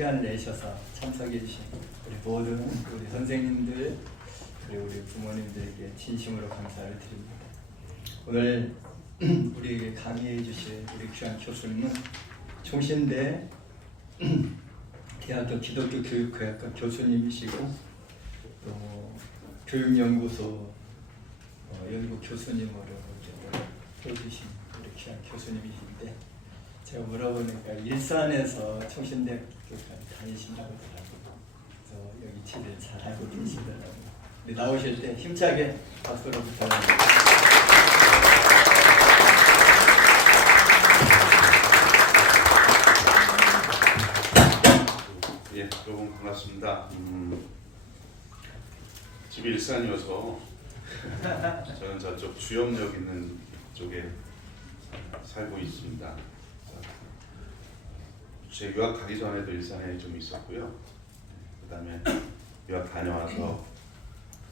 시간을 내셔서 참석해 주신 우리 모든 우리 선생님들 그리고 우리 부모님들에게 진심으로 감사를 드립니다. 오늘 우리에게 강의해 주실 우리 귀한 교수님은 총신대 대학교 기독교 교육학과 교수님이시고 또 교육연구소 연구 교수님으로 해주신 우리 귀한 교수님이신데, 제가 물어보니까 일산에서 총신대학교까지 다니신다고 하더라고요. 그래서 여기 지를 잘 알고 계시더라고요. 나오실 때 힘차게 박수로 부탁드립니다. 예, 여러분 반갑습니다. 집이 일산이어서 저는 저쪽 주염역 있는 쪽에 살고 있습니다. 제 유학 가기 전에도 일산에 좀 있었고요. 그다음에 유학 다녀와서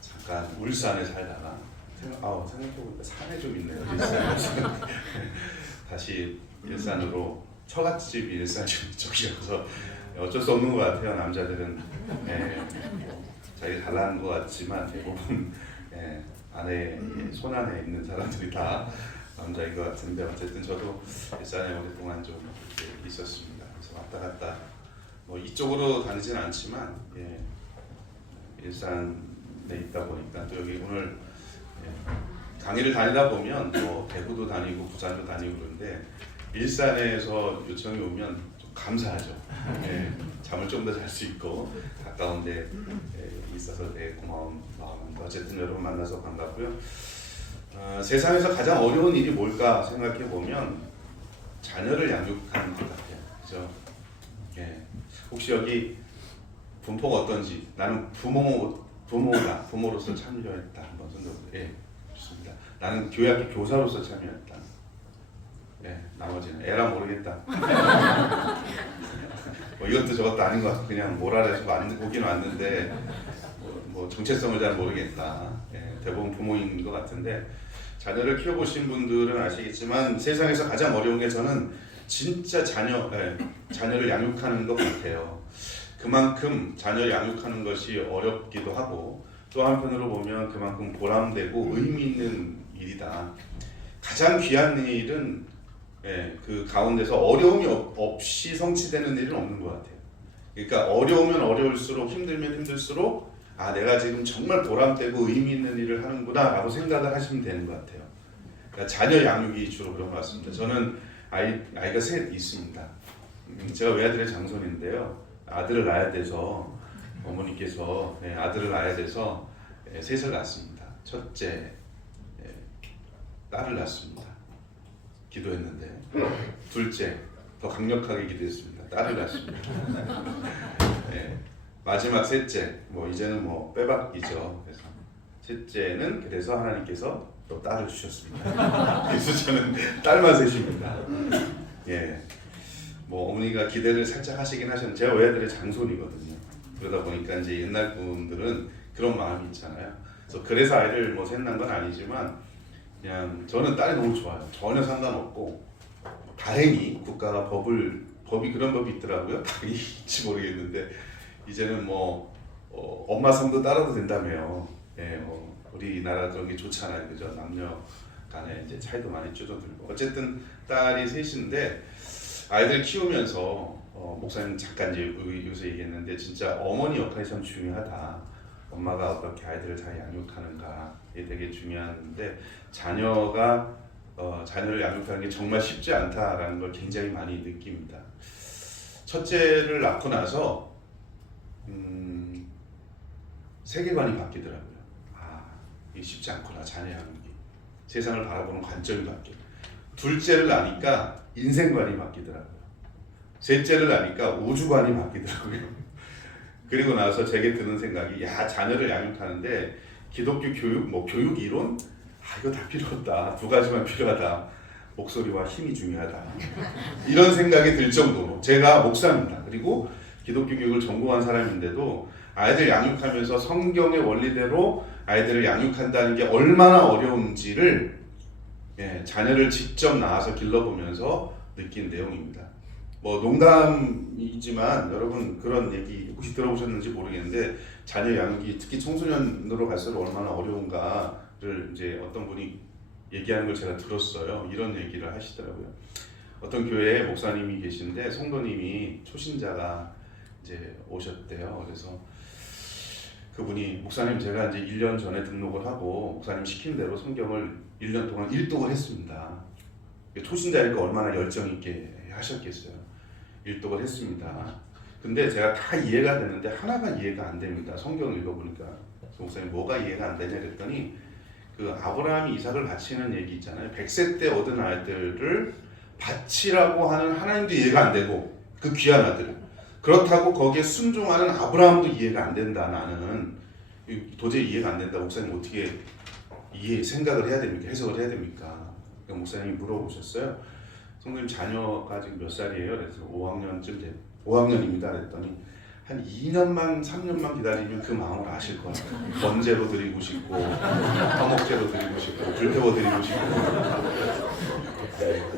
잠깐 울산에 살다가 생각해보니까 산에 좀 있네요. 일산에. 다시 일산으로 처갓집이 일산 쪽이어서 어쩔 수 없는 것 같아요. 남자들은 자기 잘나는 것 같지만 대부분 안에 손 안에 있는 사람들이 다 남자인 것 같은데, 어쨌든 저도 일산에 오랫동안 좀 있었습니다. 그래서 왔다 갔다 뭐 이쪽으로 다니진 않지만 일산에 있다 보니까 또 여기 오늘 강의를 다니다 보면 뭐 대구도 다니고 부산도 다니고 그런데 일산에서 요청이 오면 좀 감사하죠. 잠을 좀 더 잘 수 있고 가까운 데 있어서 되게 고마운 마음입니다. 어쨌든 여러분 만나서 반갑고요. 세상에서 가장 어려운 일이 뭘까 생각해 보면 자녀를 양육하는 것 같아요. 그죠? 혹시 여기 분포가 어떤지, 나는 부모로서 참여했다. 한번 손 들어보세요. 좋습니다. 나는 교회학교 교사로서 참여했다. 나머지는 에라 모르겠다. 뭐 이것도 저것도 아닌 것 같고 그냥 몰아내서 오긴 왔는데 뭐 정체성을 잘 모르겠다. 대부분 부모인 것 같은데, 자녀를 키워보신 분들은 아시겠지만 세상에서 가장 어려운 게 저는 진짜 자녀를 양육하는 것 같아요. 그만큼 자녀를 양육하는 것이 어렵기도 하고 또 한편으로 보면 그만큼 보람되고 의미 있는 일이다. 가장 귀한 일은 그 가운데서 어려움이 없이 성취되는 일은 없는 것 같아요. 그러니까 어려우면 어려울수록, 힘들면 힘들수록 내가 지금 정말 보람되고 의미 있는 일을 하는구나 라고 생각을 하시면 되는 것 같아요. 그러니까 자녀 양육이 주로 그런 것 같습니다. 저는 아이가 셋 있습니다. 제가 외아들의 장손인데요. 아들을 낳아야 돼서 어머니께서 아들을 낳아야 돼서 셋을 낳았습니다. 첫째 딸을 낳았습니다. 기도했는데, 둘째 더 강력하게 기도했습니다. 딸을 낳았습니다. 마지막 셋째 이제는 빼박이죠. 그래서 셋째는 그래서 하나님께서 또 딸을 주셨습니다. 그래서 저는 딸만 셋입니다. 어머니가 기대를 살짝 하시긴 하셨는데 제가 외아들의 장손이거든요. 그러다 보니까 이제 옛날 분들은 그런 마음이 있잖아요. 그래서 아이를 셋 낳은 건 아니지만 그냥 저는 딸이 너무 좋아요. 전혀 상관없고, 다행히 국가가 법이 그런 법이 있더라고요. 다행인지 모르겠는데 이제는 엄마 성도 따라도 된다며요. 우리나라 그런 게 좋잖아요. 그죠? 남녀 간에 이제 차이도 많이 줄어들고. 어쨌든 딸이 셋인데 아이들 키우면서 목사님 잠깐 이제 요새 얘기했는데 진짜 어머니 역할이 참 중요하다. 엄마가 어떻게 아이들을 잘 양육하는가에 되게 중요한데, 자녀를 양육하는 게 정말 쉽지 않다라는 걸 굉장히 많이 느낍니다. 첫째를 낳고 나서 세계관이 바뀌더라고요. 이게 쉽지 않구나, 자녀 양육이. 세상을 바라보는 관점이 바뀌어요. 둘째를 낳으니까 인생관이 바뀌더라고요. 셋째를 낳으니까 우주관이 바뀌더라고요. 그리고 나서 제게 드는 생각이, 자녀를 양육하는데 기독교 교육, 교육 이론? 이거 다 필요 없다. 두 가지만 필요하다. 목소리와 힘이 중요하다. 이런 생각이 들 정도로, 제가 목사입니다. 그리고 기독교 교육을 전공한 사람인데도 아이들 양육하면서 성경의 원리대로 아이들을 양육한다는 게 얼마나 어려운지를 자녀를 직접 낳아서 길러보면서 느낀 내용입니다. 뭐 농담이지만 여러분 그런 얘기 혹시 들어보셨는지 모르겠는데 자녀 양육이 특히 청소년으로 갈수록 얼마나 어려운가를 이제 어떤 분이 얘기하는 걸 제가 들었어요. 이런 얘기를 하시더라고요. 어떤 교회에 목사님이 계신데 성도님이 초신자가 이제 오셨대요. 그래서 그분이 목사님 제가 이제 1년 전에 등록을 하고 목사님 시킨 대로 성경을 1년 동안 일독을 했습니다. 초신자니까 얼마나 열정 있게 하셨겠어요. 일독을 했습니다. 근데 제가 다 이해가 되는데 하나가 이해가 안 됩니다. 성경을 읽어보니까 목사님 뭐가 이해가 안 되냐 그랬더니 그 아브라함이 이삭을 바치는 얘기 있잖아요. 100세 때 얻은 아이들을 바치라고 하는 하나님도 이해가 안 되고 그 귀한 아들을 그렇다고 거기에 순종하는 아브라함도 이해가 안 된다. 나는 도저히 이해가 안 된다. 목사님 어떻게 생각을 해야 됩니까? 해석을 해야 됩니까? 그러니까 목사님이 물어보셨어요. 성도님 자녀가 지금 몇 살이에요? 그래서 5학년입니다. 그랬더니 한 2년만 3년만 기다리면 그 마음을 아실 거예요. 번제로 드리고 싶고 화목제로 드리고 싶고 불태워 드리고 싶고.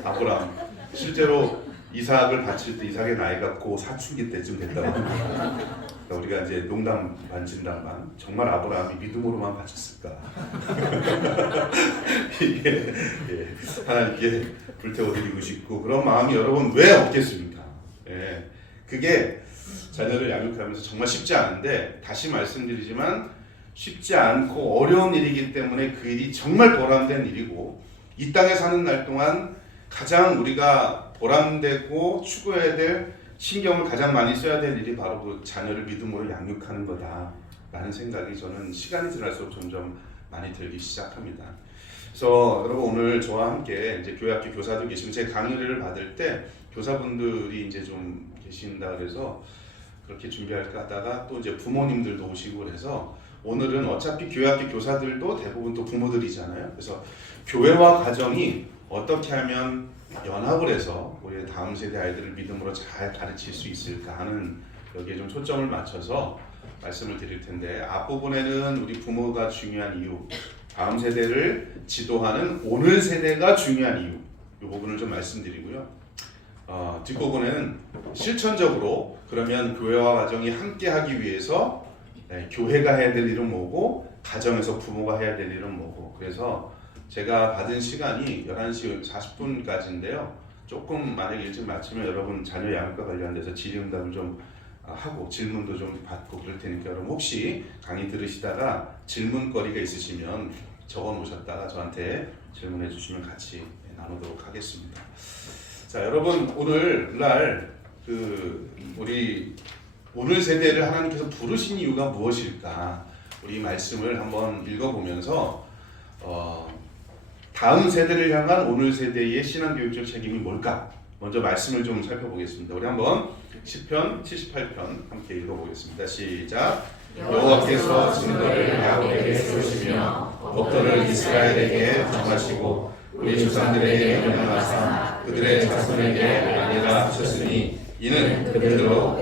아브라함 실제로 이삭을 바칠 때 이삭의 나이가 고 사춘기 때쯤 됐다고 합니다. 그러니까 우리가 이제 농담 반 진담반 정말 아브라함이 믿음으로만 바쳤을까? 이게 하나님께 불태워드리고 싶고 그런 마음이 여러분 왜 없겠습니까? 예, 그게 자녀를 양육하면서 정말 쉽지 않은데 다시 말씀드리지만 쉽지 않고 어려운 일이기 때문에 그 일이 정말 보람된 일이고 이 땅에 사는 날 동안 가장 우리가 보람되고 추구해야 될 신경을 가장 많이 써야 될 일이 바로 그 자녀를 믿음으로 양육하는 거다라는 생각이 저는 시간이 지날수록 점점 많이 들기 시작합니다. 그래서 여러분 오늘 저와 함께 이제 교회학교 교사도 계시고 제 강의를 받을 때 교사분들이 이제 좀 계신다 그래서 그렇게 준비할까 하다가 또 이제 부모님들도 오시고 그래서 오늘은 어차피 교회학교 교사들도 대부분 또 부모들이잖아요. 그래서 교회와 가정이 어떻게 하면 연합을 해서 우리의 다음 세대 아이들을 믿음으로 잘 가르칠 수 있을까 하는 여기에 좀 초점을 맞춰서 말씀을 드릴 텐데 앞부분에는 우리 부모가 중요한 이유, 다음 세대를 지도하는 오늘 세대가 중요한 이유 이 부분을 좀 말씀드리고요. 뒷부분에는 실천적으로 그러면 교회와 가정이 함께하기 위해서 교회가 해야 될 일은 뭐고 가정에서 부모가 해야 될 일은 뭐고 그래서 제가 받은 시간이 11시 40분까지인데요. 조금 만약에 일찍 마치면 여러분 자녀 양육과 관련돼서 질의응답을 좀 하고 질문도 좀 받고 그럴 테니까 여러분 혹시 강의 들으시다가 질문거리가 있으시면 적어 놓으셨다가 저한테 질문해 주시면 같이 나누도록 하겠습니다. 자, 여러분 오늘날 우리 오늘 세대를 하나님께서 부르신 이유가 무엇일까? 우리 말씀을 한번 읽어보면서 다음 세대를 향한 오늘 세대의 신앙교육적 책임이 뭘까? 먼저 말씀을 좀 살펴보겠습니다. 우리 한번 시편 78편 함께 읽어보겠습니다. 시작. 여호와께서 증거를 야곱에게 세우시며 법도를 이스라엘에게 정하시고 우리 조상들에게 명령하사 그들의 자손에게 알리라 하셨으니 이는 그들로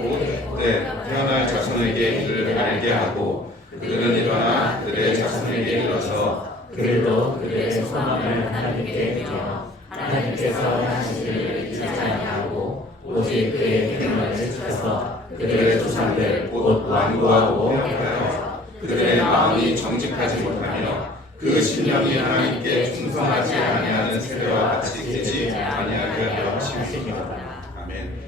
때 태어날 자손에게 이를 알게 하고 그들은 일어나 그들의 자손에게 이르러서 그들도 그들의 소망을 하나님께 드려 하나님께서 하신 일을 잊지 아니하고 오직 그의 계명을 지켜서 그들의 조상들 곧 완고하고 회복하여 그들의 마음이 정직하지 못하며 그 심령이 하나님께 충성하지 아니하는 세대와 같이 되지 아니하게 하려 하심이니라. 아멘.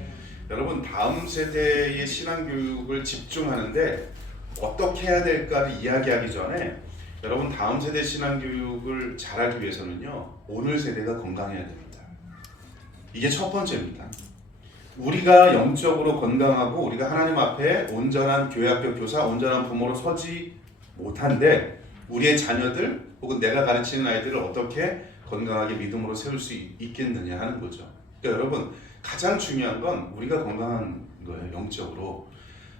여러분 다음 세대의 신앙교육을 집중하는데 어떻게 해야 될까를 이야기하기 전에 여러분 다음 세대 신앙교육을 잘하기 위해서는요 오늘 세대가 건강해야 됩니다. 이게 첫 번째입니다. 우리가 영적으로 건강하고 우리가 하나님 앞에 온전한 교회학교 교사, 온전한 부모로 서지 못한데 우리의 자녀들 혹은 내가 가르치는 아이들을 어떻게 건강하게 믿음으로 세울 수 있겠느냐 하는 거죠. 그러니까 여러분 가장 중요한 건 우리가 건강한 거예요, 영적으로.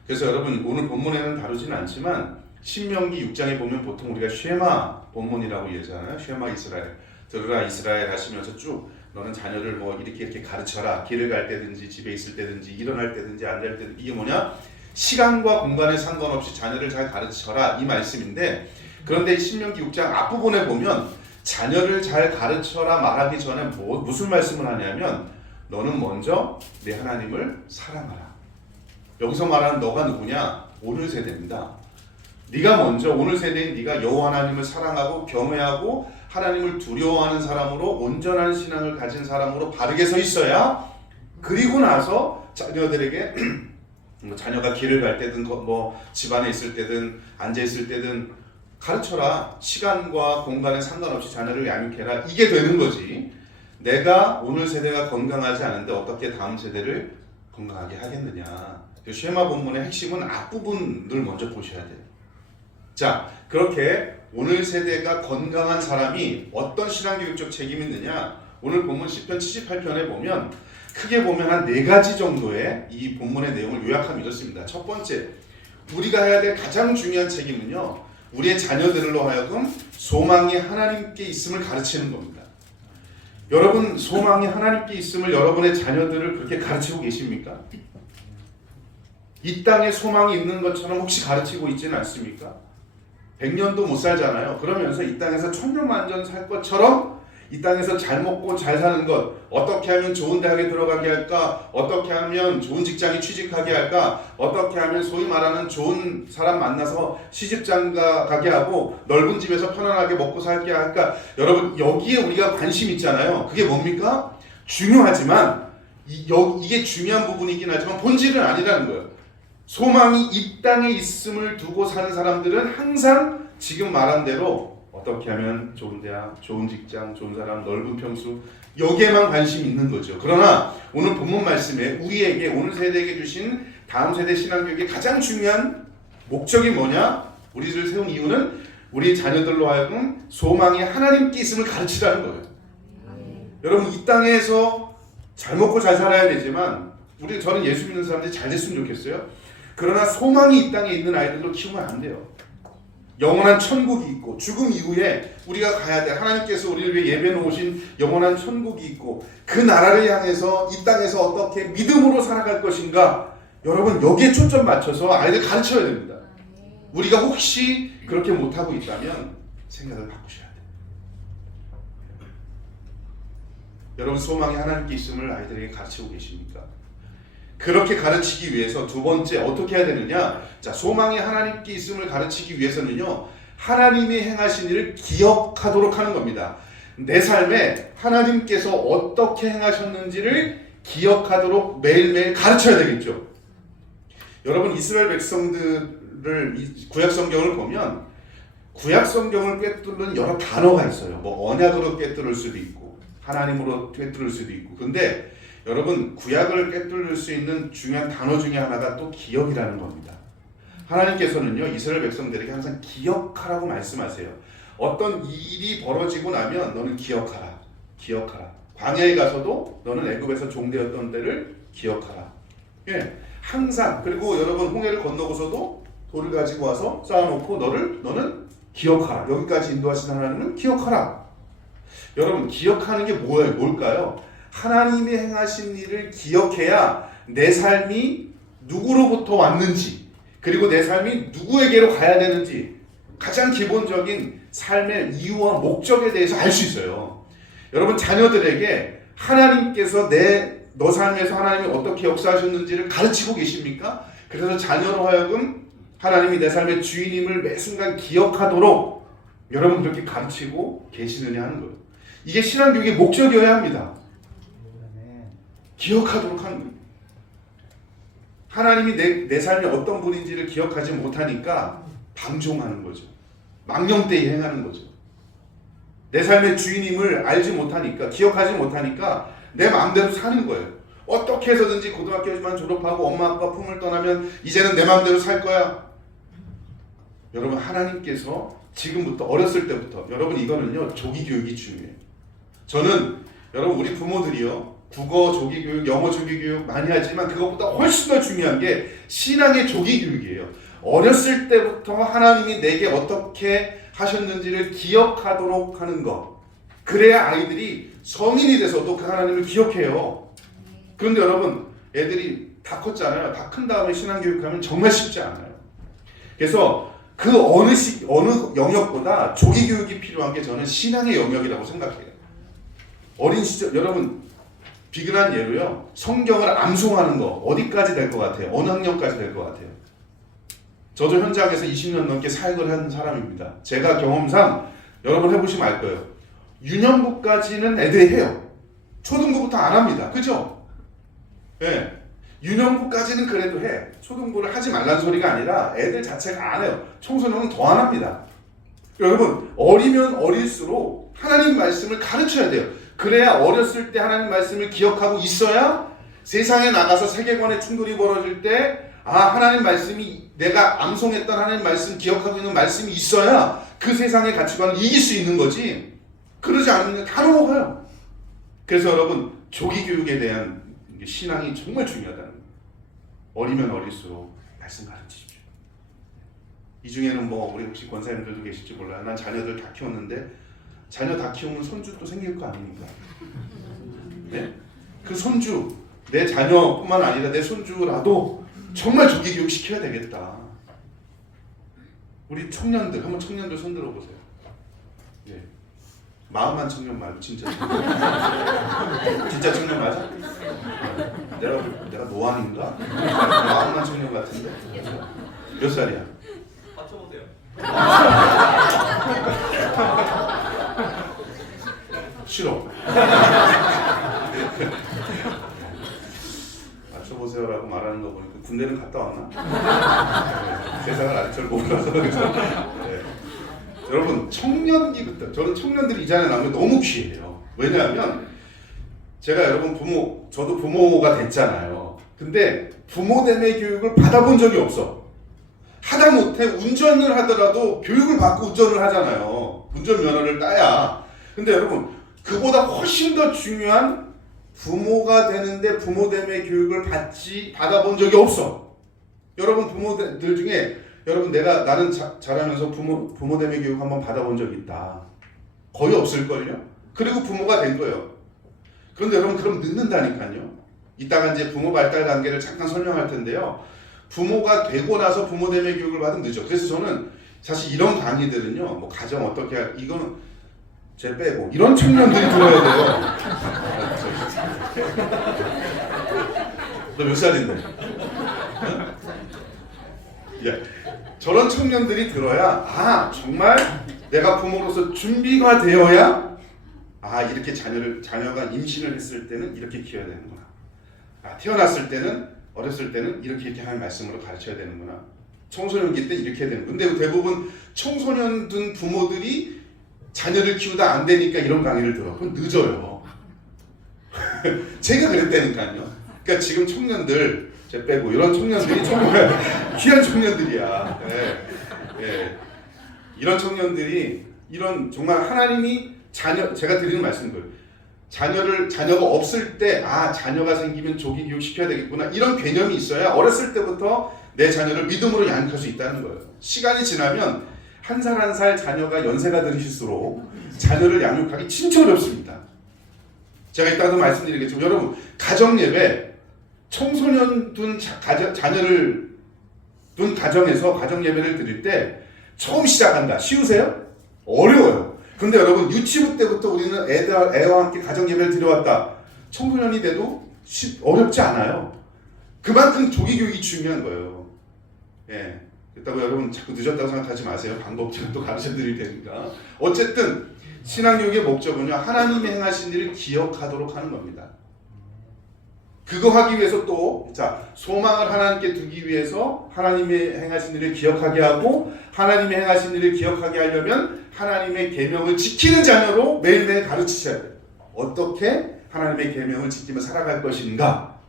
그래서 여러분 오늘 본문에는 다루지는 않지만 신명기 6장에 보면 보통 우리가 쉐마 본문이라고 얘기하잖아요. 쉐마 이스라엘. 들으라 이스라엘 하시면서 쭉 너는 자녀를 뭐 이렇게 가르쳐라. 길을 갈 때든지 집에 있을 때든지 일어날 때든지 앉을 때든지 이게 뭐냐? 시간과 공간에 상관없이 자녀를 잘 가르쳐라 이 말씀인데 그런데 신명기 6장 앞부분에 보면 자녀를 잘 가르쳐라 말하기 전에 무슨 말씀을 하냐면 너는 먼저 내 하나님을 사랑하라. 여기서 말하는 너가 누구냐? 오늘 세대입니다. 네가 먼저 오늘 세대인 네가 여호와 하나님을 사랑하고 경외하고 하나님을 두려워하는 사람으로 온전한 신앙을 가진 사람으로 바르게 서 있어야 그리고 나서 자녀들에게 자녀가 길을 갈 때든 뭐 집안에 있을 때든 앉아 있을 때든 가르쳐라. 시간과 공간에 상관없이 자녀를 양육해라. 이게 되는 거지. 내가 오늘 세대가 건강하지 않은데 어떻게 다음 세대를 건강하게 하겠느냐. 쉐마 본문의 핵심은 앞부분을 먼저 보셔야 돼요. 자, 그렇게 오늘 세대가 건강한 사람이 어떤 신앙교육적 책임이 있느냐. 오늘 본문 시편 78편에 보면 크게 보면 한 4가지 정도의 이 본문의 내용을 요약하면 이렇습니다. 첫 번째, 우리가 해야 될 가장 중요한 책임은요, 우리의 자녀들로 하여금 소망이 하나님께 있음을 가르치는 겁니다. 여러분, 소망이 하나님께 있음을 여러분의 자녀들을 그렇게 가르치고 계십니까? 이 땅에 소망이 있는 것처럼 혹시 가르치고 있지는 않습니까? 100년도 못 살잖아요. 그러면서 이 땅에서 천년만년 살 것처럼 이 땅에서 잘 먹고 잘 사는 것, 어떻게 하면 좋은 대학에 들어가게 할까, 어떻게 하면 좋은 직장에 취직하게 할까, 어떻게 하면 소위 말하는 좋은 사람 만나서 시집장가 가게 하고 넓은 집에서 편안하게 먹고 살게 할까. 여러분, 여기에 우리가 관심 있잖아요. 그게 뭡니까? 중요하지만 이게 중요한 부분이긴 하지만 본질은 아니라는 거예요. 소망이 이 땅에 있음을 두고 사는 사람들은 항상 지금 말한 대로 어떻게 하면 좋은 대학, 좋은 직장, 좋은 사람, 넓은 평수, 여기에만 관심이 있는 거죠. 그러나 오늘 본문 말씀에 우리에게, 오늘 세대에게 주신 다음 세대 신앙교육의 가장 중요한 목적이 뭐냐? 우리를 세운 이유는 우리 자녀들로 하여금 소망이 하나님께 있음을 가르치라는 거예요. 여러분, 이 땅에서 잘 먹고 잘 살아야 되지만 저는 예수 믿는 사람들이 잘 됐으면 좋겠어요. 그러나 소망이 이 땅에 있는 아이들로 키우면 안 돼요. 영원한 천국이 있고 죽음 이후에 우리가 가야 돼. 하나님께서 우리를 위해 예배 놓으신 영원한 천국이 있고 그 나라를 향해서 이 땅에서 어떻게 믿음으로 살아갈 것인가. 여러분, 여기에 초점 맞춰서 아이들 가르쳐야 됩니다. 우리가 혹시 그렇게 못하고 있다면 생각을 바꾸셔야 돼요. 여러분, 소망이 하나님께 있음을 아이들에게 가르치고 계십니까? 그렇게 가르치기 위해서 두 번째 어떻게 해야 되느냐? 자, 소망이 하나님께 있음을 가르치기 위해서는요, 하나님이 행하신 일을 기억하도록 하는 겁니다. 내 삶에 하나님께서 어떻게 행하셨는지를 기억하도록 매일매일 가르쳐야 되겠죠. 여러분, 이스라엘 백성들을 구약 성경을 보면 구약 성경을 꿰뚫는 여러 단어가 있어요. 뭐 언약으로 꿰뚫을 수도 있고 하나님으로 꿰뚫을 수도 있고. 근데 여러분, 구약을 꿰뚫을 수 있는 중요한 단어 중에 하나가 또 기억이라는 겁니다. 하나님께서는요, 이스라엘 백성들에게 항상 기억하라고 말씀하세요. 어떤 일이 벌어지고 나면 너는 기억하라. 기억하라. 광야에 가서도 너는 애굽에서 종되었던 때를 기억하라. 예, 항상. 그리고 여러분, 홍해를 건너고서도 돌을 가지고 와서 쌓아놓고 너는 기억하라. 여기까지 인도하신 하나님은 기억하라. 여러분, 기억하는 게 뭘까요? 하나님이 행하신 일을 기억해야 내 삶이 누구로부터 왔는지, 그리고 내 삶이 누구에게로 가야 되는지 가장 기본적인 삶의 이유와 목적에 대해서 알 수 있어요. 여러분, 자녀들에게 하나님께서 너 삶에서 하나님이 어떻게 역사하셨는지를 가르치고 계십니까? 그래서 자녀로 하여금 하나님이 내 삶의 주인임을 매 순간 기억하도록 여러분 그렇게 가르치고 계시느냐 하는 거예요. 이게 신앙교육의 목적이어야 합니다. 기억하도록 하는 거예요. 하나님이 내 삶이 어떤 분인지를 기억하지 못하니까 방종하는 거죠. 망령되이 행하는 거죠. 내 삶의 주인임을 알지 못하니까, 기억하지 못하니까 내 마음대로 사는 거예요. 어떻게 해서든지 고등학교만 졸업하고 엄마 아빠 품을 떠나면 이제는 내 마음대로 살 거야. 여러분, 하나님께서 지금부터, 어렸을 때부터, 여러분, 이거는요, 조기 교육이 중요해요. 저는 여러분, 우리 부모들이요, 국어 조기 교육, 영어 조기 교육 많이 하지만 그것보다 훨씬 더 중요한 게 신앙의 조기 교육이에요. 어렸을 때부터 하나님이 내게 어떻게 하셨는지를 기억하도록 하는 것. 그래야 아이들이 성인이 돼서도 그 하나님을 기억해요. 그런데 여러분, 애들이 다 컸잖아요. 다 큰 다음에 신앙교육하면 정말 쉽지 않아요. 그래서 그 어느 영역보다 조기 교육이 필요한 게 저는 신앙의 영역이라고 생각해요. 어린 시절, 여러분, 비근한 예로요. 성경을 암송하는 거 어디까지 될 것 같아요? 어느 학년까지 될 것 같아요? 저도 현장에서 20년 넘게 사역을 한 사람입니다. 제가 경험상 여러분 해보시면 알 거예요. 유년부까지는 애들이 해요. 초등부부터 안 합니다. 그죠? 네. 유년부까지는 그래도 해. 초등부를 하지 말라는 소리가 아니라 애들 자체가 안 해요. 청소년은 더 안 합니다. 여러분 어리면 어릴수록 하나님 말씀을 가르쳐야 돼요. 그래야 어렸을 때 하나님 말씀을 기억하고 있어야 세상에 나가서 세계관의 충돌이 벌어질 때 하나님 말씀이 내가 암송했던 하나님 말씀 기억하고 있는 말씀이 있어야 그 세상의 가치관을 이길 수 있는 거지. 그러지 않으면 다 넘어가요. 그래서 여러분 조기 교육에 대한 신앙이 정말 중요하다는 거예요. 어리면 어릴수록 말씀 가르치십시오. 이 중에는 뭐 우리 혹시 권사님들도 계실지 몰라요. 난 자녀들 다 키웠는데 자녀 다 키우면 손주 또 생길 거 아닙니까? 네? 그 손주 내 자녀뿐만 아니라 내 손주라도 정말 조기 교육 시켜야 되겠다. 우리 청년들 한번 청년들 손 들어보세요. 예. 마음만 청년 말고 진짜 청년. 진짜 청년 맞아? 내가 노안인가? 마음만 청년 같은데. 몇 살이야? 맞춰보세요. 싫어. 맞춰보세요라고 말하는 거 보니까 군대는 갔다 왔나? 세상을 아직 잘 몰라서 그래서. 네. 여러분 청년기부터 저는 청년들이 이 자리에 나오면 너무 귀해요. 왜냐하면 제가 여러분 저도 부모가 됐잖아요. 근데 부모됨의 교육을 받아본 적이 없어. 하다못해 운전을 하더라도 교육을 받고 운전을 하잖아요. 운전면허를 따야. 근데 여러분 그보다 훨씬 더 중요한 부모가 되는데 부모됨의 교육을 받아본 적이 없어. 여러분 부모들 중에 여러분 나는 자라면서 부모됨의 교육 한번 받아본 적 있다. 거의 없을걸요? 그리고 부모가 된 거예요. 그런데 여러분 그럼 늦는다니까요. 이따가 이제 부모 발달 단계를 잠깐 설명할 텐데요. 부모가 되고 나서 부모됨의 교육을 받으면 늦어. 그래서 저는 사실 이런 강의들은요. 뭐 가정 어떻게 이거는 제 빼고 이런 청년들이 들어야 돼요. 너 몇 살인데? 예. 저런 청년들이 들어야 정말 내가 부모로서 준비가 되어야 이렇게 자녀가 임신을 했을 때는 이렇게 키워야 되는구나. 태어났을 때는 어렸을 때는 이렇게 하는 말씀으로 가르쳐야 되는구나. 청소년기 때 이렇게 해야 되는. 근데 대부분 청소년 둔 부모들이 자녀를 키우다 안 되니까 이런 강의를 들어. 그럼 늦어요. 제가 그랬다니까요. 그러니까 지금 청년들 제 빼고 이런 청년들이 정말 귀한 청년들이야. 예. 이런 청년들이 이런 정말 하나님이 제가 드리는 말씀인 거예요. 자녀가 없을 때 자녀가 생기면 조기 교육 시켜야 되겠구나 이런 개념이 있어야 어렸을 때부터 내 자녀를 믿음으로 양육할 수 있다는 거예요. 시간이 지나면 한 살 한 살 자녀가 연세가 들으실수록 자녀를 양육하기 진짜 어렵습니다. 제가 이따도 말씀드리겠지만 여러분 가정 예배 청소년 둔 자녀를 둔 가정에서 가정 예배를 드릴 때 처음 시작한다. 쉬우세요? 어려워요. 근데 여러분 유치부 때부터 우리는 애와 함께 가정 예배를 드려왔다. 청소년이 돼도 어렵지 않아요. 그만큼 조기 교육이 중요한 거예요. 예. 그렇다고 여러분 자꾸 늦었다고 생각하지 마세요. 방법들은 또 가르쳐 드릴 테니까. 어쨌든 신앙교육의 목적은요. 하나님이 행하신 일을 기억하도록 하는 겁니다. 그거 하기 위해서 소망을 하나님께 두기 위해서 하나님의 행하신 일을 기억하게 하고 하나님의 행하신 일을 기억하게 하려면 하나님의 계명을 지키는 자녀로 매일매일 가르치셔야 돼요. 어떻게 하나님의 계명을 지키며 살아갈 것인가?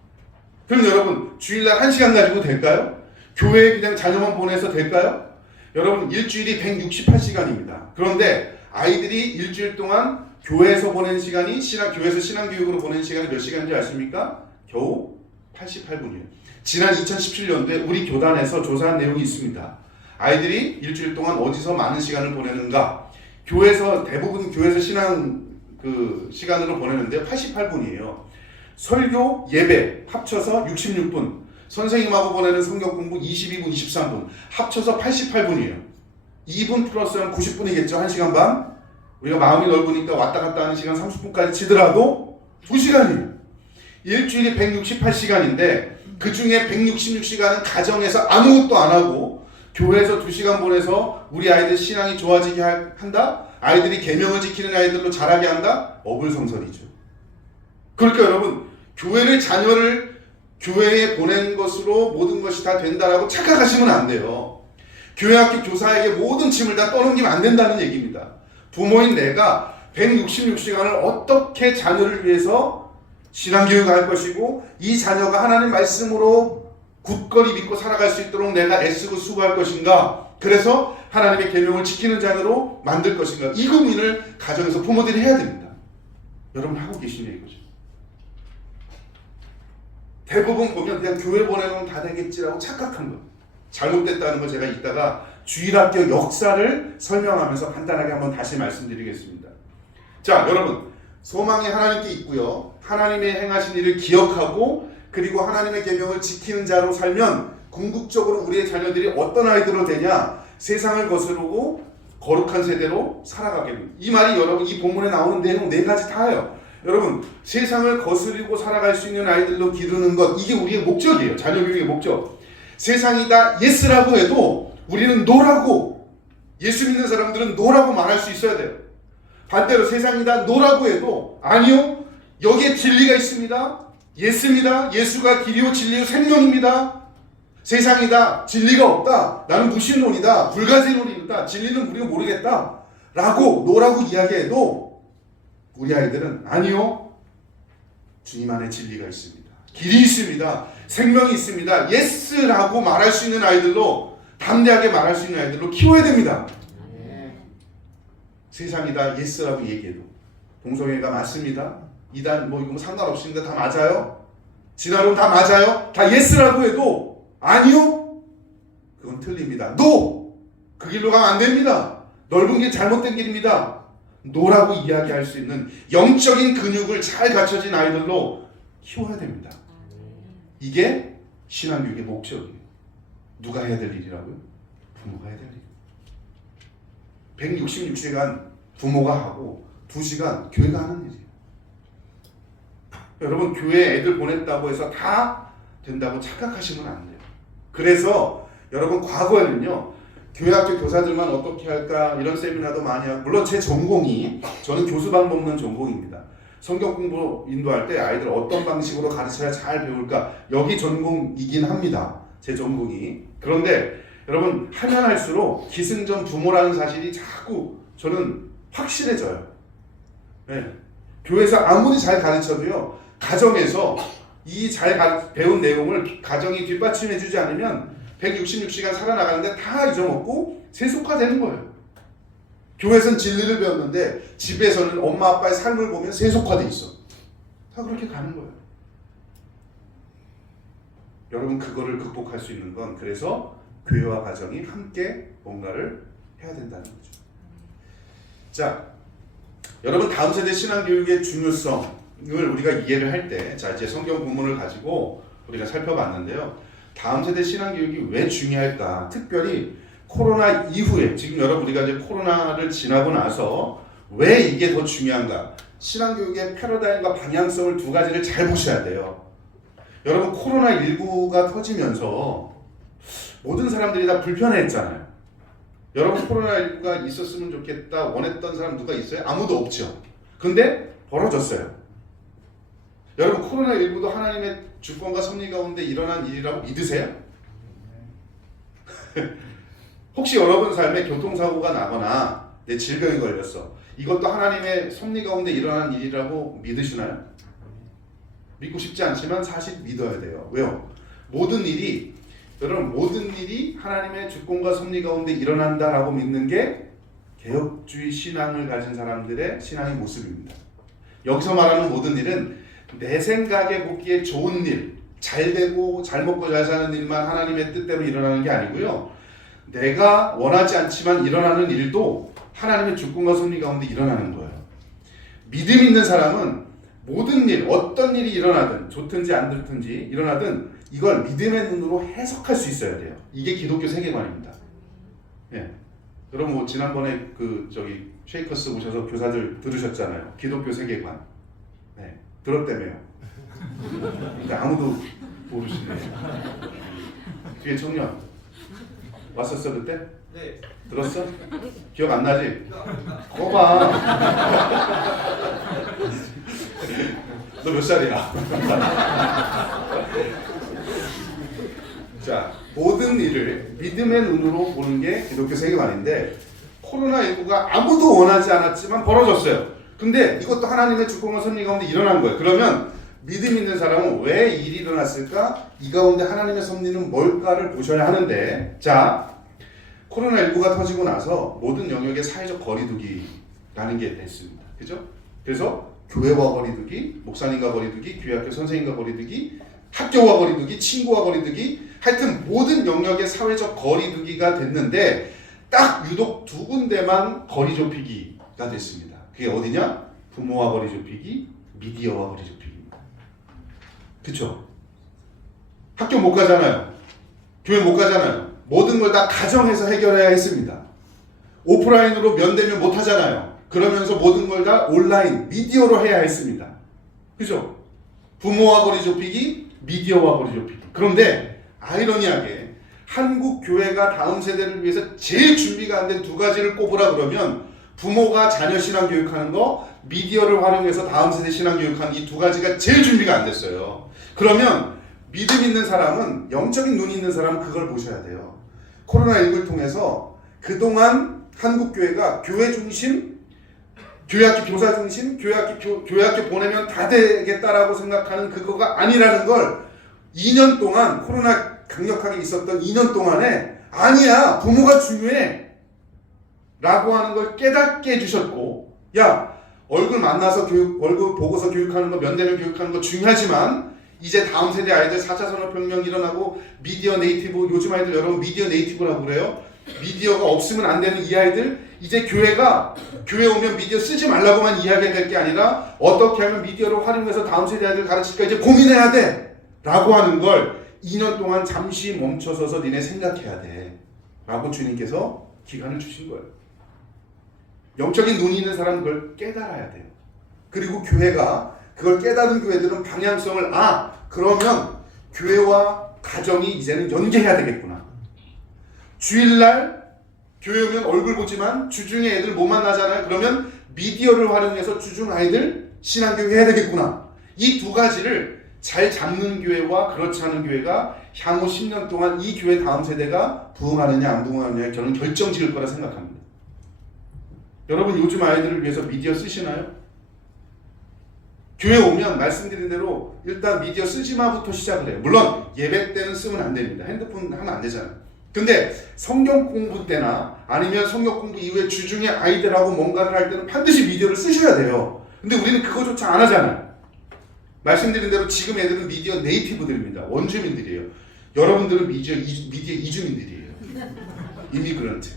그럼 여러분 주일날 1시간 가지고 될까요? 교회에 그냥 자녀만 보내서 될까요? 여러분 일주일이 168시간입니다. 그런데 아이들이 일주일 동안 교회에서 보낸 시간이 교회에서 신앙교육으로 보낸 시간이 몇 시간인지 아십니까? 겨우 88분이에요. 지난 2017년도에 우리 교단에서 조사한 내용이 있습니다. 아이들이 일주일 동안 어디서 많은 시간을 보내는가? 대부분 교회에서 신앙 시간으로 보내는데 88분이에요. 설교, 예배 합쳐서 66분. 선생님하고 보내는 성경 공부 22분, 23분. 합쳐서 88분이에요. 2분 플러스 한 90분이겠죠. 1시간 반. 우리가 마음이 넓으니까 왔다 갔다 하는 시간 30분까지 치더라도 2시간이에요. 일주일이 168시간인데 그 중에 166시간은 가정에서 아무것도 안 하고 교회에서 2시간 보내서 우리 아이들 신앙이 좋아지게 한다? 아이들이 계명을 지키는 아이들로 자라게 한다? 어불성설이죠. 그러니까 여러분, 교회를 자녀를 교회에 보낸 것으로 모든 것이 다 된다라고 착각하시면 안 돼요. 교회학교 교사에게 모든 짐을 다 떠넘기면 안 된다는 얘기입니다. 부모인 내가 166시간을 어떻게 자녀를 위해서 신앙교육을 할 것이고 이 자녀가 하나님 말씀으로 굳건히 믿고 살아갈 수 있도록 내가 애쓰고 수고할 것인가, 그래서 하나님의 계명을 지키는 자녀로 만들 것인가, 이 고민을 가정에서 부모들이 해야 됩니다. 여러분 하고 계시네 이거죠. 대부분 보면 그냥 교회 보내놓으면 다 되겠지라고 착각한 거, 잘못됐다는 거 제가 이따가 주일학교 역사를 설명하면서 간단하게 한번 다시 말씀드리겠습니다. 자, 여러분, 소망이 하나님께 있고요, 하나님의 행하신 일을 기억하고 그리고 하나님의 계명을 지키는 자로 살면 궁극적으로 우리의 자녀들이 어떤 아이들로 되냐? 세상을 거스르고 거룩한 세대로 살아가게 됩니다. 이 말이 여러분 이 본문에 나오는 내용 4가지 다예요. 여러분, 세상을 거스르고 살아갈 수 있는 아이들로 기르는 것, 이게 우리의 목적이에요. 자녀 교육의 목적. 세상이 다 예스라고 해도 우리는 노라고, 예수 믿는 사람들은 노라고 말할 수 있어야 돼요. 반대로 세상이 다 노라고 해도 아니요, 여기에 진리가 있습니다. 예수입니다. 예수가 길이요 진리요 생명입니다. 세상이다, 진리가 없다, 나는 무신론이다, 불가지론이다, 진리는 우리가 모르겠다 라고 노라고 이야기해도 우리 아이들은 아니요, 주님 안에 진리가 있습니다, 길이 있습니다, 생명이 있습니다, 예스라고 말할 수 있는 아이들로, 담대하게 말할 수 있는 아이들로 키워야 됩니다. 세상이다 예스라고 얘기해도 동성애가 맞습니다, 이단 뭐 이거 뭐 상관없습니다, 다 맞아요, 진화론 다 맞아요, 다 예스라고 해도 아니요, 그건 틀립니다. 노! 그 길로 가면 안 됩니다. 넓은 길 잘못된 길입니다. 노라고 이야기할 수 있는 영적인 근육을 잘 갖춰진 아이들로 키워야 됩니다. 이게 신앙교육의 목적이에요. 누가 해야 될 일이라고요? 부모가 해야 될 일. 166시간 부모가 하고 2시간 교회가 하는 일이에요. 여러분, 교회에 애들 보냈다고 해서 다 된다고 착각하시면 안 돼요. 그래서 여러분, 과거에는요, 교회학교 교사들만 어떻게 할까 이런 세미나도 많이 하고, 물론 제 전공이, 저는 교수방 먹는 전공입니다. 성경 공부 인도할 때 아이들 어떤 방식으로 가르쳐야 잘 배울까, 여기 전공이긴 합니다, 제 전공이. 그런데 여러분, 하면 할수록 기승전 부모라는 사실이 자꾸 저는 확실해져요. 네. 교회에서 아무리 잘 가르쳐도요, 가정에서 이 잘 배운 내용을 가정이 뒷받침해주지 않으면 166시간 살아나가는데 다 잊어먹고 세속화되는 거예요. 교회에서는 진리를 배웠는데 집에서는 엄마 아빠의 삶을 보면 세속화돼 있어. 다 그렇게 가는 거예요. 여러분, 그거를 극복할 수 있는 건, 그래서 교회와 가정이 함께 뭔가를 해야 된다는 거죠. 자, 여러분, 다음 세대 신앙교육의 중요성 을 우리가 이해를 할 때, 자, 이제 성경 본문을 가지고 우리가 살펴봤는데요. 다음 세대 신앙교육이 왜 중요할까? 특별히 코로나 이후에, 지금 여러분 우리가 이제 코로나를 지나고 나서 왜 이게 더 중요한가? 신앙교육의 패러다임과 방향성을 2가지를 잘 보셔야 돼요. 여러분, 코로나19가 터지면서 모든 사람들이 다 불편해했잖아요. 여러분, 코로나19가 있었으면 좋겠다 원했던 사람 누가 있어요? 아무도 없죠. 근데 벌어졌어요. 여러분, 코로나19도 하나님의 주권과 섭리 가운데 일어난 일이라고 믿으세요? 혹시 여러분 삶에 교통사고가 나거나 내 질병이 걸렸어, 이것도 하나님의 섭리 가운데 일어난 일이라고 믿으시나요? 믿고 싶지 않지만 사실 믿어야 돼요. 왜요? 모든 일이, 여러분, 모든 일이 하나님의 주권과 섭리 가운데 일어난다라고 믿는 게 개혁주의 신앙을 가진 사람들의 신앙의 모습입니다. 여기서 말하는 모든 일은 내 생각에 보기에 좋은 일, 잘 되고 잘 먹고 잘 사는 일만 하나님의 뜻대로 일어나는 게 아니고요, 내가 원하지 않지만 일어나는 일도 하나님의 주권과 섭리 가운데 일어나는 거예요. 믿음 있는 사람은 모든 일, 어떤 일이 일어나든, 좋든지 안 좋든지 일어나든 이걸 믿음의 눈으로 해석할 수 있어야 돼요. 이게 기독교 세계관입니다. 예. 여러분, 뭐 지난번에 쉐이커스 오셔서 교사들 들으셨잖아요. 기독교 세계관. 네. 들었다며요. 근데 아무도 모르시네. 뒤에 청년 왔었어 그때? 네. 들었어? 기억 안 나지? 이거 아닙니다. 그거 봐. 너 몇 살이야? 자, 모든 일을 믿음의 눈으로 보는 게 기독교 세계관인데 코로나19가 아무도 원하지 않았지만 벌어졌어요. 근데 이것도 하나님의 주권과 섭리 가운데 일어난 거예요. 그러면 믿음 있는 사람은 왜 일이 일어났을까? 이 가운데 하나님의 섭리는 뭘까를 보셔야 하는데, 자, 코로나19가 터지고 나서 모든 영역의 사회적 거리두기라는 게 됐습니다. 그죠? 그래서 교회와 거리두기, 목사님과 거리두기, 교회학교 선생님과 거리두기, 학교와 거리두기, 친구와 거리두기, 하여튼 모든 영역의 사회적 거리두기가 됐는데 딱 유독 두 군데만 거리 좁히기가 됐습니다. 그게 어디냐? 부모와 거리 좁히기, 미디어와 거리 좁히기입니다. 그쵸? 학교 못 가잖아요. 교회 못 가잖아요. 모든 걸 다 가정에서 해결해야 했습니다. 오프라인으로 면대면 못 하잖아요. 그러면서 모든 걸 다 온라인, 미디어로 해야 했습니다. 그죠? 부모와 거리 좁히기, 미디어와 거리 좁히기. 그런데 아이러니하게 한국 교회가 다음 세대를 위해서 제일 준비가 안 된 두 가지를 꼽으라 그러면 부모가 자녀 신앙 교육하는 거, 미디어를 활용해서 다음 세대 신앙 교육하는 이 두 가지가 제일 준비가 안 됐어요. 그러면 믿음 있는 사람은, 영적인 눈이 있는 사람은 그걸 보셔야 돼요. 코로나19를 통해서 그동안 한국 교회가 교회 중심, 교회학교 교사 중심, 교회학교 보내면 다 되겠다라고 생각하는 그거가 아니라는 걸 2년 동안, 코로나 강력하게 있었던 2년 동안에 아니야, 부모가 중요해 라고 하는 걸 깨닫게 해주셨고, 야, 얼굴 만나서 얼굴 보고서 교육하는 거, 면대면 교육하는 거 중요하지만 이제 다음 세대 아이들 4차 산업혁명 일어나고 미디어 네이티브, 요즘 아이들 여러분 미디어 네이티브라고 그래요. 미디어가 없으면 안 되는 이 아이들, 이제 교회 오면 미디어 쓰지 말라고만 이야기해야 될 게 아니라 어떻게 하면 미디어를 활용해서 다음 세대 아이들 가르칠까 이제 고민해야 돼 라고 하는 걸 2년 동안 잠시 멈춰서서 니네 생각해야 돼 라고 주님께서 기간을 주신 거예요. 영적인 눈이 있는 사람은 그걸 깨달아야 돼요. 그리고 교회가 그걸 깨달은 교회들은 방향성을, 그러면 교회와 가정이 이제는 연계해야 되겠구나. 주일날 교회 오면 얼굴 보지만 주중에 애들 못 만나잖아요. 그러면 미디어를 활용해서 주중 아이들 신앙교육 해야 되겠구나. 이 두 가지를 잘 잡는 교회와 그렇지 않은 교회가 향후 10년 동안 이 교회 다음 세대가 부흥하느냐 안 부흥하느냐에 저는 결정 지을 거라 생각합니다. 여러분 요즘 아이들을 위해서 미디어 쓰시나요? 교회 오면 말씀드린 대로 일단 미디어 쓰지 마부터 시작을 해요. 물론 예배 때는 쓰면 안 됩니다. 핸드폰 하면 안 되잖아요. 근데 성경 공부 때나 아니면 성경 공부 이후에 주중에 아이들하고 뭔가를 할 때는 반드시 미디어를 쓰셔야 돼요. 근데 우리는 그거조차 안 하잖아요. 말씀드린 대로 지금 애들은 미디어 네이티브들입니다. 원주민들이에요. 여러분들은 미디어 이주민들이에요. 이미그런트.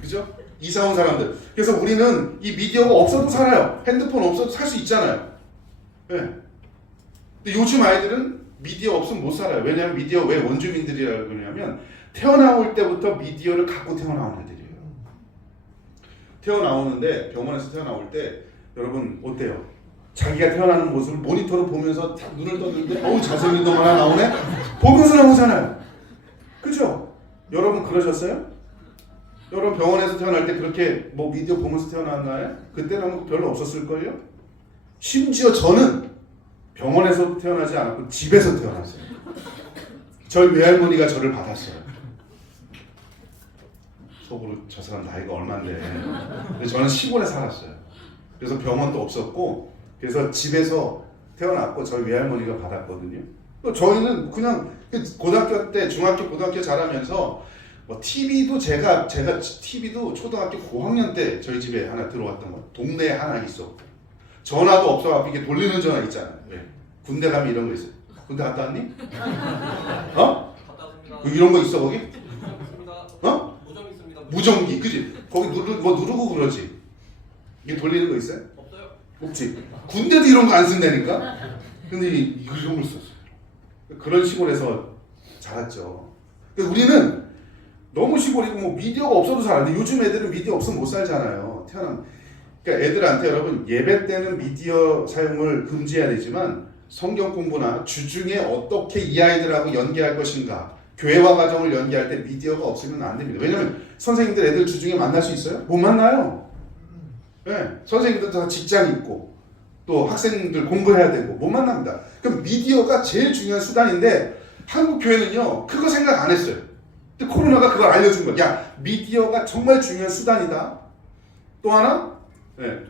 그죠? 이사 온 사람들. 그래서 우리는 이 미디어가 없어도 살아요. 핸드폰 없어도 살 수 있잖아요. 네. 근데 요즘 아이들은 미디어 없으면 못 살아요. 왜냐하면 미디어 왜 원주민들이라고 그러냐면 태어나올 때부터 미디어를 갖고 태어나온 애들이에요. 태어나오는데 병원에서 태어나올 때 여러분 어때요? 자기가 태어나는 모습을 모니터로 보면서 눈을 떴는데 어우 잘생긴 놈 하나 나오네? 보면서 나오잖아요. 그죠? 여러분 그러셨어요? 여러분 병원에서 태어날 때 그렇게 뭐 미디어 보면서 태어났나요? 그때는 별로 없었을걸요? 심지어 저는 병원에서 태어나지 않았고 집에서 태어났어요. 저희 외할머니가 저를 받았어요. 속으로 저 사람 나이가 얼만데. 근데 저는 시골에 살았어요. 그래서 병원도 없었고 그래서 집에서 태어났고 저희 외할머니가 받았거든요. 저희는 그냥 고등학교 때 중학교 고등학교 자라면서 뭐 TV도 제가 TV도 초등학교 고학년 때 저희 집에 하나 들어왔던 거. 동네에 하나 있었고 전화도 없어갖고 이게 돌리는 전화 있잖아요. 네. 군대 가면 이런 거 있어요. 군대 갔다 왔니? 어? 갔다 왔습니다. 이런 거 있어 거기? 있습니다. 어? 무전 있습니다. 무전기, 그지? 거기 누르고 그러지. 이게 돌리는 거 있어요? 없어요. 없지. 군대도 이런 거 안 쓴다니까. 근데 이런 걸 썼어요. 그런 시골에서 자랐죠. 그러니까 우리는 너무 시골이고 뭐 미디어가 없어도 살았는데 요즘 애들은 미디어 없으면 못 살잖아요. 그러니까 애들한테 여러분 예배 때는 미디어 사용을 금지해야 되지만 성경 공부나 주중에 어떻게 이 아이들하고 연계할 것인가, 교회와 가정을 연계할 때 미디어가 없으면 안 됩니다. 왜냐면 선생님들 애들 주중에 만날 수 있어요? 못 만나요. 네, 선생님들도 다 직장 있고 또 학생들 공부해야 되고 못 만납니다. 그럼 미디어가 제일 중요한 수단인데 한국 교회는요 그거 생각 안 했어요. 근데 코로나가 그걸 알려준 거야. 야, 미디어가 정말 중요한 수단이다. 또 하나,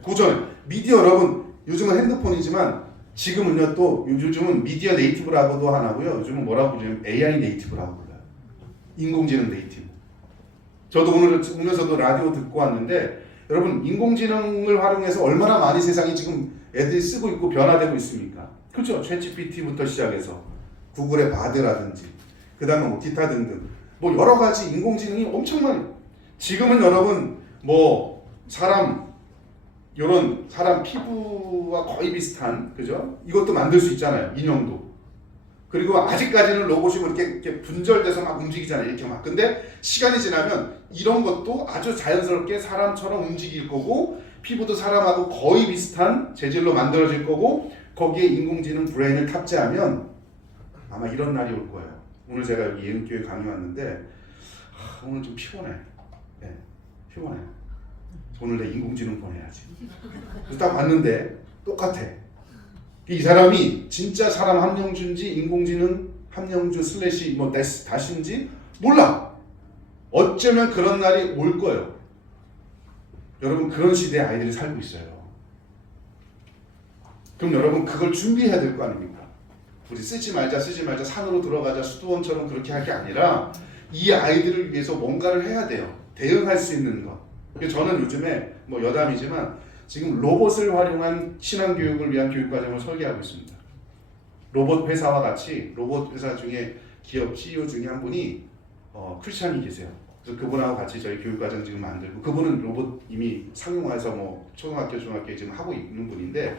고전에 미디어 여러분 요즘은 핸드폰이지만 지금은요 또 요즘은 미디어 네이티브라고도 하나고요. 요즘은 뭐라고 부르냐면 AI 네이티브라고 불러요. 인공지능 네이티브. 저도 오늘 오면서도 라디오 듣고 왔는데 여러분 인공지능을 활용해서 얼마나 많이 세상이 지금 애들이 쓰고 있고 변화되고 있습니까? 그렇죠? 챗GPT부터 시작해서 구글의 바드라든지 그 다음에 뭐 기타 등등 뭐 여러 가지 인공지능이 엄청 많이 지금은 여러분 뭐 사람 요런 사람 피부와 거의 비슷한 그죠? 이것도 만들 수 있잖아요. 인형도. 그리고 아직까지는 로봇이 뭐 이렇게 분절돼서 막 움직이잖아요. 이렇게 막. 근데 시간이 지나면 이런 것도 아주 자연스럽게 사람처럼 움직일 거고 피부도 사람하고 거의 비슷한 재질로 만들어질 거고 거기에 인공지능 브레인을 탑재하면 아마 이런 날이 올 거예요. 오늘 제가 여기 예은교회 강의 왔는데 오늘 좀 피곤해. 네, 피곤해. 오늘 내 인공지능 보내야지. 그래서 딱 봤는데 똑같아. 이 사람이 진짜 사람 함영주인지 인공지능 함영주 슬래시 뭐 다신지 몰라. 어쩌면 그런 날이 올 거예요. 여러분 그런 시대에 아이들이 살고 있어요. 그럼 여러분 그걸 준비해야 될 거 아닙니까? 우리 쓰지 말자 산으로 들어가자 수도원처럼 그렇게 할 게 아니라 이 아이들을 위해서 뭔가를 해야 돼요. 대응할 수 있는 거. 저는 요즘에 뭐 여담이지만 지금 로봇을 활용한 신앙교육을 위한 교육과정을 설계하고 있습니다. 로봇 회사와 같이 로봇 회사 중에 기업 CEO 중에 한 분이 크리스찬이 계세요. 그래서 그분하고 같이 저희 교육과정 지금 만들고 그분은 로봇 이미 상용화해서 뭐 초등학교, 중학교에 지금 하고 있는 분인데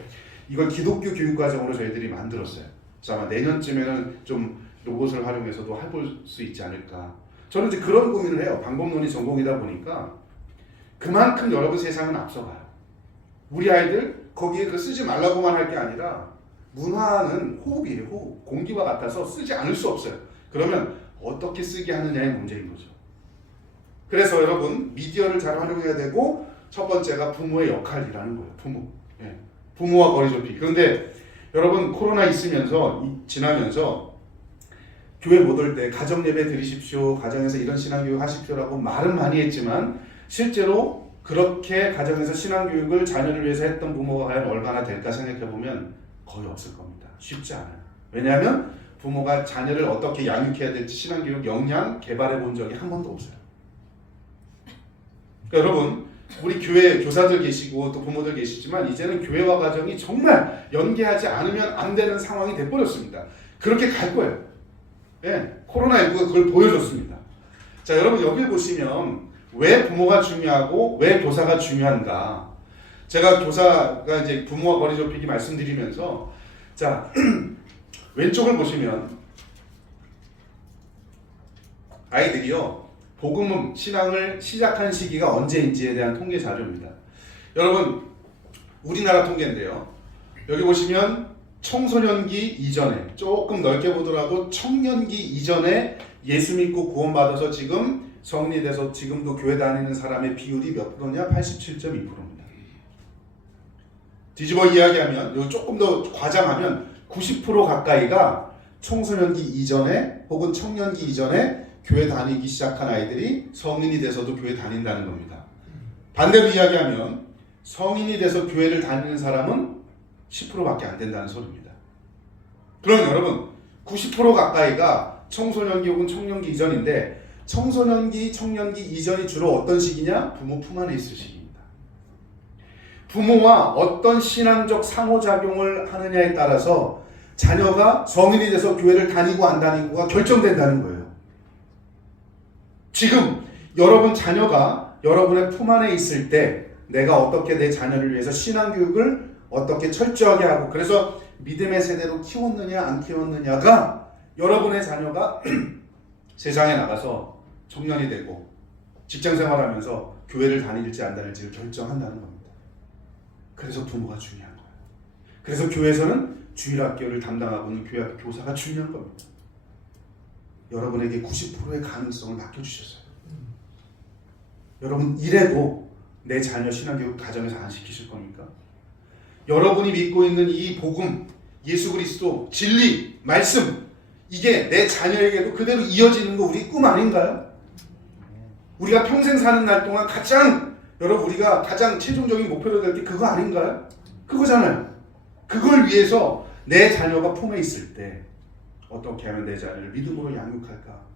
이걸 기독교 교육과정으로 저희들이 만들었어요. 그래서 아마 내년쯤에는 좀 로봇을 활용해서도 해볼 수 있지 않을까. 저는 이제 그런 고민을 해요. 방법론이 전공이다 보니까 그만큼 여러분 세상은 앞서가요. 우리 아이들 거기에 그 쓰지 말라고만 할 게 아니라 문화는 호흡이에요. 호흡. 공기와 같아서 쓰지 않을 수 없어요. 그러면 어떻게 쓰게 하느냐의 문제인 거죠. 그래서 여러분 미디어를 잘 활용해야 되고 첫 번째가 부모의 역할이라는 거예요. 부모. 예. 부모와 거리 좁히기. 그런데 여러분 코로나 있으면서 지나면서 교회 못 올 때 가정 예배 드리십시오. 가정에서 이런 신앙교육 하십시오라고 말은 많이 했지만 실제로 그렇게 가정에서 신앙교육을 자녀를 위해서 했던 부모가 과연 얼마나 될까 생각해보면 거의 없을 겁니다. 쉽지 않아요. 왜냐하면 부모가 자녀를 어떻게 양육해야 될지 신앙교육 역량 개발해 본 적이 한 번도 없어요. 그러니까 여러분 우리 교회 교사들 계시고 또 부모들 계시지만 이제는 교회와 가정이 정말 연계하지 않으면 안 되는 상황이 돼버렸습니다. 그렇게 갈 거예요. 네, 코로나19가 그걸 보여줬습니다. 자, 여러분 여기 보시면 왜 부모가 중요하고 왜 교사가 중요한가? 제가 교사가 이제 부모와 거리 좁히기 말씀드리면서 자 왼쪽을 보시면 아이들이요 복음 신앙을 시작한 시기가 언제인지에 대한 통계 자료입니다. 여러분 우리나라 통계인데요. 여기 보시면 청소년기 이전에 조금 넓게 보더라도 청년기 이전에 예수 믿고 구원받아서 지금 성인이 돼서 지금도 교회 다니는 사람의 비율이 몇 프로냐? 87.2%입니다. 뒤집어 이야기하면 요 조금 더 과장하면 90% 가까이가 청소년기 이전에 혹은 청년기 이전에 교회 다니기 시작한 아이들이 성인이 돼서도 교회 다닌다는 겁니다. 반대로 이야기하면 성인이 돼서 교회를 다니는 사람은 10%밖에 안 된다는 소리입니다. 그럼 여러분 90% 가까이가 청소년기 혹은 청년기 이전인데 청소년기, 청년기 이전이 주로 어떤 시기냐? 부모 품 안에 있을 시기입니다. 부모와 어떤 신앙적 상호작용을 하느냐에 따라서 자녀가 성인이 돼서 교회를 다니고 안 다니고가 결정된다는 거예요. 지금 여러분 자녀가 여러분의 품 안에 있을 때 내가 어떻게 내 자녀를 위해서 신앙교육을 어떻게 철저하게 하고 그래서 믿음의 세대로 키웠느냐 안 키웠느냐가 여러분의 자녀가 세상에 나가서 청년이 되고 직장생활하면서 교회를 다닐지 안 다닐지를 결정한다는 겁니다. 그래서 부모가 중요한 거예요. 그래서 교회에서는 주일학교를 담당하고 있는 교회학교 교사가 중요한 겁니다. 여러분에게 90%의 가능성을 맡겨주셨어요. 여러분 이래도 내 자녀 신앙교육 가정에서 안 시키실 겁니까? 여러분이 믿고 있는 이 복음, 예수 그리스도, 진리, 말씀, 이게 내 자녀에게도 그대로 이어지는 거 우리 꿈 아닌가요? 우리가 평생 사는 날 동안 여러분 우리가 가장 최종적인 목표로 될 게 그거 아닌가요? 그거잖아요. 그걸 위해서 내 자녀가 품에 있을 때 어떻게 하면 내 자녀를 믿음으로 양육할까?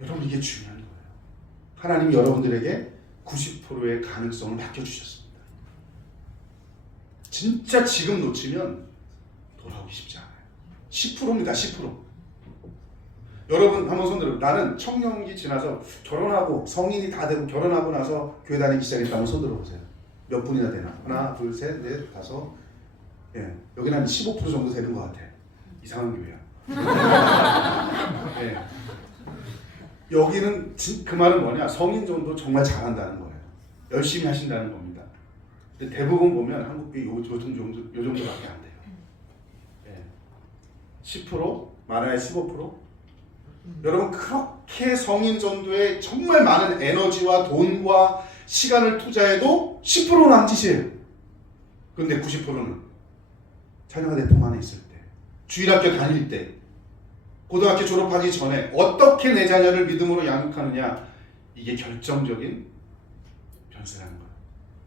여러분 이게 중요한 거예요. 하나님이 여러분들에게 90%의 가능성을 맡겨주셨습니다. 진짜 지금 놓치면 돌아오기 쉽지 않아요. 10%입니다. 10%. 여러분 한번 손들어. 나는 청년기 지나서 결혼하고 성인이 다 되고 결혼하고 나서 교회 다니기 시작했다면 손들어 보세요. 몇 분이나 되나? 하나, 둘, 셋, 넷, 다섯. 예, 여기는 한 15% 정도 되는 것 같아. 이상한 교회야. 예. 여기는 그 말은 뭐냐? 성인 정도 정말 잘한다는 거예요. 열심히 하신다는 겁니다. 근데 대부분 보면 한국 교회 요 정도밖에 안 돼요. 예. 10%? 많아야 15%? 여러분 그렇게 성인 전도에 정말 많은 에너지와 돈과 시간을 투자해도 10%는 남짓이에요. 그런데 90%는 자녀가 내 품 안에 있을 때, 주일학교 다닐 때, 고등학교 졸업하기 전에 어떻게 내 자녀를 믿음으로 양육하느냐, 이게 결정적인 변수라는 거예요.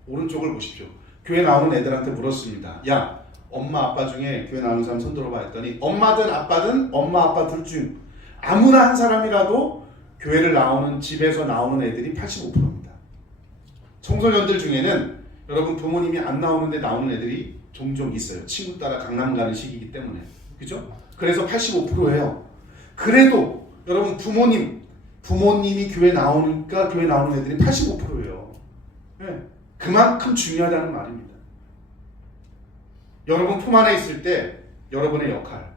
오른쪽을 보십시오. 교회 나오는 애들한테 물었습니다. 야, 엄마 아빠 중에 교회 나오는 사람 손 들어봐 했더니 엄마든 아빠든 엄마 아빠 둘 중 아무나 한 사람이라도 교회를 나오는 집에서 나오는 애들이 85%입니다. 청소년들 중에는 여러분 부모님이 안 나오는데 나오는 애들이 종종 있어요. 친구 따라 강남 가는 시기이기 때문에. 그죠? 그래서 85%예요. 그래도 여러분 부모님이 교회 나오니까 교회 나오는 애들이 85%예요. 네. 그만큼 중요하다는 말입니다. 여러분 품 안에 있을 때 여러분의 역할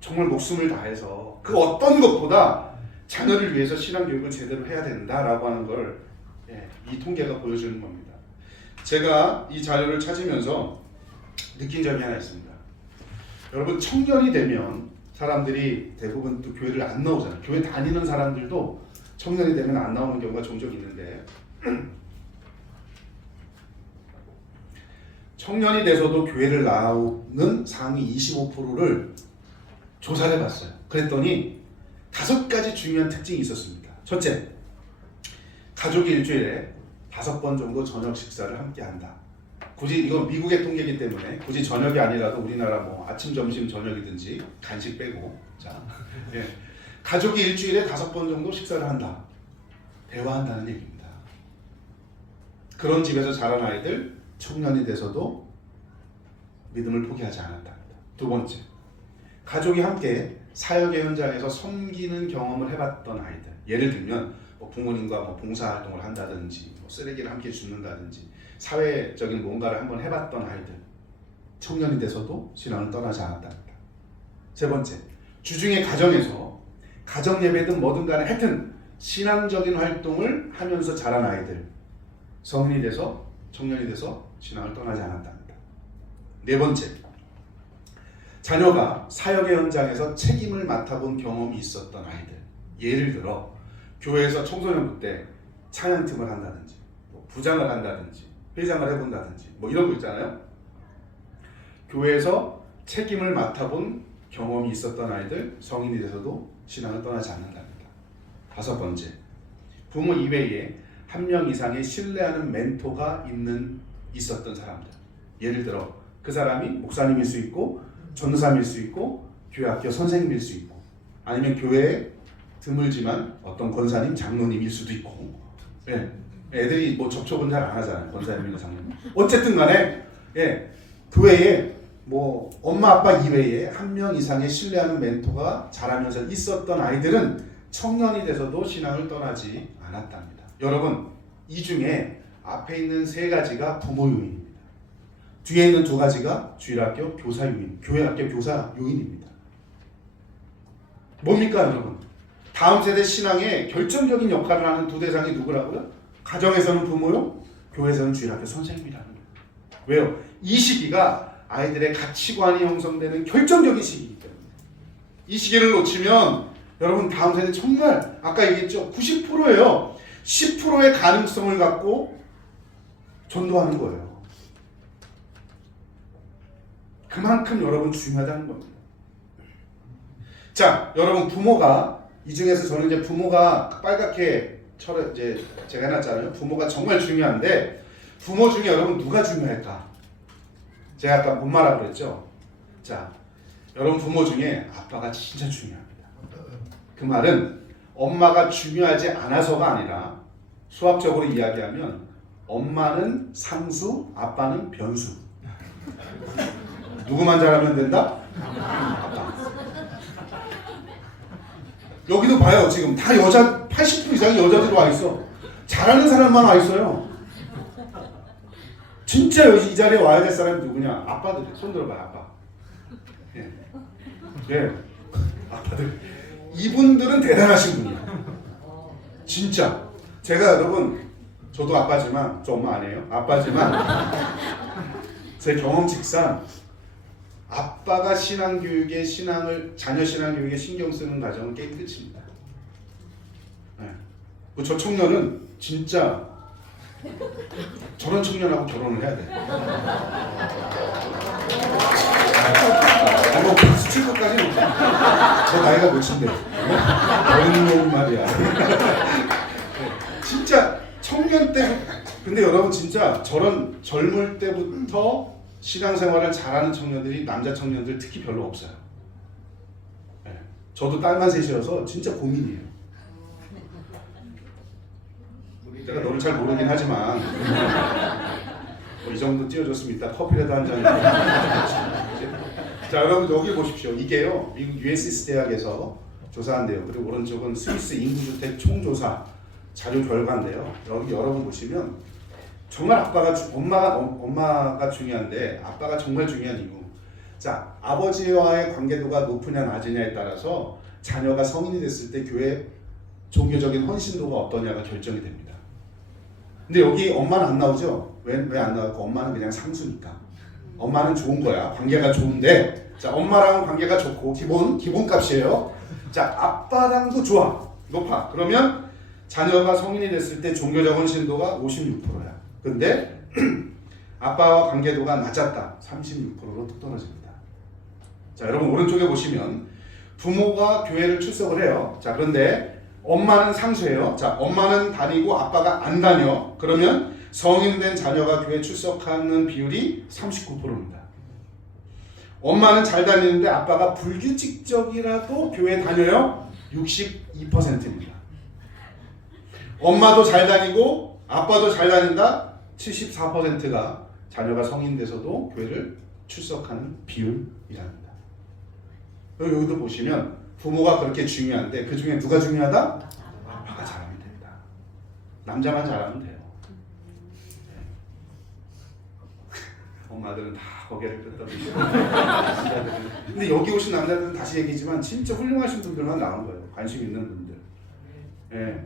정말 목숨을 다해서 그 어떤 것보다 자녀를 위해서 신앙교육을 제대로 해야 된다라고 하는 걸 이 통계가 보여주는 겁니다. 제가 이 자료를 찾으면서 느낀 점이 하나 있습니다. 여러분 청년이 되면 사람들이 대부분 또 교회를 안 나오잖아요. 교회 다니는 사람들도 청년이 되면 안 나오는 경우가 종종 있는데 청년이 돼서도 교회를 나오는 상위 25%를 조사를 해봤어요. 그랬더니 5가지 중요한 특징이 있었습니다. 첫째, 가족이 일주일에 5번 정도 저녁 식사를 함께 한다. 굳이 이건 미국의 통계이기 때문에 굳이 저녁이 아니라도 우리나라 뭐 아침, 점심, 저녁이든지 간식 빼고 자, 예. 가족이 일주일에 5번 정도 식사를 한다. 대화한다는 얘기입니다. 그런 집에서 자란 아이들 청년이 돼서도 믿음을 포기하지 않았답니다. 두 번째, 가족이 함께 사역의 현장에서 섬기는 경험을 해봤던 아이들. 예를 들면 뭐 부모님과 뭐 봉사활동을 한다든지 뭐 쓰레기를 함께 줍는다든지 사회적인 뭔가를 한번 해봤던 아이들. 청년이 돼서도 신앙을 떠나지 않았답니다. 세 번째, 주중에 가정에서 가정예배든 뭐든 간에 하여튼 신앙적인 활동을 하면서 자란 아이들. 성인이 돼서 청년이 돼서 신앙을 떠나지 않았답니다. 네 번째, 자녀가 사역의 현장에서 책임을 맡아본 경험이 있었던 아이들. 예를 들어 교회에서 청소년부 때 찬양팀을 한다든지 뭐 부장을 한다든지 회장을 해본다든지 뭐 이런 거 있잖아요. 교회에서 책임을 맡아본 경험이 있었던 아이들, 성인이 돼서도 신앙을 떠나지 않는답니다. 다섯 번째, 부모 이외에 한 명 이상의 신뢰하는 멘토가 있었던 사람들. 예를 들어 그 사람이 목사님일 수 있고 전도사일 수 있고 교회 학교 선생님일 수 있고 아니면 교회에 드물지만 어떤 권사님, 장로님일 수도 있고. 예. 애들이 뭐 접촉은 잘 안 하잖아요. 권사님이나 장로님. 어쨌든 간에 교회에 뭐 엄마 아빠 이외에 한 명 이상의 신뢰하는 멘토가 자라면서 있었던 아이들은 청년이 돼서도 신앙을 떠나지 않았답니다. 여러분 이 중에 앞에 있는 3가지가 부모 요인입니다. 뒤에 있는 2가지가 주일학교 교사 요인, 교회학교 교사 요인입니다. 뭡니까 여러분? 다음 세대 신앙에 결정적인 역할을 하는 2 대상이 누구라고요? 가정에서는 부모요, 교회에서는 주일학교 선생님이라는 거예요. 왜요? 이 시기가 아이들의 가치관이 형성되는 결정적인 시기이기 때문에 이 시기를 놓치면 여러분 다음 세대 정말 아까 얘기했죠. 90%예요. 10%의 가능성을 갖고 전도하는 거예요. 그만큼 여러분 중요하다는 겁니다. 자, 여러분 부모가 이 중에서 저는 이제 부모가 빨갛게 이제 제가 해놨잖아요. 부모가 정말 중요한데 부모 중에 여러분 누가 중요할까? 제가 아까 못 말하고 그랬죠. 자, 여러분 부모 중에 아빠가 진짜 중요합니다. 그 말은 엄마가 중요하지 않아서가 아니라 수학적으로 이야기하면 엄마는 상수, 아빠는 변수. 누구만 잘하면 된다? 아빠. 여기도 봐요. 지금 다 여자 80% 이상이 여자들이 와 있어. 잘하는 사람만 와 있어요. 진짜 이 자리에 와야 될 사람이 누구냐? 아빠들. 손 들어봐요. 아빠. 예. 예. 아빠들. 이분들은 대단하신 분이야. 진짜. 제가 여러분 저도 아빠지만 저 엄마 아니에요. 아빠지만 제 경험칙상 아빠가 신앙교육에 자녀 신앙교육에 신경 쓰는 가정은 게임 끝입니다. 네. 저 청년은 진짜 저런 청년하고 결혼을 해야 돼. 뭐 박수 칠 것까지는 없어. 저 나이가 몇인데 어린 놈 말이야. 진짜 청년 때 근데 여러분 진짜 저런 젊을 때부터 신앙생활을 잘하는 청년들이 남자 청년들 특히 별로 없어요. 네. 저도 딸만 셋이어서 진짜 고민이에요. 내가 너를 잘 모르긴 하지만 뭐 이 정도 띄워줬으면 이따 커피라도 한 잔. 자, 여러분 여기 보십시오. 이게요 미국 USC 대학에서 조사한대요. 그리고 오른쪽은 스위스 인구주택 총조사 자료 결과인데요. 여기 여러분 보시면 정말 엄마가 중요한데 아빠가 정말 중요한 이유. 자, 아버지와의 관계도가 높으냐 낮으냐에 따라서 자녀가 성인이 됐을 때 교회 종교적인 헌신도가 어떠냐가 결정이 됩니다. 근데 여기 엄마는 안 나오죠? 왜 안 나올까? 엄마는 그냥 상수니까. 엄마는 좋은 거야. 관계가 좋은데 자, 엄마랑 관계가 좋고 기본값이에요. 자, 아빠랑도 좋아. 높아. 그러면 자녀가 성인이 됐을 때 종교적 헌신도가 56%야. 근데 아빠와 관계도가 낮았다. 36%로 뚝 떨어집니다. 자, 여러분 오른쪽에 보시면 부모가 교회를 출석을 해요. 자, 그런데 엄마는 상수예요. 자, 엄마는 다니고 아빠가 안 다녀. 그러면 성인된 자녀가 교회 출석하는 비율이 39%입니다. 엄마는 잘 다니는데 아빠가 불규칙적이라도 교회 다녀요. 62%입니다. 엄마도 잘 다니고 아빠도 잘 다닌다. 74%가 자녀가 성인 돼서도 교회를 출석하는 비율이랍니다. 여기도 보시면 부모가 그렇게 중요한데 그 중에 누가 중요하다? 아빠가 잘하면 된다. 남자만 잘하면 돼요. 엄마들은 다 고개를 끄덕이고 근데 여기 오신 남자들은 다시 얘기지만 진짜 훌륭하신 분들만 나온 거예요. 관심 있는 분들. 예.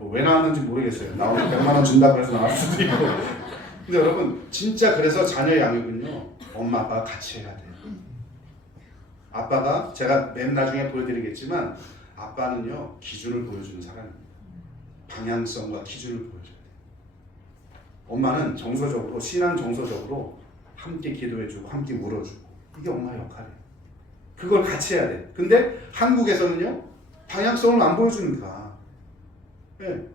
왜 나왔는지 모르겠어요. 나오면 100만 원 준다고 해서 나왔을 수도 있고. 근데 여러분 진짜 그래서 자녀 양육은요 엄마 아빠가 같이 해야 돼요. 아빠가 제가 맨 나중에 보여드리겠지만 아빠는요 기준을 보여주는 사람입니다. 방향성과 기준을 보여줘야 돼요. 엄마는 정서적으로 신앙 정서적으로 함께 기도해주고 함께 물어주고 이게 엄마의 역할이에요. 그걸 같이 해야 돼. 근데 한국에서는요 방향성을 안 보여주니까 네.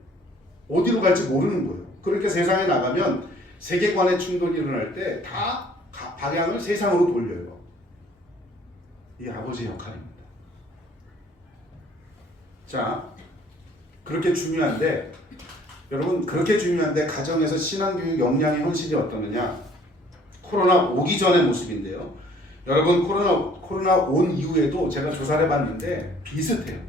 어디로 갈지 모르는 거예요. 그러니까 세상에 나가면 세계관의 충돌이 일어날 때 다 방향을 세상으로 돌려요. 이게 아버지의 역할입니다. 자, 그렇게 중요한데 여러분 그렇게 중요한데 가정에서 신앙교육 역량의 헌신이 어떠느냐? 코로나 오기 전의 모습인데요. 여러분 코로나 온 이후에도 제가 조사를 해봤는데 비슷해요.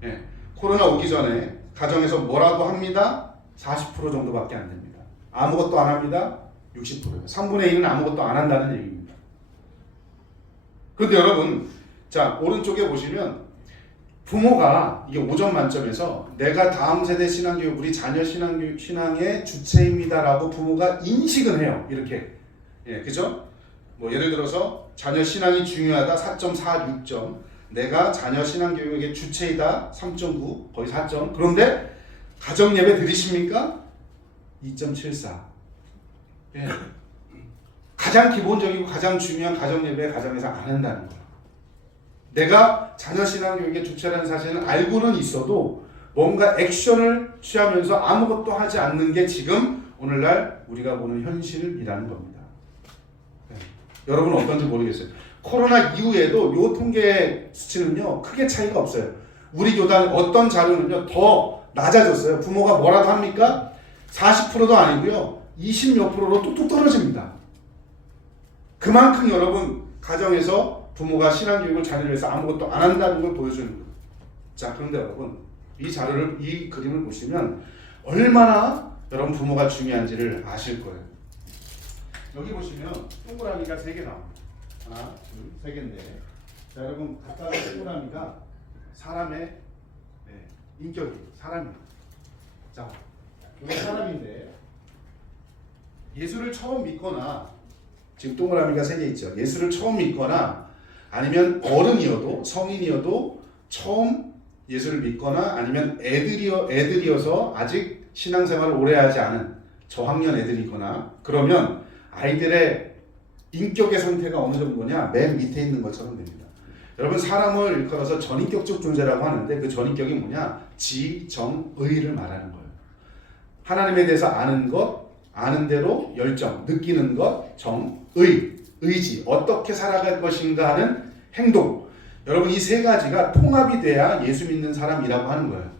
네. 코로나 오기 전에 가정에서 뭐라도 합니다. 40% 정도밖에 안 됩니다. 아무것도 안 합니다. 60%예요. 3분의 1은 아무것도 안 한다는 얘기입니다. 그런데 여러분 자 오른쪽에 보시면 부모가 이게 5점 만점에서 내가 다음 세대 신앙교육 우리 자녀 신앙의 주체입니다라고 부모가 인식은 해요. 이렇게 예, 그죠? 뭐 예를 들어서 자녀 신앙이 중요하다 4.46점, 내가 자녀 신앙 교육의 주체이다 3.9, 거의 4점. 그런데 가정 예배 드리십니까? 2.74. 예. 가장 기본적이고 가장 중요한 가정 예배 가정에서 안 한다는 거예요. 내가 자녀 신앙 교육의 주체라는 사실은 알고는 있어도 뭔가 액션을 취하면서 아무것도 하지 않는 게 지금 오늘날 우리가 보는 현실이라는 겁니다. 네. 여러분 어떤지 모르겠어요. 코로나 이후에도 요 통계 수치는요 크게 차이가 없어요. 우리 교단 어떤 자료는요 더 낮아졌어요. 부모가 뭐라도 합니까? 40%도 아니고요 20몇 프로로 뚝뚝 떨어집니다. 그만큼 여러분 가정에서 부모가 신앙교육을 자녀를 위해서 아무것도 안 한다는 걸 보여주는 거예요. 자, 그런데 여러분 이 자료를, 이 그림을 보시면 얼마나 여러분 부모가 중요한지를 아실 거예요. 여기 보시면 동그라미가 3개 나옵니다. 하나, 둘, 3개인데 자 여러분 각각 동그라미가 사람의 인격이에요. 사람입니다. 자, 여기 사람인데 예수를 처음 믿거나 지금 동그라미가 3개 있죠. 예수를 처음 믿거나 아니면 어른이어도 성인이어도 처음 예수를 믿거나 아니면 애들이어서 아직 신앙생활을 오래 하지 않은 저학년 애들이거나 그러면 아이들의 인격의 상태가 어느 정도냐 맨 밑에 있는 것처럼 됩니다. 여러분 사람을 일컬어서 전인격적 존재라고 하는데 그 전인격이 뭐냐? 지, 정, 의를 말하는 거예요. 하나님에 대해서 아는 것, 아는 대로 열정, 느끼는 것, 정, 의지, 어떻게 살아갈 것인가 하는 행동. 여러분 이 3가지가 통합이 돼야 예수 믿는 사람이라고 하는 거예요.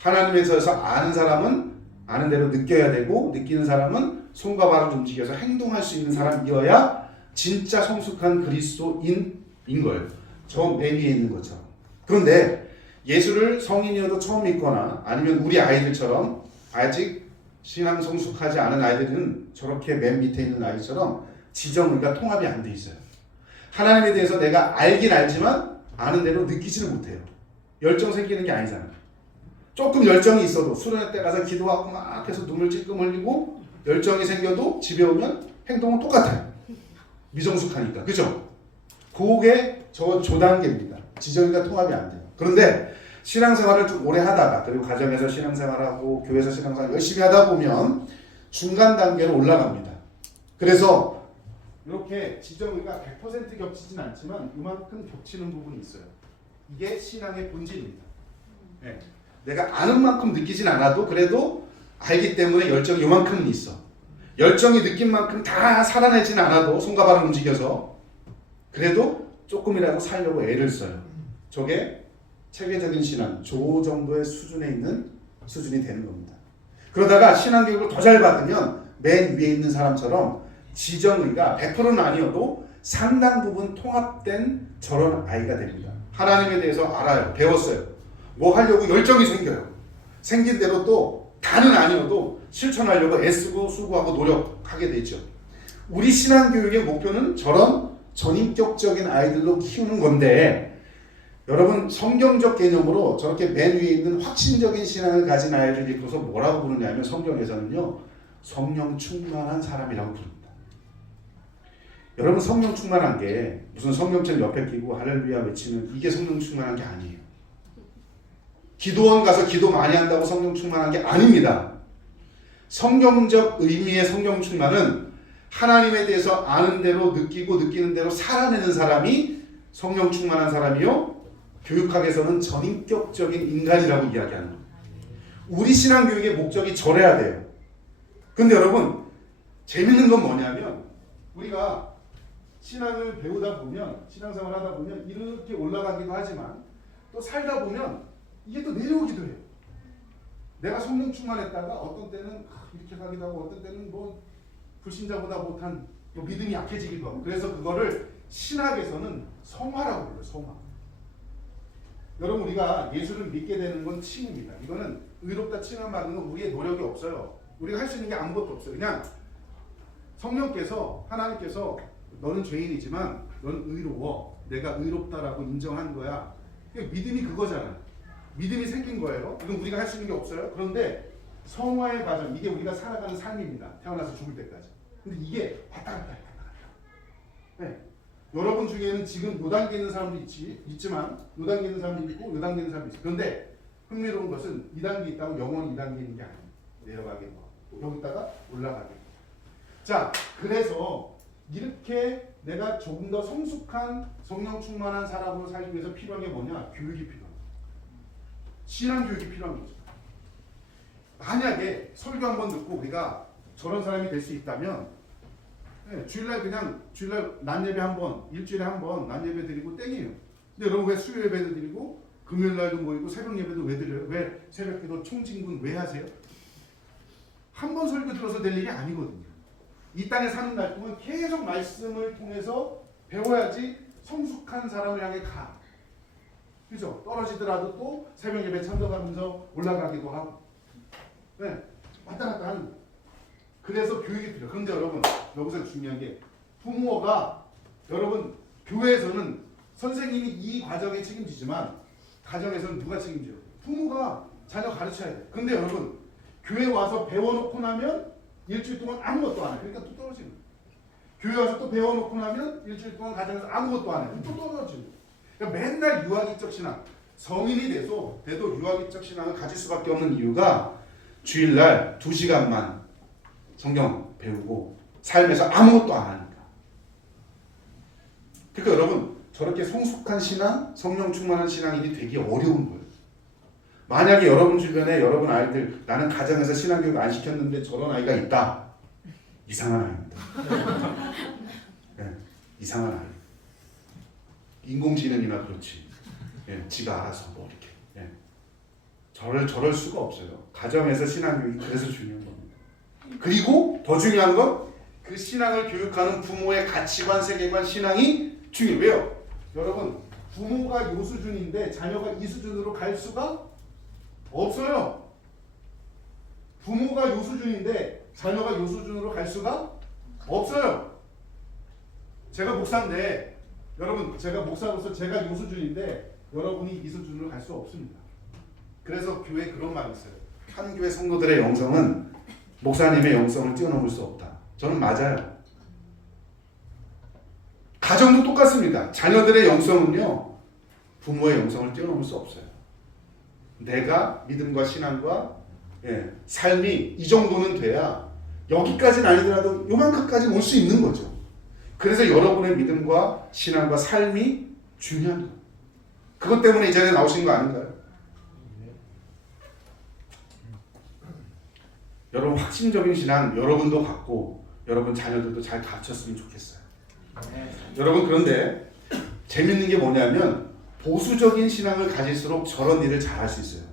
하나님에 대해서 아는 사람은 아는 대로 느껴야 되고 느끼는 사람은 손과 발을 움직여서 행동할 수 있는 사람이어야 진짜 성숙한 그리스도인인 거예요. 저 맨 위에 있는 것처럼. 그런데 예수를 성인이어도 처음 믿거나 아니면 우리 아이들처럼 아직 신앙 성숙하지 않은 아이들은 저렇게 맨 밑에 있는 아이처럼 지정의가 통합이 안 돼 있어요. 하나님에 대해서 내가 알긴 알지만 아는 대로 느끼지를 못해요. 열정 생기는 게 아니잖아요. 조금 열정이 있어도 수련회 때 가서 기도하고 막 해서 눈물 찔끔 흘리고 열정이 생겨도 집에 오면 행동은 똑같아요. 미성숙하니까. 그죠? 그게 저 조단계입니다. 지정의가 통합이 안 돼요. 그런데 신앙생활을 좀 오래 하다가 그리고 가정에서 신앙생활하고 교회에서 신앙생활 열심히 하다 보면 중간 단계로 올라갑니다. 그래서 이렇게 지정의가 100% 겹치진 않지만 이만큼 겹치는 부분이 있어요. 이게 신앙의 본질입니다. 네. 내가 아는 만큼 느끼진 않아도 그래도 알기 때문에 열정이 이만큼은 있어. 열정이 느낀 만큼 다 살아내진 않아도 손과 발을 움직여서 그래도 조금이라도 살려고 애를 써요. 저게 체계적인 신앙, 저 정도의 수준에 있는 수준이 되는 겁니다. 그러다가 신앙교육을 더 잘 받으면 맨 위에 있는 사람처럼 지정의가 100%는 아니어도 상당 부분 통합된 저런 아이가 됩니다. 하나님에 대해서 알아요. 배웠어요. 뭐 하려고 열정이 생겨요. 생긴 대로 또 다는 아니어도 실천하려고 애쓰고 수고하고 노력하게 되죠. 우리 신앙교육의 목표는 저런 전인격적인 아이들로 키우는 건데 여러분 성경적 개념으로 저렇게 맨 위에 있는 확신적인 신앙을 가진 아이를 이끌어서 뭐라고 부르냐면 성경에서는요 성령 충만한 사람이라고 부릅니다. 여러분 성령 충만한 게 무슨 성경책 옆에 끼고 할렐루야 외치는 이게 성령 충만한 게 아니에요. 기도원 가서 기도 많이 한다고 성령 충만한 게 아닙니다. 성경적 의미의 성령 충만은 하나님에 대해서 아는 대로 느끼고 느끼는 대로 살아내는 사람이 성령 충만한 사람이요 교육학에서는 전인격적인 인간이라고 이야기하는 거예요. 우리 신앙교육의 목적이 저래야 돼요. 근데 여러분 재밌는 건 뭐냐면 우리가 신앙을 배우다 보면 신앙생활 하다 보면 이렇게 올라가기도 하지만 또 살다 보면 이게 또 내려오기도 해요. 내가 성령 충만했다가 어떤 때는 이렇게 가기도 하고 어떤 때는 뭐 불신자보다 못한 뭐 믿음이 약해지기도 하고 그래서 그거를 신학에서는 성화라고 불러요. 성화. 여러분 우리가 예수를 믿게 되는 건 칭입니다. 이거는 의롭다 칭함받는 건 우리의 노력이 없어요. 우리가 할 수 있는 게 아무것도 없어요. 그냥 성령께서 하나님께서 너는 죄인이지만 넌 의로워. 내가 의롭다라고 인정한 거야. 믿음이 그거잖아요. 믿음이 생긴 거예요. 이건 우리가 할 수 있는 게 없어요. 그런데 성화의 과정, 이게 우리가 살아가는 삶입니다. 태어나서 죽을 때까지. 근데 이게 왔다 갔다. 네. 여러분 중에는 지금 요 단계에 있는 사람도 있지만 요 단계에 있는 사람도 있고 요 단계에 있는 사람도 있어요. 그런데 흥미로운 것은 2단계 있다고 영원히 2단계 있는 게 아니에요. 내려가게 뭐 여기다가 올라가게. 자, 그래서 이렇게 내가 조금 더 성숙한 성령 충만한 사람으로 살기 위해서 필요한 게 뭐냐? 교육이 필요한 거예요. 신앙 교육이 필요한 거죠. 만약에 설교 한번 듣고 우리가 저런 사람이 될 수 있다면 네, 주일날 그냥 주일날 낮예배 한번 일주일에 한번 낮예배 드리고 땡이에요. 근데 여러분 왜 수요 예배도 드리고 금요일날도 모이고 새벽 예배도 왜 드려요? 왜 새벽기도 총진군 왜 하세요? 한 번 설교 들어서 될 일이 아니거든요. 이 땅에 사는 날 동안 계속 말씀을 통해서 배워야지 성숙한 사람을 향해 가. 그죠? 떨어지더라도 또 새벽 예배 참석하면서 올라가기도 하고. 네, 왔다 갔다 하는 거예요. 그래서 교육이 필요해요. 그런데 여러분 여기서 중요한 게 부모가 여러분 교회에서는 선생님이 이 과정에 책임지지만 가정에서는 누가 책임져요? 부모가 자녀 가르쳐야 돼요. 근데 여러분 교회 와서 배워놓고 나면 일주일 동안 아무것도 안 해요. 그러니까 또 떨어지는 거예요. 교회 와서 또 배워놓고 나면 일주일 동안 가정에서 아무것도 안 해요. 또 떨어지는 거예요. 그러니까 맨날 유아기적 신앙, 성인이 돼도 유아기적 신앙을 가질 수밖에 없는 이유가 주일날 2시간만 성경 배우고 삶에서 아무것도 안 하니까. 그러니까 여러분 저렇게 성숙한 신앙, 성령 충만한 신앙인이 되기 어려운 거예요. 만약에 여러분 주변에 여러분 아이들 나는 가정에서 신앙교육 안 시켰는데 저런 아이가 있다. 이상한 아이입니다. 네, 이상한 아이. 인공지능이나 그렇지. 예, 지가 알아서 뭐 이렇게. 예. 저럴 수가 없어요. 가정에서 신앙교육이 그래서 중요한 겁니다. 그리고 더 중요한 건 그 신앙을 교육하는 부모의 가치관, 세계관, 신앙이 중요해요. 왜요? 여러분 부모가 요 수준인데 자녀가 이 수준으로 갈 수가 없어요. 부모가 요 수준인데 자녀가 요 수준으로 갈 수가 없어요. 제가 목사인데 여러분 제가 목사로서 제가 요 수준인데 여러분이 이 수준으로 갈 수 없습니다. 그래서 교회에 그런 말이 있어요. 한 교회 성도들의 영성은 목사님의 영성을 뛰어넘을 수 없다. 저는 맞아요. 가정도 똑같습니다. 자녀들의 영성은요 부모의 영성을 뛰어넘을 수 없어요. 내가 믿음과 신앙과 삶이 이 정도는 돼야 여기까지는 아니더라도 요만큼까지 올 수 있는 거죠. 그래서 여러분의 믿음과 신앙과 삶이 중요합니다. 그것 때문에 이 자리에 나오신 거 아닌가요? 여러분 확신적인 신앙 여러분도 갖고 여러분 자녀들도 잘 가르쳤으면 좋겠어요. 여러분 그런데 재밌는 게 뭐냐면 보수적인 신앙을 가질수록 저런 일을 잘할 수 있어요.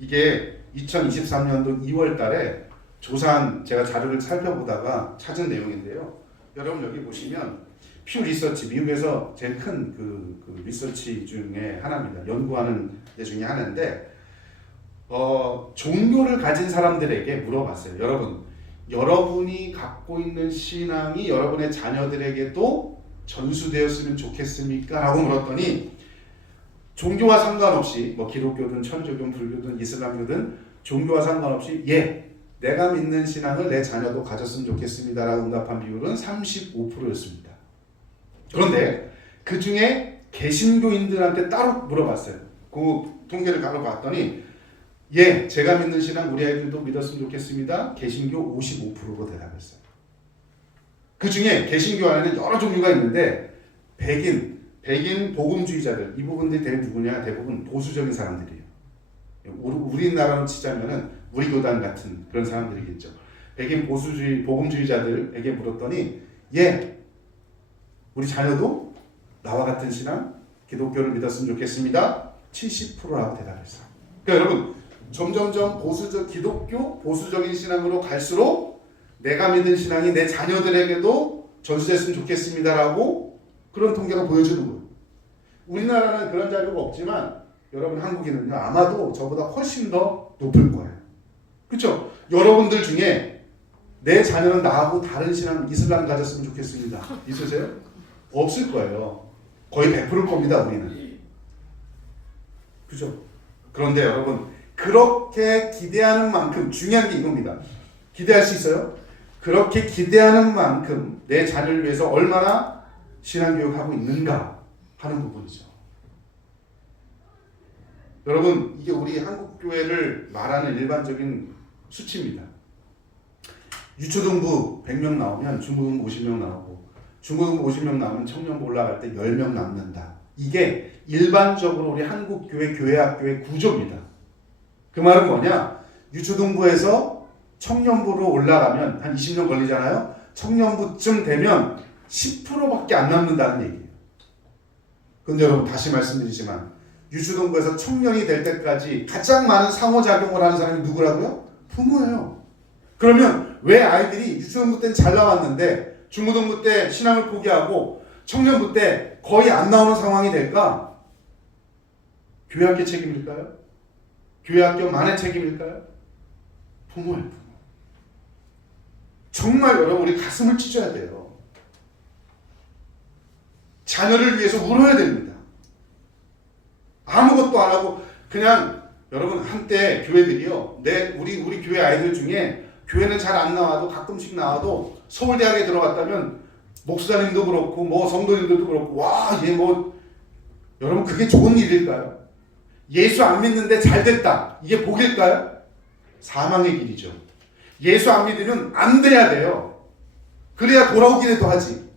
이게 2023년도 2월 달에 조사한 제가 자료를 살펴보다가 찾은 내용인데요. 여러분 여기 보시면 퓨 리서치, 미국에서 제일 큰 그 리서치 중에 하나입니다. 연구하는 데 중에 하나인데 종교를 가진 사람들에게 물어봤어요. 여러분이 갖고 있는 신앙이 여러분의 자녀들에게도 전수되었으면 좋겠습니까? 라고 물었더니 종교와 상관없이 뭐 기독교든 천주교든 불교든 이슬람교든 종교와 상관없이 내가 믿는 신앙을 내 자녀도 가졌으면 좋겠습니다 라고 응답한 비율은 35%였습니다. 그런데 그 중에 개신교인들한테 따로 물어봤어요. 그 통계를 따로 봤더니 제가 믿는 신앙 우리 아이들도 믿었으면 좋겠습니다. 개신교 55%로 대답했어요. 그 중에 개신교 안에는 여러 종류가 있는데 백인 복음주의자들 이 부분들이 대부분 누구냐? 대부분 보수적인 사람들이에요. 우리나라로 치자면은 우리 교단 같은 그런 사람들이겠죠. 백인 복음주의자들에게 물었더니 우리 자녀도 나와 같은 신앙 기독교를 믿었으면 좋겠습니다. 70%라고 대답했어요. 그러니까 여러분 점점점 기독교 보수적인 신앙으로 갈수록 내가 믿는 신앙이 내 자녀들에게도 전수됐으면 좋겠습니다라고 그런 통계가 보여주는 거예요. 우리나라는 그런 자료가 없지만 여러분 한국인은요 아마도 저보다 훨씬 더 높을 거예요. 그렇죠? 여러분들 중에 내 자녀는 나하고 다른 신앙 이슬람 가졌으면 좋겠습니다. 있으세요? 없을 거예요. 거의 100%일 겁니다 우리는. 그죠? 그런데 여러분 그렇게 기대하는 만큼 중요한 게 이겁니다. 기대할 수 있어요? 그렇게 기대하는 만큼 내 자녀를 위해서 얼마나 신앙교육하고 있는가 하는 부분이죠. 여러분, 이게 우리 한국교회를 말하는 일반적인 수치입니다. 유초등부 100명 나오면 중고등부 50명 나오고, 중고등부 50명 나오면 청년부 올라갈 때 10명 남는다. 이게 일반적으로 우리 한국교회 교회학교의 구조입니다. 그 말은 뭐냐? 유초등부에서 청년부로 올라가면 한 20년 걸리잖아요. 청년부쯤 되면 10%밖에 안 남는다는 얘기예요. 근데 여러분, 다시 말씀드리지만 유초등부에서 청년이 될 때까지 가장 많은 상호작용을 하는 사람이 누구라고요? 부모예요. 그러면 왜 아이들이 유초등부 때는 잘 나왔는데 중고등부 때 신앙을 포기하고 청년부 때 거의 안 나오는 상황이 될까? 교회학교 책임일까요? 교회학교만의 책임일까요? 부모예요. 정말 여러분, 우리 가슴을 찢어야 돼요. 자녀를 위해서 울어야 됩니다. 아무것도 안 하고 그냥, 여러분, 한때 교회들이요, 우리 교회 아이들 중에 교회는 잘 안 나와도 가끔씩 나와도 서울대학에 들어갔다면 목사님도 그렇고 뭐 성도님들도 그렇고, 와, 얘 뭐, 여러분, 그게 좋은 일일까요? 예수 안 믿는데 잘 됐다, 이게 복일까요? 사망의 길이죠. 예수 안 믿으면 안 돼야 돼요. 그래야 돌아오기라도 하지.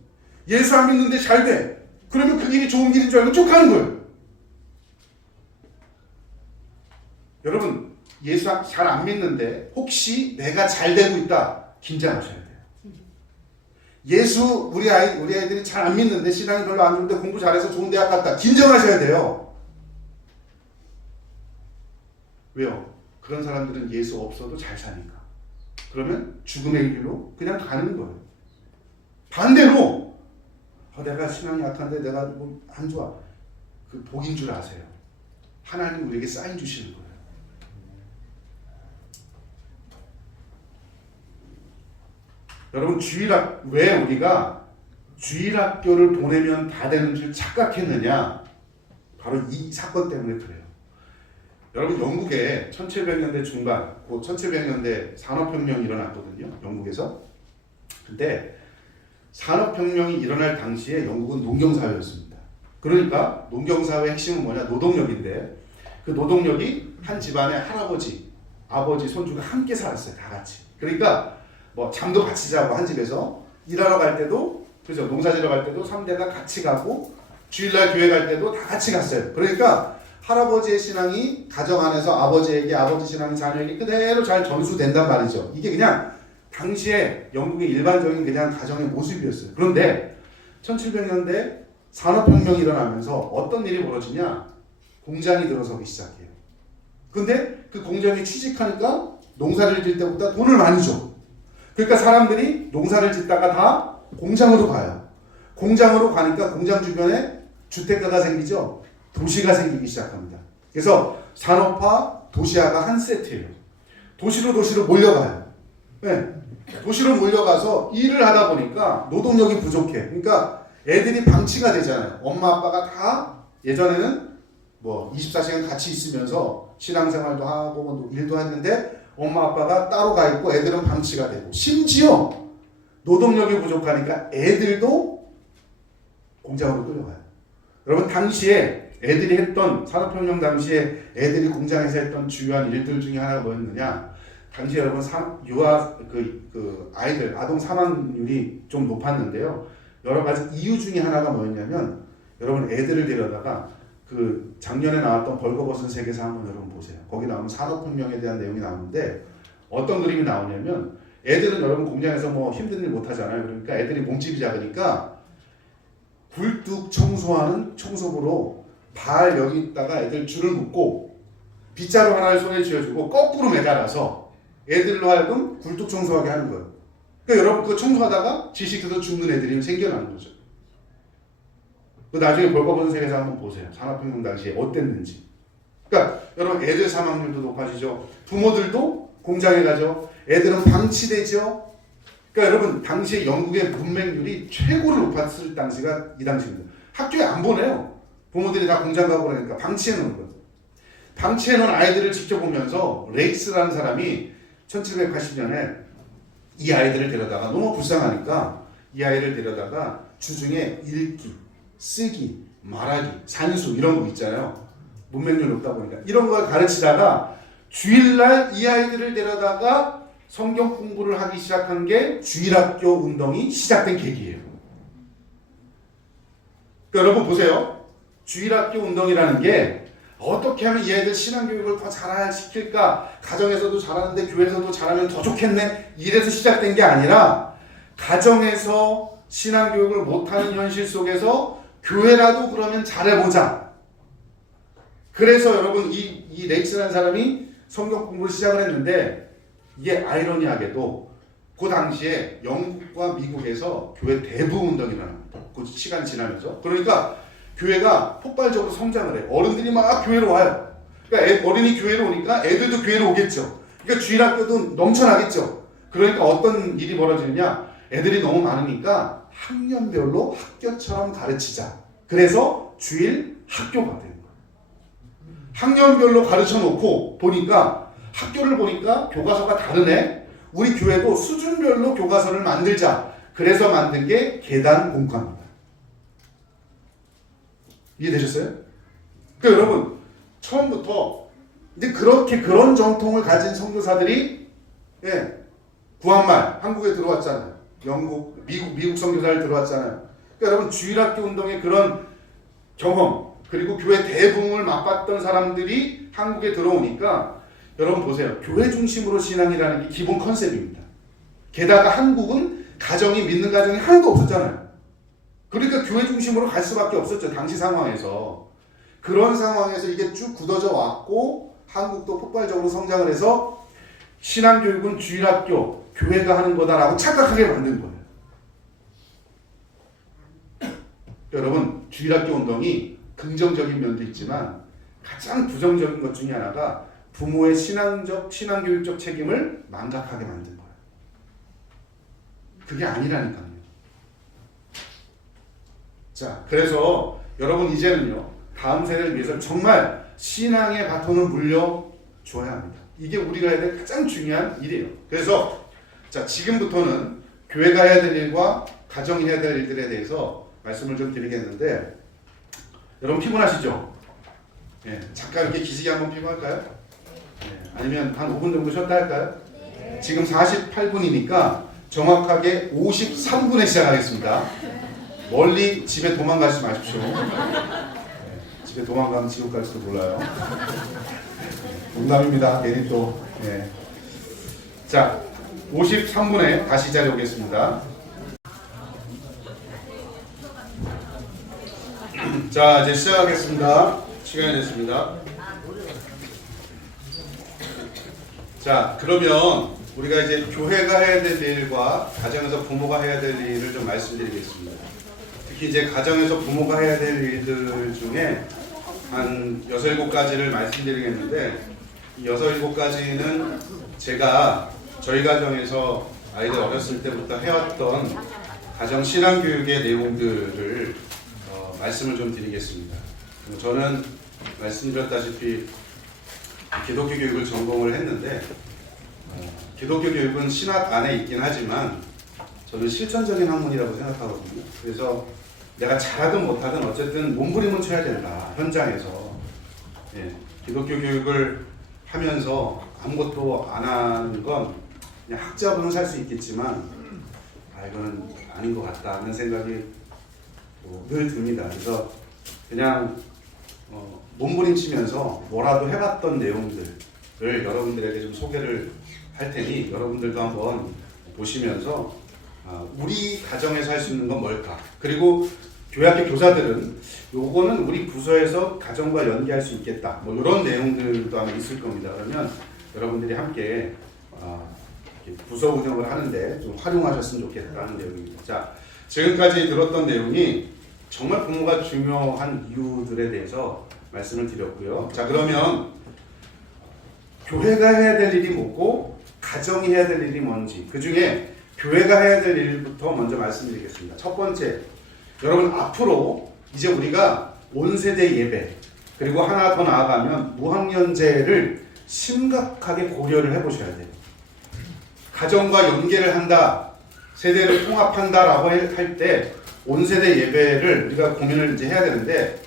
예수 안 믿는데 잘 돼, 그러면 그 길이 좋은 길인 줄 알고 쭉 가는 거예요. 여러분, 예수 잘 안 믿는데 혹시 내가 잘 되고 있다, 긴장하셔야 돼요. 예수, 우리 아이들이 잘 안 믿는데, 신앙이 별로 안 좋은데 공부 잘해서 좋은 대학 갔다, 긴장하셔야 돼요. 왜요? 그런 사람들은 예수 없어도 잘 사니까. 그러면 죽음의 길로 그냥 가는 거예요. 반대로, 내가 신앙이 약한데 내가 뭐 안 좋아, 그 복인 줄 아세요. 하나님 우리에게 사인 주시는 거예요. 여러분, 왜 우리가 주일학교를 보내면 다 되는 줄 착각했느냐? 바로 이 사건 때문에 그래요. 여러분, 영국에 1700년대 중반, 곧 1700년대 산업혁명이 일어났거든요. 영국에서. 근데 산업혁명이 일어날 당시에 영국은 농경사회였습니다. 그러니까 농경사회의 핵심은 뭐냐? 노동력인데, 그 노동력이 한 집안에 할아버지, 아버지, 손주가 함께 살았어요. 다 같이. 그러니까 뭐 잠도 같이 자고, 한 집에서 일하러 갈 때도, 그죠, 농사지러 갈 때도 3대가 같이 가고, 주일날 교회 갈 때도 다 같이 갔어요. 그러니까 할아버지의 신앙이 가정 안에서 아버지에게, 아버지 신앙이 자녀에게 그대로 잘 전수된단 말이죠. 이게 그냥 당시에 영국의 일반적인 그냥 가정의 모습이었어요. 그런데 1700년대 산업혁명이 일어나면서 어떤 일이 벌어지냐? 공장이 들어서기 시작해요. 근데 그 공장에 취직하니까 농사를 질 때보다 돈을 많이 줘. 그러니까 사람들이 농사를 짓다가 다 공장으로 가요. 공장으로 가니까 공장 주변에 주택가가 생기죠. 도시가 생기기 시작합니다. 그래서 산업화, 도시화가 한 세트예요. 도시로 몰려가요. 네. 도시로 몰려가서 일을 하다 보니까 노동력이 부족해. 그러니까 애들이 방치가 되잖아요. 엄마 아빠가 다 예전에는 뭐 24시간 같이 있으면서 신앙생활도 하고 뭐 일도 했는데, 엄마 아빠가 따로 가 있고 애들은 방치가 되고, 심지어 노동력이 부족하니까 애들도 공장으로 끌려가요. 여러분, 당시에 애들이 했던, 산업혁명 당시에 애들이 공장에서 했던 주요한 일들 중에 하나가 뭐였느냐? 당시 여러분, 아이들 아동 사망률이 좀 높았는데요. 여러 가지 이유 중에 하나가 뭐였냐면, 여러분, 애들을 데려다가 그 작년에 나왔던 벌거벗은 세계사 한번 여러분 보세요. 거기 나오면 산업혁명에 대한 내용이 나오는데, 어떤 그림이 나오냐면, 애들은 여러분 공장에서 뭐 힘든 일 못 하잖아요. 그러니까 애들이 몸집이 작으니까 굴뚝 청소하는 청소부로 발 여기다가 애들 줄을 묶고 빗자루 하나를 손에 쥐어주고 거꾸로 매달아서 애들로 하여금 굴뚝 청소하게 하는 거예요. 그러니까 여러분, 그거 청소하다가 지식해서 죽는 애들이 생겨나는 거죠. 그 나중에 벌거벗은 세계사 한번 보세요. 산업혁명 당시에 어땠는지. 그러니까 여러분, 애들 사망률도 높아지죠. 부모들도 공장에 가죠. 애들은 방치되죠. 그러니까 여러분, 당시에 영국의 문맹률이 최고로 높았을 당시가 이 당시입니다. 학교에 안 보내요. 부모들이 다 공장 가고 그러니까 방치해 놓은 거예요. 방치해 놓은 아이들을 지켜보면서 레이스라는 사람이 1780년에 이 아이들을 데려다가, 너무 불쌍하니까 이 아이를 데려다가 주중에 읽기, 쓰기, 말하기, 산수 이런 거 있잖아요. 문맹률 높다 보니까 이런 걸 가르치다가 주일날 이 아이들을 데려다가 성경 공부를 하기 시작한 게 주일학교 운동이 시작된 계기예요. 그러니까 여러분 보세요. 주일학교 운동이라는 게 어떻게 하면 이 아이들 신앙교육을 더 잘 시킬까? 가정에서도 잘하는데 교회에서도 잘하면 더 좋겠네. 이래서 시작된 게 아니라 가정에서 신앙교육을 못하는 현실 속에서 교회라도 그러면 잘해보자. 그래서 여러분 이 렉스라는 사람이 성경 공부를 시작을 했는데 이게 아이러니하게도 그 당시에 영국과 미국에서 교회 대부 운동이 일어납니다. 그 시간이 지나면서. 그러니까 교회가 폭발적으로 성장을 해요. 어른들이 막 교회로 와요. 그러니까 어린이 교회로 오니까 애들도 교회로 오겠죠. 그러니까 주일학교도 넘쳐나겠죠. 그러니까 어떤 일이 벌어지느냐. 애들이 너무 많으니까 학년별로 학교처럼 가르치자. 그래서 주일 학교가 되는 거예요. 학년별로 가르쳐 놓고 보니까 학교를 보니까 교과서가 다르네. 우리 교회도 수준별로 교과서를 만들자. 그래서 만든 게 계단 공과입니다. 이해되셨어요? 그러니까 여러분 처음부터 이제 그렇게 그런 정통을 가진 선교사들이 구한말 한국에 들어왔잖아요. 영국, 미국 선교사를 들어왔잖아요. 그러니까 여러분 주일학교 운동의 그런 경험 그리고 교회 대붕을 맛봤던 사람들이 한국에 들어오니까 여러분 보세요. 교회 중심으로 신앙이라는 게 기본 컨셉입니다. 게다가 한국은 가정이 믿는 가정이 하나도 없었잖아요. 그러니까 교회 중심으로 갈 수밖에 없었죠. 당시 상황에서. 그런 상황에서 이게 쭉 굳어져 왔고 한국도 폭발적으로 성장을 해서 신앙교육은 주일학교, 교회가 하는 거다라고 착각하게 만든 거예요. 여러분 주일학교 운동이 긍정적인 면도 있지만 가장 부정적인 것 중에 하나가 부모의 신앙교육적 책임을 망각하게 만든 거예요. 그게 아니라니까요. 자, 그래서 여러분 이제는요 다음 세대를 위해서 정말 신앙의 바톤을 물려줘야 합니다. 이게 우리가 해야 될 가장 중요한 일이에요. 그래서 자 지금부터는 교회가 해야 될 일과 가정이 해야 될 일들에 대해서 말씀을 좀 드리겠는데 여러분 피곤하시죠? 예, 잠깐 이렇게 기지개 한번 피고 할까요? 예, 아니면 한 5분 정도 쉬었다 할까요? 네. 지금 48분이니까 정확하게 53분에 시작하겠습니다. 멀리 집에 도망가지 마십시오. 예, 집에 도망가면 지옥 갈지도 몰라요. 농담입니다. 괜히 또. 예. 자, 53분에 다시 자리에 오겠습니다. 자, 이제 시작하겠습니다. 시간이 됐습니다. 자, 그러면 우리가 이제 교회가 해야 될 일과 가정에서 부모가 해야 될 일을 좀 말씀드리겠습니다. 특히 이제 가정에서 부모가 해야 될 일들 중에 한 6, 7가지를 말씀드리겠는데 이 6, 7가지는 제가 저희 가정에서 아이들 어렸을 때부터 해왔던 가정 신앙교육의 내용들을 말씀을 좀 드리겠습니다. 저는 말씀드렸다시피 기독교 교육을 전공을 했는데 기독교 교육은 신학 안에 있긴 하지만 저는 실천적인 학문이라고 생각하거든요. 그래서 내가 잘하든 못하든 어쨌든 몸부림은 쳐야 된다. 현장에서. 예, 기독교 교육을 하면서 아무것도 안 하는 건 그냥 학자분은 살 수 있겠지만 이거는 아닌 것 같다는 생각이 늘 듭니다. 그래서 그냥 몸부림치면서 뭐라도 해봤던 내용들을 여러분들에게 좀 소개를 할 테니 여러분들도 한번 보시면서 우리 가정에서 할 수 있는 건 뭘까? 그리고 교회학교 교사들은 요거는 우리 부서에서 가정과 연계할 수 있겠다. 뭐 이런 내용들도 아마 있을 겁니다. 그러면 여러분들이 함께 부서 운영을 하는데 좀 활용하셨으면 좋겠다는 내용입니다. 자, 지금까지 들었던 내용이 정말 부모가 중요한 이유들에 대해서 말씀을 드렸고요. 자, 그러면 교회가 해야 될 일이 뭐고 가정이 해야 될 일이 뭔지 그 중에 교회가 해야 될 일부터 먼저 말씀드리겠습니다. 첫 번째, 여러분 앞으로 이제 우리가 온 세대 예배 그리고 하나 더 나아가면 무학년제를 심각하게 고려를 해보셔야 돼요. 가정과 연계를 한다, 세대를 통합한다라고 할 때 온세대 예배를 우리가 고민을 이제 해야 되는데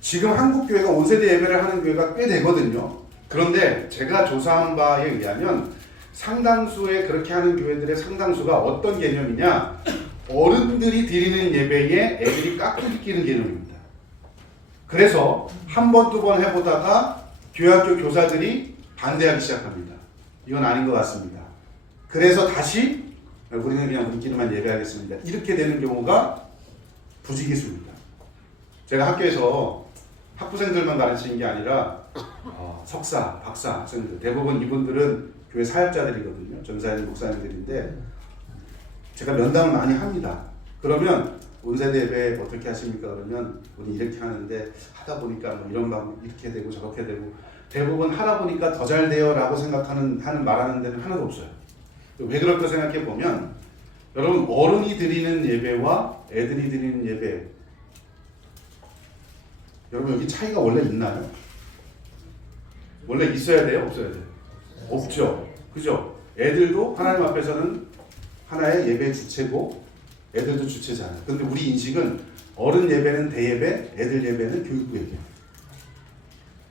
지금 한국 교회가 온세대 예배를 하는 교회가 꽤 되거든요. 그런데 제가 조사한 바에 의하면 상당수의 그렇게 하는 교회들의 상당수가 어떤 개념이냐? 어른들이 드리는 예배에 애들이 깍두기 끼는 개념입니다. 그래서 한 번, 두 번 해보다가 교회학교 교사들이 반대하기 시작합니다. 이건 아닌 것 같습니다. 그래서 다시 우리는 그냥 우리끼리만 예배하겠습니다. 이렇게 되는 경우가 부지기수입니다. 제가 학교에서 학부생들만 가르치는 게 아니라 석사, 박사 학생들 대부분 이분들은 교회 사역자들이거든요. 전사님, 목사님들인데 제가 면담을 많이 합니다. 그러면 온세대 예배 어떻게 하십니까? 그러면 우리 이렇게 하는데 하다 보니까 뭐 이런 방법 이렇게 되고 저렇게 되고 대부분 하다 보니까 더 잘 돼요라고 생각하는 말하는 데는 하나도 없어요. 왜 그럴까 생각해 보면 여러분 어른이 드리는 예배와 애들이 드리는 예배 여러분 여기 차이가 원래 있나요? 원래 있어야 돼요? 없어야 돼요? 없죠. 그죠? 애들도 하나님 앞에서는 하나의 예배 주체고 애들도 주체잖아요. 근데 우리 인식은 어른 예배는 대예배, 애들 예배는 교육부 예배.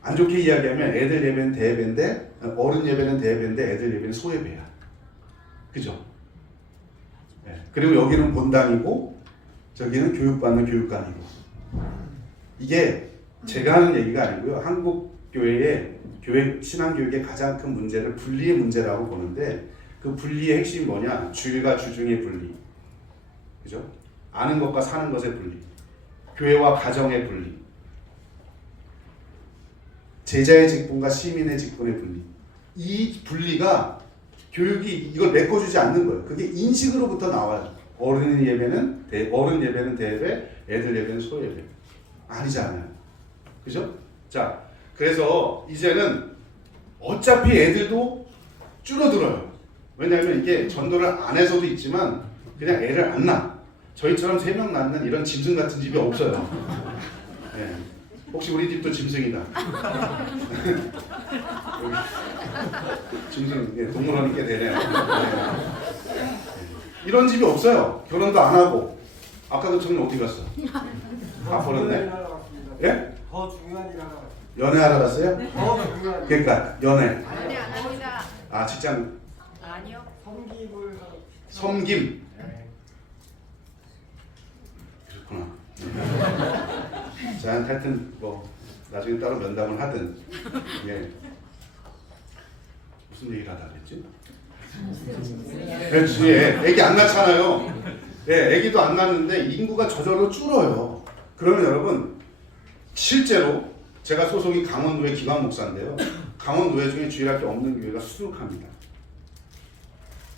안 좋게 이야기하면 애들 예배는 대예배인데 어른 예배는 대예배인데 애들 예배는 소예배야. 그죠? 네. 그리고 여기는 본당이고 저기는 교육받는 교육관이고 이게 제가 하는 얘기가 아니고요. 한국 교회의 신앙교육의 가장 큰 문제를 분리의 문제라고 보는데 그 분리의 핵심이 뭐냐? 주일과 주중의 분리. 그죠? 아는 것과 사는 것의 분리. 교회와 가정의 분리. 제자의 직분과 시민의 직분의 분리. 이 분리가 교육이 이걸 메꿔주지 않는 거예요. 그게 인식으로부터 나와요. 어른 예배는 대예배, 애들 예배는 소예배. 아니잖아요. 그죠? 자, 그래서 이제는 어차피 애들도 줄어들어요. 왜냐하면 이게 전도를 안 해서도 있지만 그냥 애를 안 낳아. 저희처럼 3명 낳는 이런 짐승 같은 집이 없어요. 네. 혹시 우리 집도 짐승이다. 짐승, 예, 동물원 있게 되네요. 네. 이런 집이 없어요. 결혼도 안 하고. 아까 그 청년 어디 갔어? 아, 버렸네? 예? 더 중요한 일 하나 같습니다. 연애하러 갔어요? 더 중요한 일. 그러니까 연애. 아니 안 합니다. 아, 직장 아니요. 섬김을 하고. 섬김. 네. 그렇구나. 자, 하여튼 뭐 나중에 따로 면담을 하든 예. 무슨 얘기를 하다 그랬지? 그렇지. 예. 애기 안 낳잖아요. 예, 애기도 안 낳는데 인구가 저절로 줄어요. 그러면 여러분 실제로 제가 소속이 강원도의 기관 목사인데요. 강원도회 중에 주일학교 없는 교회가 수두룩합니다.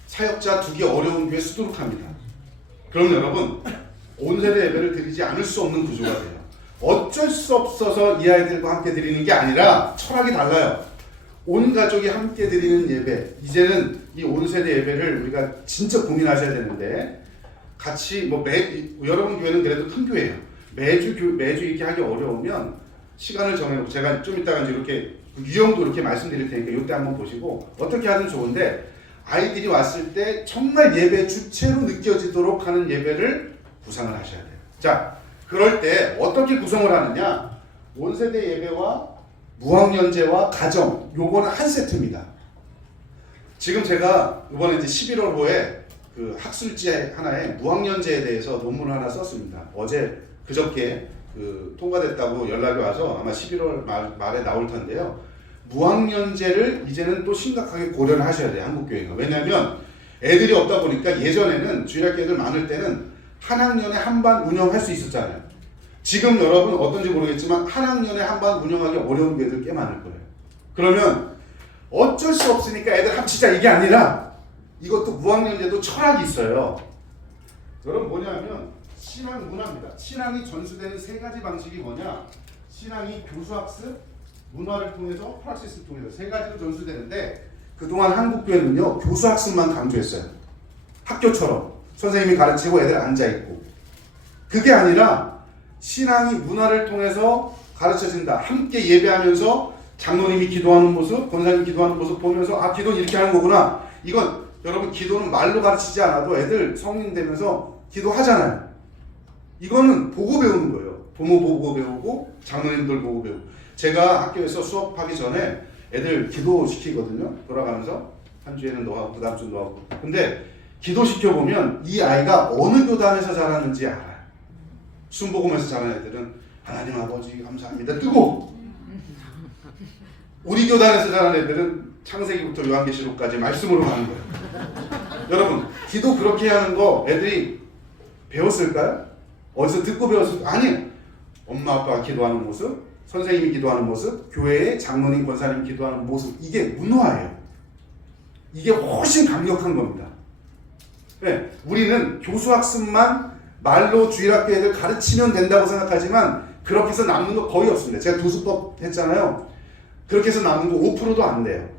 사역자 두기 어려운 교회 수두룩합니다. 그럼 여러분 온세대 예배를 드리지 않을 수 없는 구조가 돼요. 어쩔 수 없어서 이 아이들과 함께 드리는 게 아니라 철학이 달라요. 온 가족이 함께 드리는 예배. 이제는 이 온세대 예배를 우리가 진짜 고민하셔야 되는데 같이 뭐 여러분 교회는 그래도 큰 교회예요. 매주 이렇게 하기 어려우면 시간을 정해놓고 제가 좀 이따가 이제 이렇게 유형도 이렇게 말씀드릴 테니까 이때 한번 보시고 어떻게 하든 좋은데 아이들이 왔을 때 정말 예배 주체로 느껴지도록 하는 예배를 구상을 하셔야 돼요. 자, 그럴 때 어떻게 구성을 하느냐? 온세대 예배와 무학년제와 가정 요거는 한 세트입니다. 지금 제가 이번에 이제 11월 호에 그 학술지 하나에 무학년제에 대해서 논문을 하나 썼습니다. 그저께 그 통과됐다고 연락이 와서 아마 11월 말에 나올 텐데요. 무학년제를 이제는 또 심각하게 고려를 하셔야 돼요. 한국교회가. 왜냐하면 애들이 없다 보니까 예전에는 주일학교 애들 많을 때는 한 학년에 한 반 운영할 수 있었잖아요. 지금 여러분 어떤지 모르겠지만 한 학년에 한 반 운영하기 어려운 교회들 꽤 많을 거예요. 그러면 어쩔 수 없으니까 애들 합치자 이게 아니라 이것도 무학년제도 철학이 있어요. 여러분 뭐냐면 신앙 문화입니다. 신앙이 전수되는 3가지 방식이 뭐냐? 신앙이 교수학습, 문화를 통해서 프락시스를 통해서 3가지로 전수되는데 그동안 한국교회는요 교수학습만 강조했어요. 학교처럼 선생님이 가르치고 애들 앉아있고 그게 아니라 신앙이 문화를 통해서 가르쳐진다. 함께 예배하면서 장로님이 기도하는 모습, 권사님 기도하는 모습 보면서 아 기도는 이렇게 하는 거구나. 이건 여러분 기도는 말로 가르치지 않아도 애들 성인 되면서 기도하잖아요. 이거는 보고 배우는 거예요. 부모 보고 배우고 장로님들 보고 배우고. 제가 학교에서 수업하기 전에 애들 기도시키거든요. 돌아가면서 한 주에는 너하고 그 다음 주 너하고. 근데 기도시켜보면 이 아이가 어느 교단에서 자랐는지 알아요. 순복음에서 자란 애들은 하나님 아버지 감사합니다 뜨고, 우리 교단에서 자란 애들은 창세기부터 요한계시록까지 말씀으로 가는 거예요. 여러분, 기도 그렇게 하는 거 애들이 배웠을까요? 어디서 듣고 배웠을까요? 아니에요. 엄마 아빠가 기도하는 모습, 선생님이 기도하는 모습, 교회의 장로님 권사님이 기도하는 모습, 이게 문화예요. 이게 훨씬 강력한 겁니다. 네, 우리는 교수학습만 말로 주일학교 애들 가르치면 된다고 생각하지만 그렇게 해서 남는 거 거의 없습니다. 제가 교수법 했잖아요. 그렇게 해서 남는 거 5%도 안 돼요.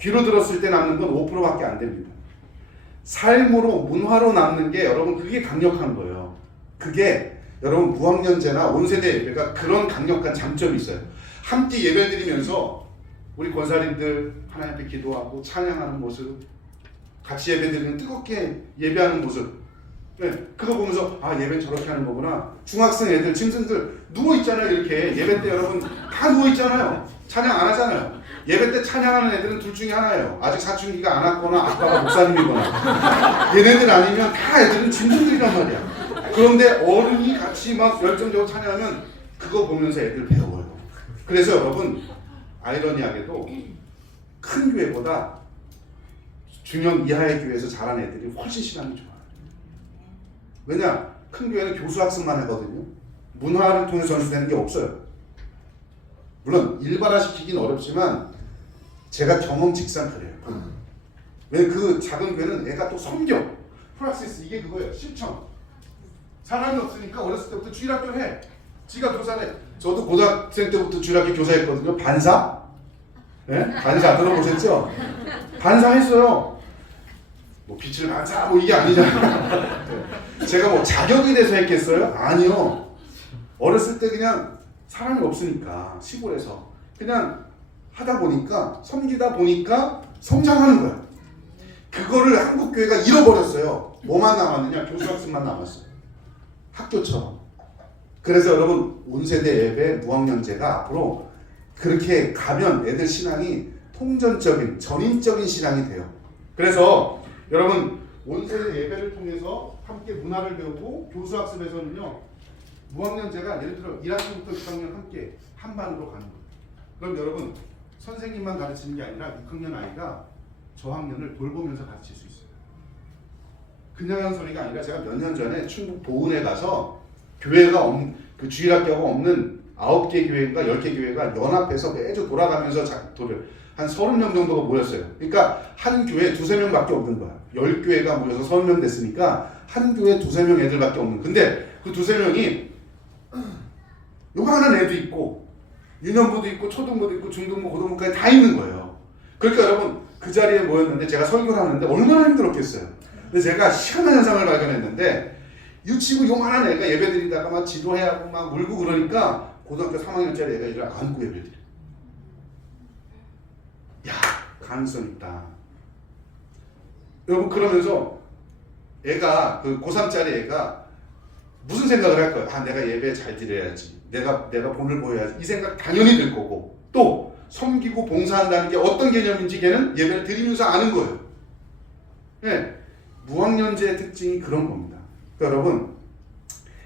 귀로 들었을 때 남는 건 5%밖에 안 됩니다. 삶으로, 문화로 남는 게 여러분 그게 강력한 거예요. 그게 여러분 무학년제나 온세대 예배가 그런 강력한 장점이 있어요. 함께 예배 드리면서 우리 권사님들 하나님 앞에 기도하고 찬양하는 모습, 같이 예배 드리는 뜨겁게 예배하는 모습, 네, 그거 보면서 아 예배는 저렇게 하는 거구나. 중학생 애들, 짐승들 누워있잖아요. 이렇게 예배 때 여러분 다 누워있잖아요. 찬양 안 하잖아요. 예배 때 찬양하는 애들은 둘 중에 하나예요. 아직 사춘기가 안 왔거나 아빠가 목사님이거나. 얘네들 아니면 다 애들은 짐승들이란 말이야. 그런데 어른이 같이 막 열정적으로 찬양하면 그거 보면서 애들 배워요. 그래서 여러분 아이러니하게도 큰 교회보다 중형 이하의 교회에서 자란 애들이 훨씬 신앙이 좋아요. 왜냐? 큰 교회는 교수학습만 하거든요. 문화를 통해 전수되는 게 없어요. 물론 일반화시키긴 어렵지만 제가 경험칙상 그래요. 왜 그 작은 교회는 애가 또 섬겨. 프락시스 이게 그거예요. 실천. 사람이 없으니까 어렸을 때부터 주일학교 해. 지가 교사래. 저도 고등학생 때부터 주일학교 교사했거든요. 반사? 네? 반사 들어보셨죠? 반사 했어요. 뭐 빛을 반사 뭐 이게 아니잖아요. 제가 뭐 자격이 돼서 했겠어요? 아니요. 어렸을 때 그냥 사람이 없으니까 시골에서 그냥 하다 보니까 섬기다 보니까 성장하는 거야. 그거를 한국교회가 잃어버렸어요. 뭐만 남았느냐? 교수학습만 남았어요. 학교처럼. 그래서 여러분 온세대 예배 무학년제가 앞으로 그렇게 가면 애들 신앙이 통전적인 전인적인 신앙이 돼요. 그래서 여러분 온세대 예배를 통해서 함께 문화를 배우고 교수학습에서는요 무학년제가 예를 들어 1학년부터 6학년 함께 한 반으로 가는 거예요. 그럼 여러분 선생님만 가르치는 게 아니라 6학년 아이가 저학년을 돌보면서 가르칠 수 있어요. 그냥 하는 소리가 아니라 제가 몇 년 전에 충북 보은에 가서 교회가 그 주일학교가 없는 9개 교회인가 10개 교회가 연합해서 매주 돌아가면서 한 30명 정도가 모였어요. 그러니까 한 교회에 2~3명밖에 없는 거야. 10교회가 모여서 30명 됐으니까 한 교회에 2~3명 애들밖에 없는. 근데 그 2~3명이 요만한 애도 있고 유년부도 있고 초등부도 있고 중등부 고등부까지 다 있는 거예요. 그러니까 여러분 그 자리에 모였는데 제가 설교를 하는데 얼마나 힘들었겠어요. 그래서 제가 희한한 현상을 발견했는데 유치부 요만한 애가 예배 드리다가 막 지도해야 하고 막 울고 그러니까 고등학교 3학년짜리 애가 이를 안고 예배 드려. 야, 가능성 있다. 여러분 그러면서 애가 그 고3짜리 애가 무슨 생각을 할 거예요? 아, 내가 예배 잘 드려야지. 내가 본을 보여야지. 이 생각 당연히 들 거고 또 섬기고 봉사한다는 게 어떤 개념인지 걔는 예배를 드리면서 아는 거예요. 네, 무학년제의 특징이 그런 겁니다. 그러니까 여러분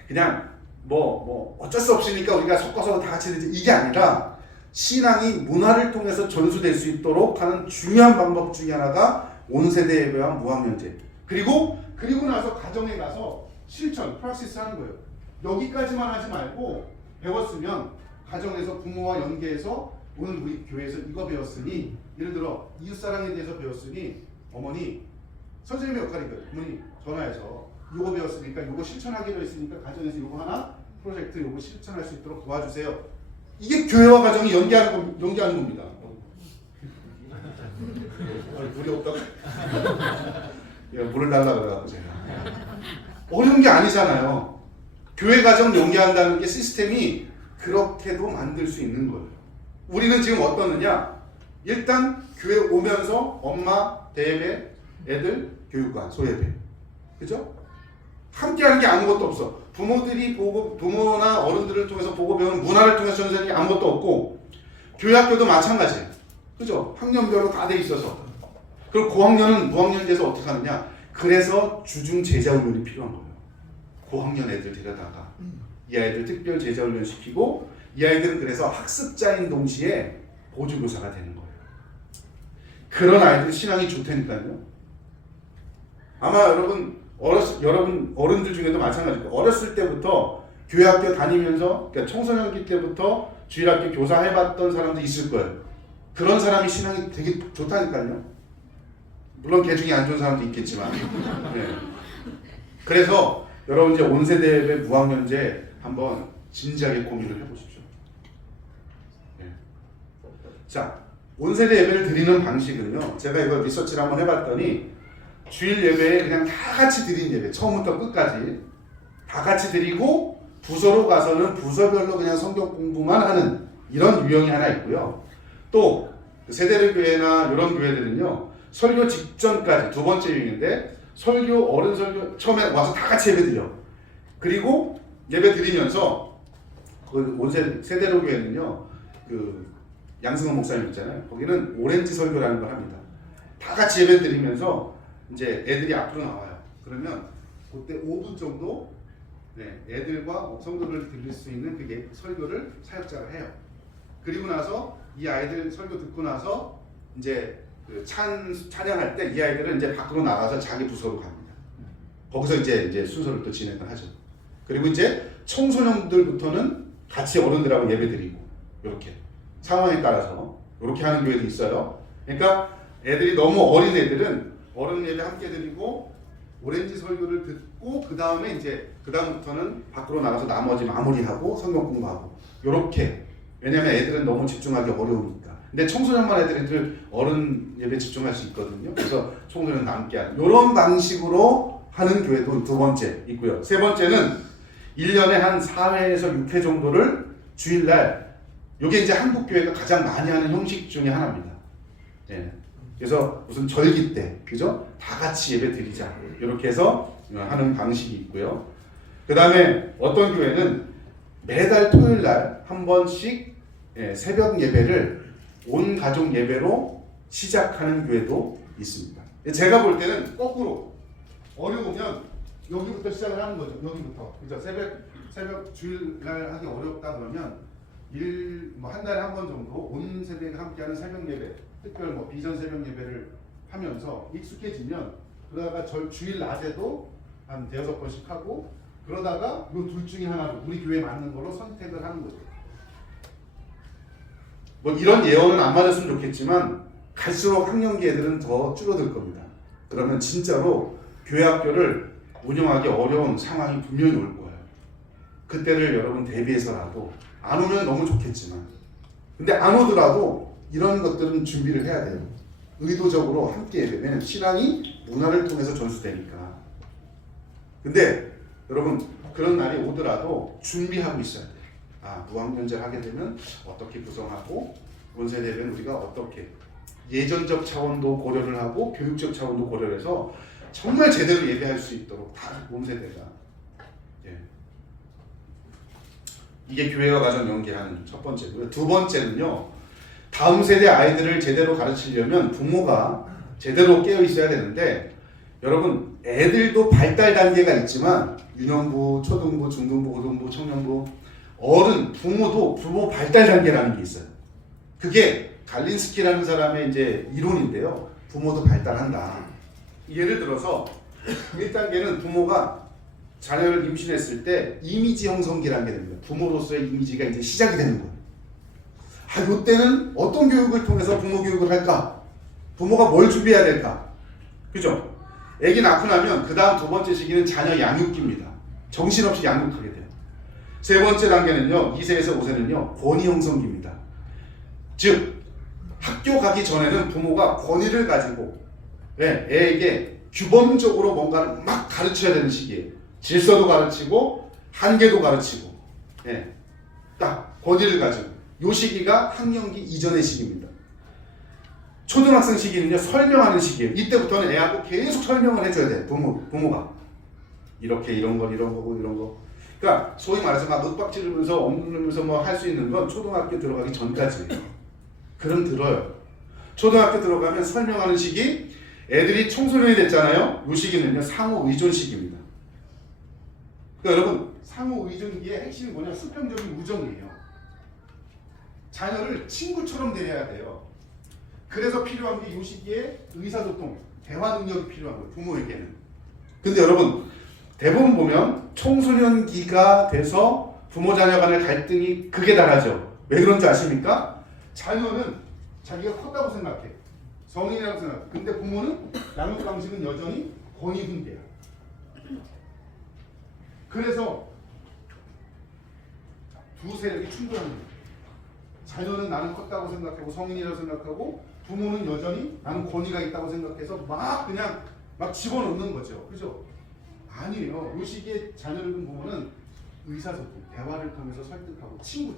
그냥 뭐 어쩔 수 없으니까 우리가 섞어서 다 같이 드리지 이게 아니라 신앙이 문화를 통해서 전수될 수 있도록 하는 중요한 방법 중에 하나가 온세대 예배와 무학년제. 그리고 나서 가정에 가서 실천, 프락시스 하는 거예요. 여기까지만 하지 말고 배웠으면 가정에서 부모와 연계해서 오늘 우리 교회에서 이거 배웠으니 예를 들어 이웃사랑에 대해서 배웠으니 어머니 선생님의 역할이 거예요. 어머니 전화해서 이거 배웠으니까 이거 실천하기로 했으니까 가정에서 이거 하나 프로젝트 이거 실천할 수 있도록 도와주세요. 이게 교회와 가정이 연계하는 겁니다. 물이 없다고? 물을 달라고 그래가지고 제가 어려운 게 아니잖아요. 교회 가정 연계한다는 게 시스템이 그렇게도 만들 수 있는 거예요. 우리는 지금 어떻느냐? 일단 교회 오면서 엄마, 대예배, 애들, 교육관, 소예배, 그죠? 함께하는 게 아무것도 없어. 부모들이 보고 부모나 어른들을 통해서 보고 배우는 문화를 통해서 전수하는 게 아무것도 없고 교회학교도 마찬가지예요. 그죠? 학년별로 다 돼 있어서. 그리고 고학년은 무학년제에서 어떻게 하느냐? 그래서 주중 제자 훈련이 필요한 거예요. 고학년 애들 데려다가 이 아이들 특별 제자 훈련 시키고 이 아이들은 그래서 학습자인 동시에 보조교사가 되는 거예요. 그런 아이들 신앙이 좋다니까요. 아마 여러분 어른들 중에도 마찬가지고 어렸을 때부터 교회학교 다니면서 그러니까 청소년기 때부터 주일학교 교사 해봤던 사람도 있을 거예요. 그런 사람이 신앙이 되게 좋다니까요. 물론 개 중에 안 좋은 사람도 있겠지만. 네. 그래서 여러분 이제 온세대 예배 무학년제 한번 진지하게 고민을 해보십시오. 네. 자, 온세대 예배를 드리는 방식은요. 제가 이거 리서치를 한번 해봤더니 주일 예배에 그냥 다 같이 드린 예배, 처음부터 끝까지 다 같이 드리고 부서로 가서는 부서별로 그냥 성경 공부만 하는 이런 유형이 하나 있고요. 또 세대를 교회나 이런 교회들은요. 설교 직전까지 두 번째 유형인데 설교 어른 설교 처음에 와서 다 같이 예배 드려. 그리고 예배 드리면서 그 온세 세대로 교회는요. 그 양승원 목사님 있잖아요. 거기는 오렌지 설교라는 걸 합니다. 다 같이 예배 드리면서 이제 애들이 앞으로 나와요. 그러면 그때 5분 정도 애들과 성도를 들을 수 있는 그게 설교를 사역자가 해요. 그리고 나서 이 아이들 설교 듣고 나서 이제 그 찬양할 때 이 아이들은 이제 밖으로 나가서 자기 부서로 갑니다. 거기서 이제 순서를 또 진행을 하죠. 그리고 이제 청소년들부터는 같이 어른들하고 예배드리고 이렇게 상황에 따라서 이렇게 하는 교회도 있어요. 그러니까 애들이 너무 어린 애들은 어른 예배 함께 드리고 오렌지 설교를 듣고 그 다음에 이제 그 다음부터는 밖으로 나가서 나머지 마무리하고 성경 공부하고 이렇게. 왜냐면 애들은 너무 집중하기 어려우니까. 근데 청소년만 애들이 어른 예배 집중할 수 있거든요. 그래서 청소년 남게 하는 이런 방식으로 하는 교회도 두 번째 있고요. 세 번째는 1년에 한 4회에서 6회 정도를 주일날 이게 이제 한국 교회가 가장 많이 하는 형식 중에 하나입니다. 네. 그래서 무슨 절기 때, 그죠? 다 같이 예배 드리자. 이렇게 해서 하는 방식이 있고요. 그 다음에 어떤 교회는 매달 토요일 날 한 번씩 새벽 예배를 온 가족 예배로 시작하는 교회도 있습니다. 제가 볼 때는 거꾸로 어려우면 여기부터 시작을 하는 거죠. 여기부터. 그죠? 새벽 주일날 하기 어렵다 그러면 한 달에 한 번 정도 온 세대가 함께하는 새벽 예배, 특별 비전 새벽 예배를 하면서 익숙해지면 그러다가 주일 낮에도 한 5-6번씩 하고 그러다가 이 둘 중에 하나를 우리 교회에 맞는 걸로 선택을 하는 거죠. 이런 예언은 안 맞았으면 좋겠지만 갈수록 학년기 애들은 더 줄어들 겁니다. 그러면 진짜로 교회 학교를 운영하기 어려운 상황이 분명히 올 거예요. 그때를 여러분 대비해서라도 안 오면 너무 좋겠지만 근데 안 오더라도 이런 것들은 준비를 해야 돼요. 의도적으로 함께 예배. 왜냐면 신앙이 문화를 통해서 전수되니까. 근데 여러분 그런 날이 오더라도 준비하고 있어야 돼요. 무학년제를 하게 되면 어떻게 구성하고 온세대회는 우리가 어떻게 예전적 차원도 고려를 하고 교육적 차원도 고려를 해서 정말 제대로 예배할 수 있도록 다 온세대가 이게 교회와 가정 연계하는 첫 번째고요. 두 번째는요. 다음 세대 아이들을 제대로 가르치려면 부모가 제대로 깨어 있어야 되는데 여러분 애들도 발달 단계가 있지만 유년부, 초등부, 중등부, 고등부, 청년부 어른, 부모도 부모 발달 단계라는 게 있어요. 그게 갈린스키라는 사람의 이제 이론인데요. 부모도 발달한다. 예를 들어서 1단계는 부모가 자녀를 임신했을 때 이미지 형성기라는 게 됩니다. 부모로서의 이미지가 이제 시작이 되는 거예요. 이때는 어떤 교육을 통해서 부모 교육을 할까? 부모가 뭘 준비해야 될까? 그죠? 애기 낳고 나면 그 다음 두 번째 시기는 자녀 양육기입니다. 정신없이 양육하게 돼요. 세 번째 단계는요. 2세에서 5세는요. 권위 형성기입니다. 즉 학교 가기 전에는 부모가 권위를 가지고 애에게 규범적으로 뭔가를 막 가르쳐야 되는 시기예요. 질서도 가르치고 한계도 가르치고 딱 권위를 가지고 이 시기가 학년기 이전의 시기입니다. 초등학생 시기는요. 설명하는 시기예요. 이때부터는 애하고 계속 설명을 해줘야 돼요. 부모가. 이렇게 이런 거고 이런 거. 그러니까 소위 말해서 막 윽박지르면서 엉르면서 뭐 할 수 있는 건 초등학교 들어가기 전까지예요. 그럼 들어요. 초등학교 들어가면 설명하는 시기, 애들이 청소년이 됐잖아요. 이 시기는요 상호 의존 시기입니다. 그러니까 여러분 상호 의존기의 핵심이 뭐냐? 수평적인 우정이에요. 자녀를 친구처럼 대해야 돼요. 그래서 필요한 게 이 시기에 의사소통, 대화 능력이 필요한 거예요. 부모에게는. 근데 여러분 대부분 보면 청소년기가 돼서 부모 자녀 간의 갈등이 극에 달하죠. 왜 그런지 아십니까? 자녀는 자기가 컸다고 생각해. 성인이라고 생각해. 근데 부모는 양육 방식은 여전히 권위훈계야. 그래서 두 세력이 충돌하는 거예요. 자녀는 나는 컸다고 생각하고 성인이라고 생각하고 부모는 여전히 나는 권위가 있다고 생각해서 막 그냥 막 집어넣는 거죠. 그죠? 아니에요. 이 시기에 자녀를 둔 부모는 의사소통, 대화를 통해서 설득하고 친구.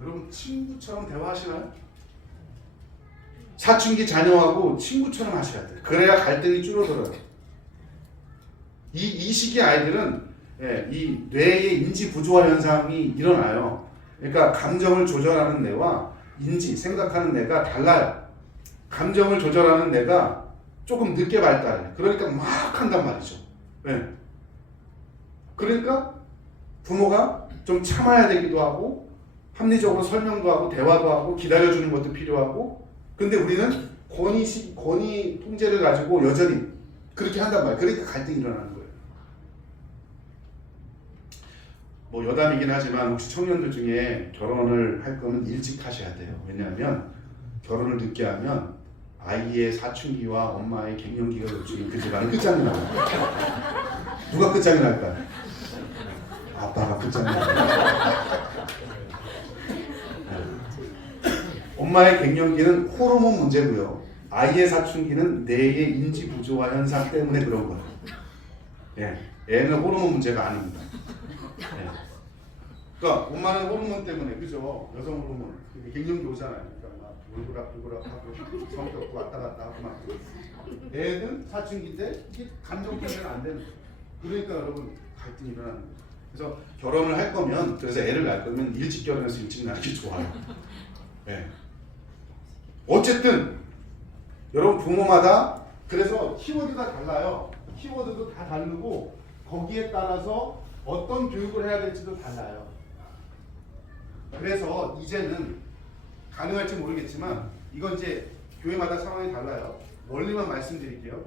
여러분 친구처럼 대화하시나요? 사춘기 자녀하고 친구처럼 하셔야 돼요. 그래야 갈등이 줄어들어요. 이 시기 아이들은 이 뇌의 인지 부조화 현상이 일어나요. 그러니까 감정을 조절하는 뇌와 인지, 생각하는 뇌가 달라요. 감정을 조절하는 뇌가 조금 늦게 발달해요. 그러니까 막 한단 말이죠. 네. 그러니까 부모가 좀 참아야 되기도 하고 합리적으로 설명도 하고 대화도 하고 기다려주는 것도 필요하고 근데 우리는 권위 통제를 가지고 여전히 그렇게 한단 말이에요. 그러니까 갈등이 일어나는 거예요. 뭐 여담이긴 하지만 혹시 청년들 중에 결혼을 할 거면 일찍 하셔야 돼요. 왜냐하면 결혼을 늦게 하면 아이의 사춘기와 엄마의 갱년기가 겹치면 그 집안은 끝장이 나요. 누가 끝장이 날까요? 아빠가 끝장이 나요. 엄마의 갱년기는 호르몬 문제고요. 아이의 사춘기는 뇌의 인지 부조화 현상 때문에 그런 거예요. 예, 애는 호르몬 문제가 아닙니다. 예. 그러니까 엄마는 호르몬 때문에 그죠? 여성 호르몬 갱년기 오잖아요. 그러니까 막 울그락불그락 하고 성격도 왔다 갔다 하고 막 애는 사춘기인데 이게 감정 표현이 안 되는 거예요. 그러니까 여러분 갈등이 일어나는 거예요. 그래서 결혼을 할 거면 그래서 애를 낳을 거면 일찍 결혼해서 일찍 낳는 게 좋아요. 예. 어쨌든 여러분 부모마다 그래서 키워드가 달라요. 키워드도 다 다르고 거기에 따라서 어떤 교육을 해야 될지도 달라요. 그래서 이제는 가능할지 모르겠지만 이건 이제 교회마다 상황이 달라요. 원리만 말씀드릴게요.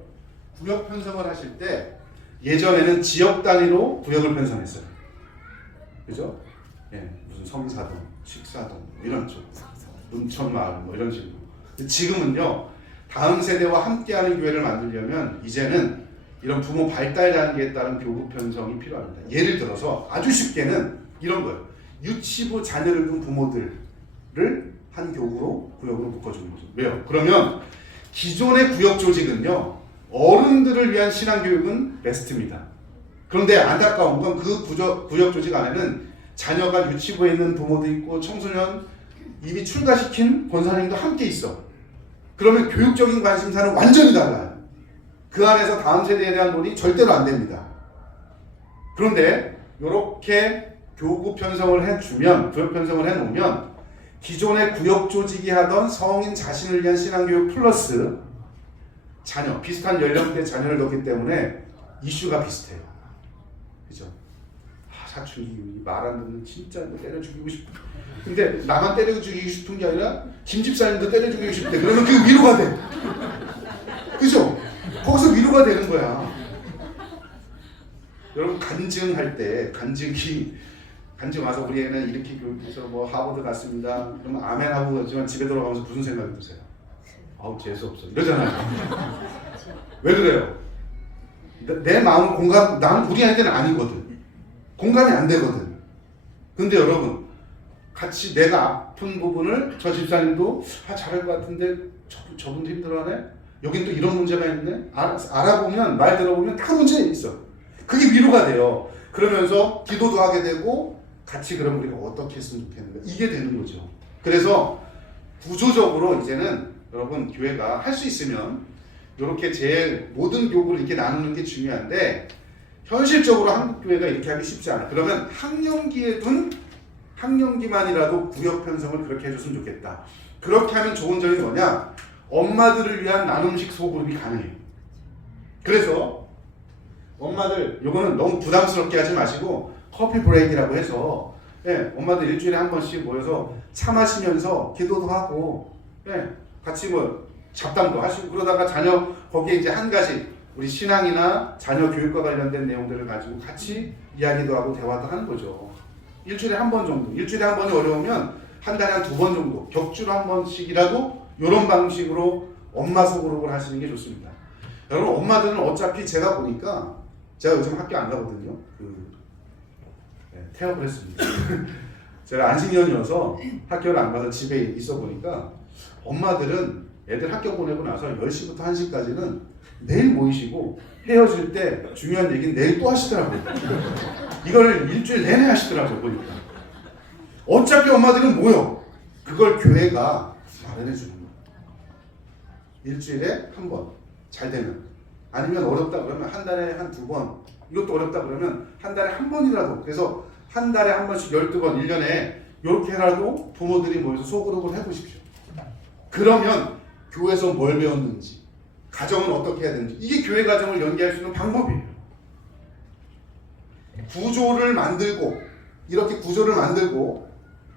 구역 편성을 하실 때 예전에는 지역 단위로 구역을 편성했어요. 그죠? 예, 무슨 성사동, 식사동 이런 쪽, 문천마을 뭐 이런 식으로. 지금은요 다음 세대와 함께하는 교회를 만들려면 이제는 이런 부모 발달 단계에 따른 교구 편성이 필요합니다. 예를 들어서 아주 쉽게는 이런 거예요. 유치부 자녀를 둔 부모들을 한 교구로 구역으로 묶어주는 거죠. 왜요? 그러면 기존의 구역 조직은요 어른들을 위한 신앙교육은 베스트입니다. 그런데 안타까운 건 그 구역 조직 안에는 자녀가 유치부에 있는 부모도 있고 청소년 이미 출가시킨 권사님도 함께 있어. 그러면 교육적인 관심사는 완전히 달라요. 그 안에서 다음 세대에 대한 논의 절대로 안 됩니다. 그런데 이렇게 교구 편성을 해주면, 구역 편성을 해놓으면 기존의 구역 조직이 하던 성인 자신을 위한 신앙교육 플러스 자녀, 비슷한 연령대 자녀를 넣기 때문에 이슈가 비슷해요. 그죠? 사춘기 말 안 듣는 진짜 때려 죽이고 싶어. 근데 나만 때려 죽이고 싶은 게 아니라 김 집사님도 때려 죽이고 싶대. 그러면 그게 위로가 돼. 그죠? 거기서 위로가 되는 거야. 여러분 간증할 때 간증 와서 우리 애는 이렇게 교육해서 뭐 하버드 갔습니다. 그러면 아멘 하고 그러지만 집에 돌아가면서 무슨 생각이 드세요? 아우 재수 없어 이러잖아요. 왜 그래요? 내 마음 공감 나는 우리 아이들은 아니거든. 공감이 안 되거든. 근데 여러분 같이 내가 아픈 부분을 저 집사님도 잘할 것 같은데 저분도 힘들어하네. 여긴 또 이런 문제가 있네. 알아보면 말 들어보면 다 문제 있어. 그게 위로가 돼요. 그러면서 기도도 하게 되고 같이 그럼 우리가 어떻게 했으면 좋겠는가 이게 되는 거죠. 그래서 구조적으로 이제는 여러분 교회가 할 수 있으면 이렇게 제일 모든 교구를 이렇게 나누는 게 중요한데 현실적으로 한국 교회가 이렇게 하기 쉽지 않아. 그러면 학령기에 둔 학령기만이라도 구역 편성을 그렇게 해줬으면 좋겠다. 그렇게 하면 좋은 점이 뭐냐? 엄마들을 위한 나눔식 소그룹이 가능해요. 그래서 엄마들 요거는 너무 부담스럽게 하지 마시고 커피 브레이크라고 해서 엄마들 일주일에 한 번씩 모여서 차 마시면서 기도도 하고 같이 뭐 잡담도 하시고 그러다가 자녀 거기에 이제 한 가지 우리 신앙이나 자녀 교육과 관련된 내용들을 가지고 같이 이야기도 하고 대화도 하는 거죠. 일주일에 한 번 정도. 일주일에 한 번이 어려우면 한 달에 한 2번 정도. 격주로 한 번씩이라도 이런 방식으로 엄마 소그룹을 하시는 게 좋습니다. 여러분 엄마들은 어차피 제가 보니까 제가 요즘 학교 안 가거든요. 퇴업을 했습니다. 제가 안식년이어서 학교를 안 가서 집에 있어 보니까 엄마들은 애들 학교 보내고 나서 10시부터 1시까지는 매일 모이시고 헤어질 때 중요한 얘기는 내일 또 하시더라고요. 이걸 일주일 내내 하시더라고요 보니까. 어차피 엄마들은 모여. 그걸 교회가 마련해 주는 거예요. 일주일에 한 번. 잘 되면. 아니면 어렵다 그러면 한 달에 한 2번. 이것도 어렵다 그러면 한 달에 한 번이라도. 그래서 한 달에 한 번씩 12번 1년에 이렇게라도 부모들이 모여서 소그룹을 해보십시오. 그러면 교회에서 뭘 배웠는지, 가정은 어떻게 해야 되는지, 이게 교회 가정을 연계할 수 있는 방법이에요. 구조를 만들고, 이렇게 구조를 만들고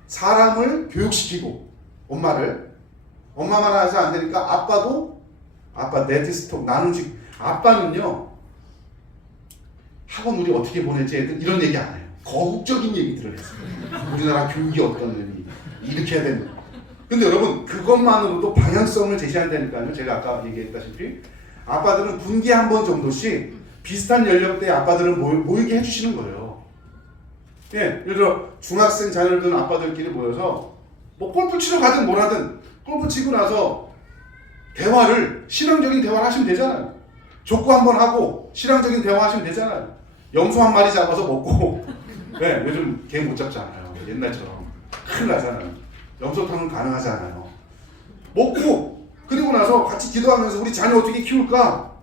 사람을 교육시키고, 엄마만 해서 안 되니까 아빠 네트스톡 나눔식. 아빠는요 학원 우리 어떻게 보내지 애들 이런 얘기 안 해요. 거국적인 얘기들을 했어요. 우리나라 교육이 어떤 이렇게 해야 되는. 근데 여러분 그것만으로도 방향성을 제시한다니까요. 제가 아까 얘기했다시피 아빠들은 분기에 한 번 정도씩 비슷한 연령대의 아빠들을 모이게 해주시는 거예요. 예를 들어 중학생 자녀를 둔 아빠들끼리 모여서 뭐 골프 치러 가든 뭘 하든 골프 치고 나서 신앙적인 대화를 하시면 되잖아요. 족구 한번 하고 신앙적인 대화 하시면 되잖아요. 염소 한 마리 잡아서 먹고 요즘 개 못 잡잖아요. 옛날처럼 큰일 나잖아요. 염소탕은 가능하잖아요. 먹고 그리고 나서 같이 기도하면서 우리 자녀 어떻게 키울까?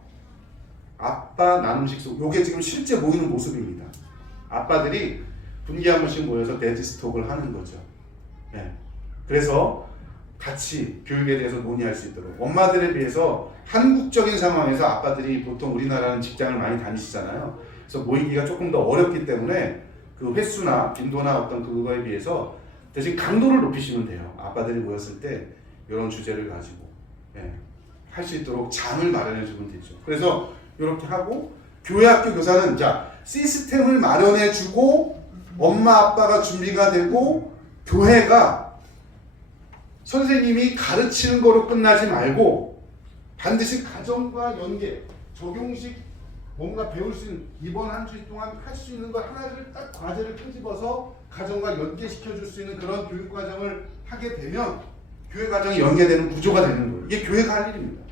아빠 나눔식 속 요게 지금 실제 모이는 모습입니다. 아빠들이 분기에 한 번씩 모여서 데이트스톡을 하는 거죠. 그래서 같이 교육에 대해서 논의할 수 있도록. 엄마들에 비해서 한국적인 상황에서 아빠들이 보통 우리나라는 직장을 많이 다니시잖아요. 그래서 모이기가 조금 더 어렵기 때문에 그 횟수나 빈도나 어떤 그거에 비해서 대신 강도를 높이시면 돼요. 아빠들이 모였을 때 이런 주제를 가지고 할 수 있도록 장을 마련해 주면 되죠. 그래서 이렇게 하고 교회 학교 교사는 자 시스템을 마련해 주고 엄마 아빠가 준비가 되고 교회가 선생님이 가르치는 거로 끝나지 말고 반드시 가정과 연계, 적용식 뭔가 배울 수 있는 이번 한 주 동안 할 수 있는 거 하나를 딱 과제를 끄집어서 가정과 연계시켜 줄 수 있는 그런 교육 과정을 하게 되면 교회 과정이 연계되는 구조가 되는 거예요. 이게 교회가 할 일입니다.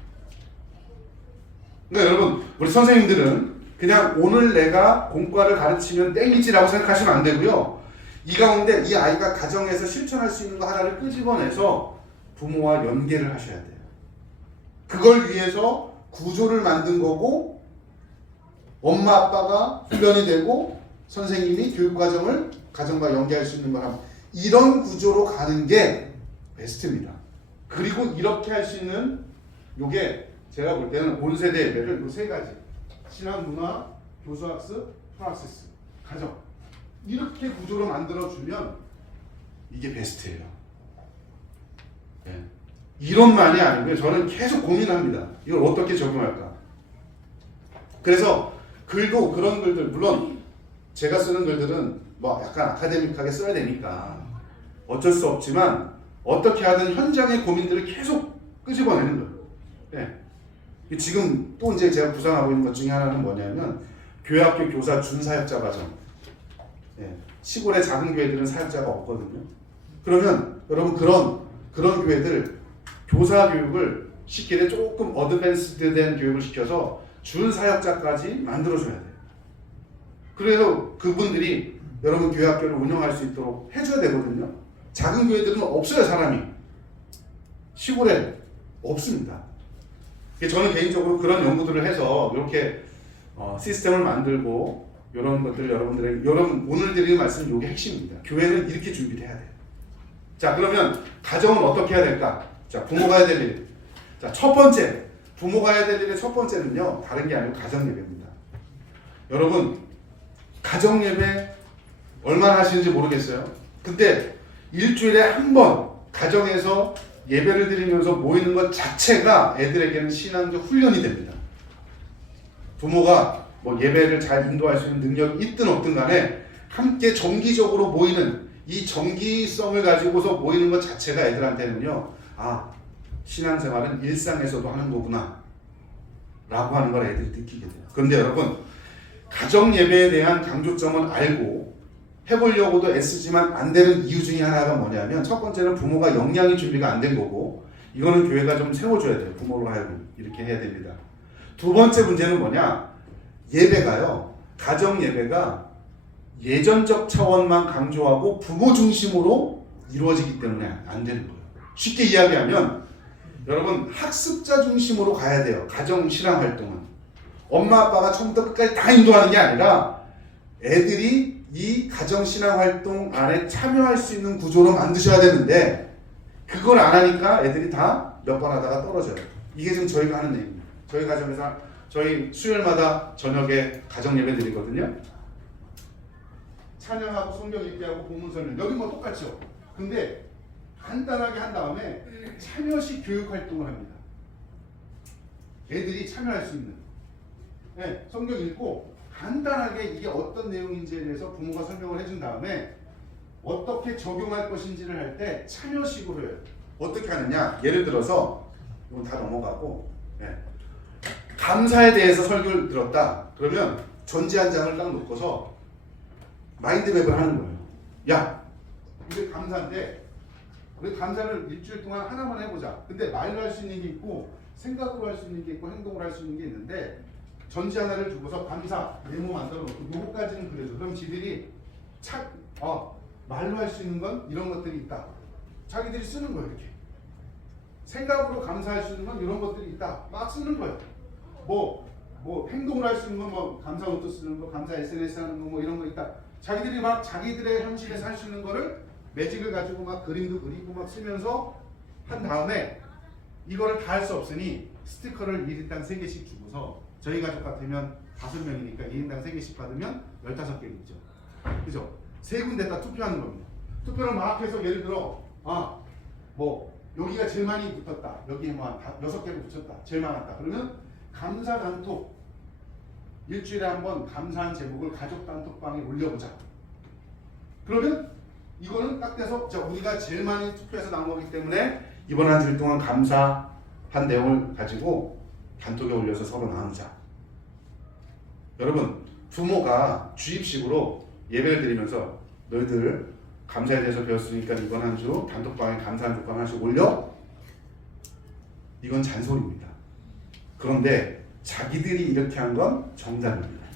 그러니까 여러분 우리 선생님들은 그냥 오늘 내가 공과를 가르치면 땡이지라고 생각하시면 안 되고요. 이 가운데 이 아이가 가정에서 실천할 수 있는 거 하나를 끄집어내서 부모와 연계를 하셔야 돼요. 그걸 위해서 구조를 만든 거고 엄마 아빠가 훈련이 되고 선생님이 교육과정을 가정과 연계할 수 있는 거라 이런 구조로 가는 게 베스트입니다. 그리고 이렇게 할 수 있는 요게 제가 볼 때는 온 세대 예배를 요 3가지 신앙, 문화, 교수학습, 프라세스, 가정 이렇게 구조로 만들어주면 이게 베스트예요. 이론만이 아니고요. 저는 계속 고민합니다. 이걸 어떻게 적용할까. 그래서 글도 그런 글들 물론 제가 쓰는 글들은 뭐 약간 아카데믹하게 써야 되니까 어쩔 수 없지만 어떻게 하든 현장의 고민들을 계속 끄집어내는 거예요. 지금 또 이제 제가 구상하고 있는 것 중에 하나는 뭐냐면 교회학교 교사 준사역자 과정. 시골의 작은 교회들은 사역자가 없거든요. 그러면 여러분 그런 교회들 교사 교육을 시키되 조금 어드밴스드된 교육을 시켜서 준사역자까지 만들어줘야 돼요. 그래서 그분들이 여러분 교회학교를 운영할 수 있도록 해줘야 되거든요. 작은 교회들은 없어요. 사람이 시골에 없습니다. 저는 개인적으로 그런 연구들을 해서 이렇게 시스템을 만들고 이런 것들 여러분들에게 여러분 오늘 드리는 말씀 이게 핵심입니다. 교회는 이렇게 준비를 해야 돼요. 자 그러면 가정은 어떻게 해야 될까? 자 부모가 해야 될 일. 자 첫 번째 부모가 해야 될 일의 첫 번째는요 다른 게 아니고 가정 예배입니다. 여러분 가정 예배 얼마나 하시는지 모르겠어요. 근데 일주일에 한 번 가정에서 예배를 드리면서 모이는 것 자체가 애들에게는 신앙적 훈련이 됩니다. 부모가 뭐 예배를 잘 인도할 수 있는 능력이 있든 없든 간에 함께 정기적으로 모이는 이 정기성을 가지고서 모이는 것 자체가 애들한테는요 신앙생활은 일상에서도 하는 거구나 라고 하는 걸 애들이 느끼게 돼요. 그런데 여러분 가정 예배에 대한 강조점은 알고 해보려고도 애쓰지만 안 되는 이유 중에 하나가 뭐냐면 첫 번째는 부모가 역량이 준비가 안 된 거고 이거는 교회가 좀 세워줘야 돼요. 부모로 하여금 이렇게 해야 됩니다. 두 번째 문제는 뭐냐 예배가요 가정 예배가 예전적 차원만 강조하고 부모 중심으로 이루어지기 때문에 안 되는 거예요. 쉽게 이야기하면 여러분 학습자 중심으로 가야 돼요. 가정 신앙 활동은 엄마 아빠가 처음부터 끝까지 다 인도하는 게 아니라 애들이 이 가정 신앙 활동 안에 참여할 수 있는 구조로 만드셔야 되는데 그걸 안 하니까 애들이 다 몇 번 하다가 떨어져요. 이게 지금 저희가 하는 얘기입니다. 저희 가정에서 저희 수요일마다 저녁에 가정 예배 드리거든요. 찬양하고 성경 읽기하고 본문 설명 여기 뭐 똑같죠. 근데 간단하게 한 다음에 참여식 교육 활동을 합니다. 애들이 참여할 수 있는 성경 읽고 간단하게 이게 어떤 내용인지에 대해서 부모가 설명을 해준 다음에 어떻게 적용할 것인지를 할 때 참여식으로 해요. 어떻게 하느냐 예를 들어서 이건 다 넘어가고 감사에 대해서 설교를 들었다 그러면 전지 한 장을 딱 놓고서 마인드맵을 하는 거예요. 야 이게 감사인데 우리 감사를 일주일 동안 하나만 해보자. 근데 말로 할 수 있는 게 있고 생각으로 할 수 있는 게 있고 행동으로 할 수 있는 게 있는데 전지 하나를 두고서 감사 네모 만들어 놓고 요거까지는 그래줘. 그럼 지들이 말로 할 수 있는 건 이런 것들이 있다. 자기들이 쓰는 거예요. 이렇게 생각으로 감사할 수 있는 건 이런 것들이 있다. 막 쓰는 거예요. 뭐 행동으로 할 수 있는 건 뭐 감사 노트 쓰는 거, 감사 SNS 하는 거 뭐 이런 거 있다. 자기들이 막 자기들의 현실에서 할 수 있는 거를 매직을 가지고 막 그림도 그리고 막 쓰면서 한 다음에 이거를 다 할 수 없으니 스티커를 1인당 3개씩 주고서 저희 가족 같으면 5명이니까 1인당 3개씩 받으면 15개 있죠. 그죠? 3군데다 투표하는 겁니다. 투표를 막 해서 예를 들어 여기가 제일 많이 붙었다. 여기에 뭐 6개가 붙였다. 제일 많았다. 그러면 감사 단톡 일주일에 한 번 감사한 제목을 가족 단톡방에 올려보자. 그러면 이거는 딱 돼서 우리가 제일 많이 투표해서 나온 거기 때문에 이번 한 주일 동안 감사한 내용을 가지고 단톡에 올려서 서로 나누자. 여러분 부모가 주입식으로 예배를 드리면서 너희들 감사에 대해서 배웠으니까 이번 한 주 단톡방에 감사한 조건 하나씩 올려? 이건 잔소리입니다. 그런데 자기들이 이렇게 한 건 정답입니다.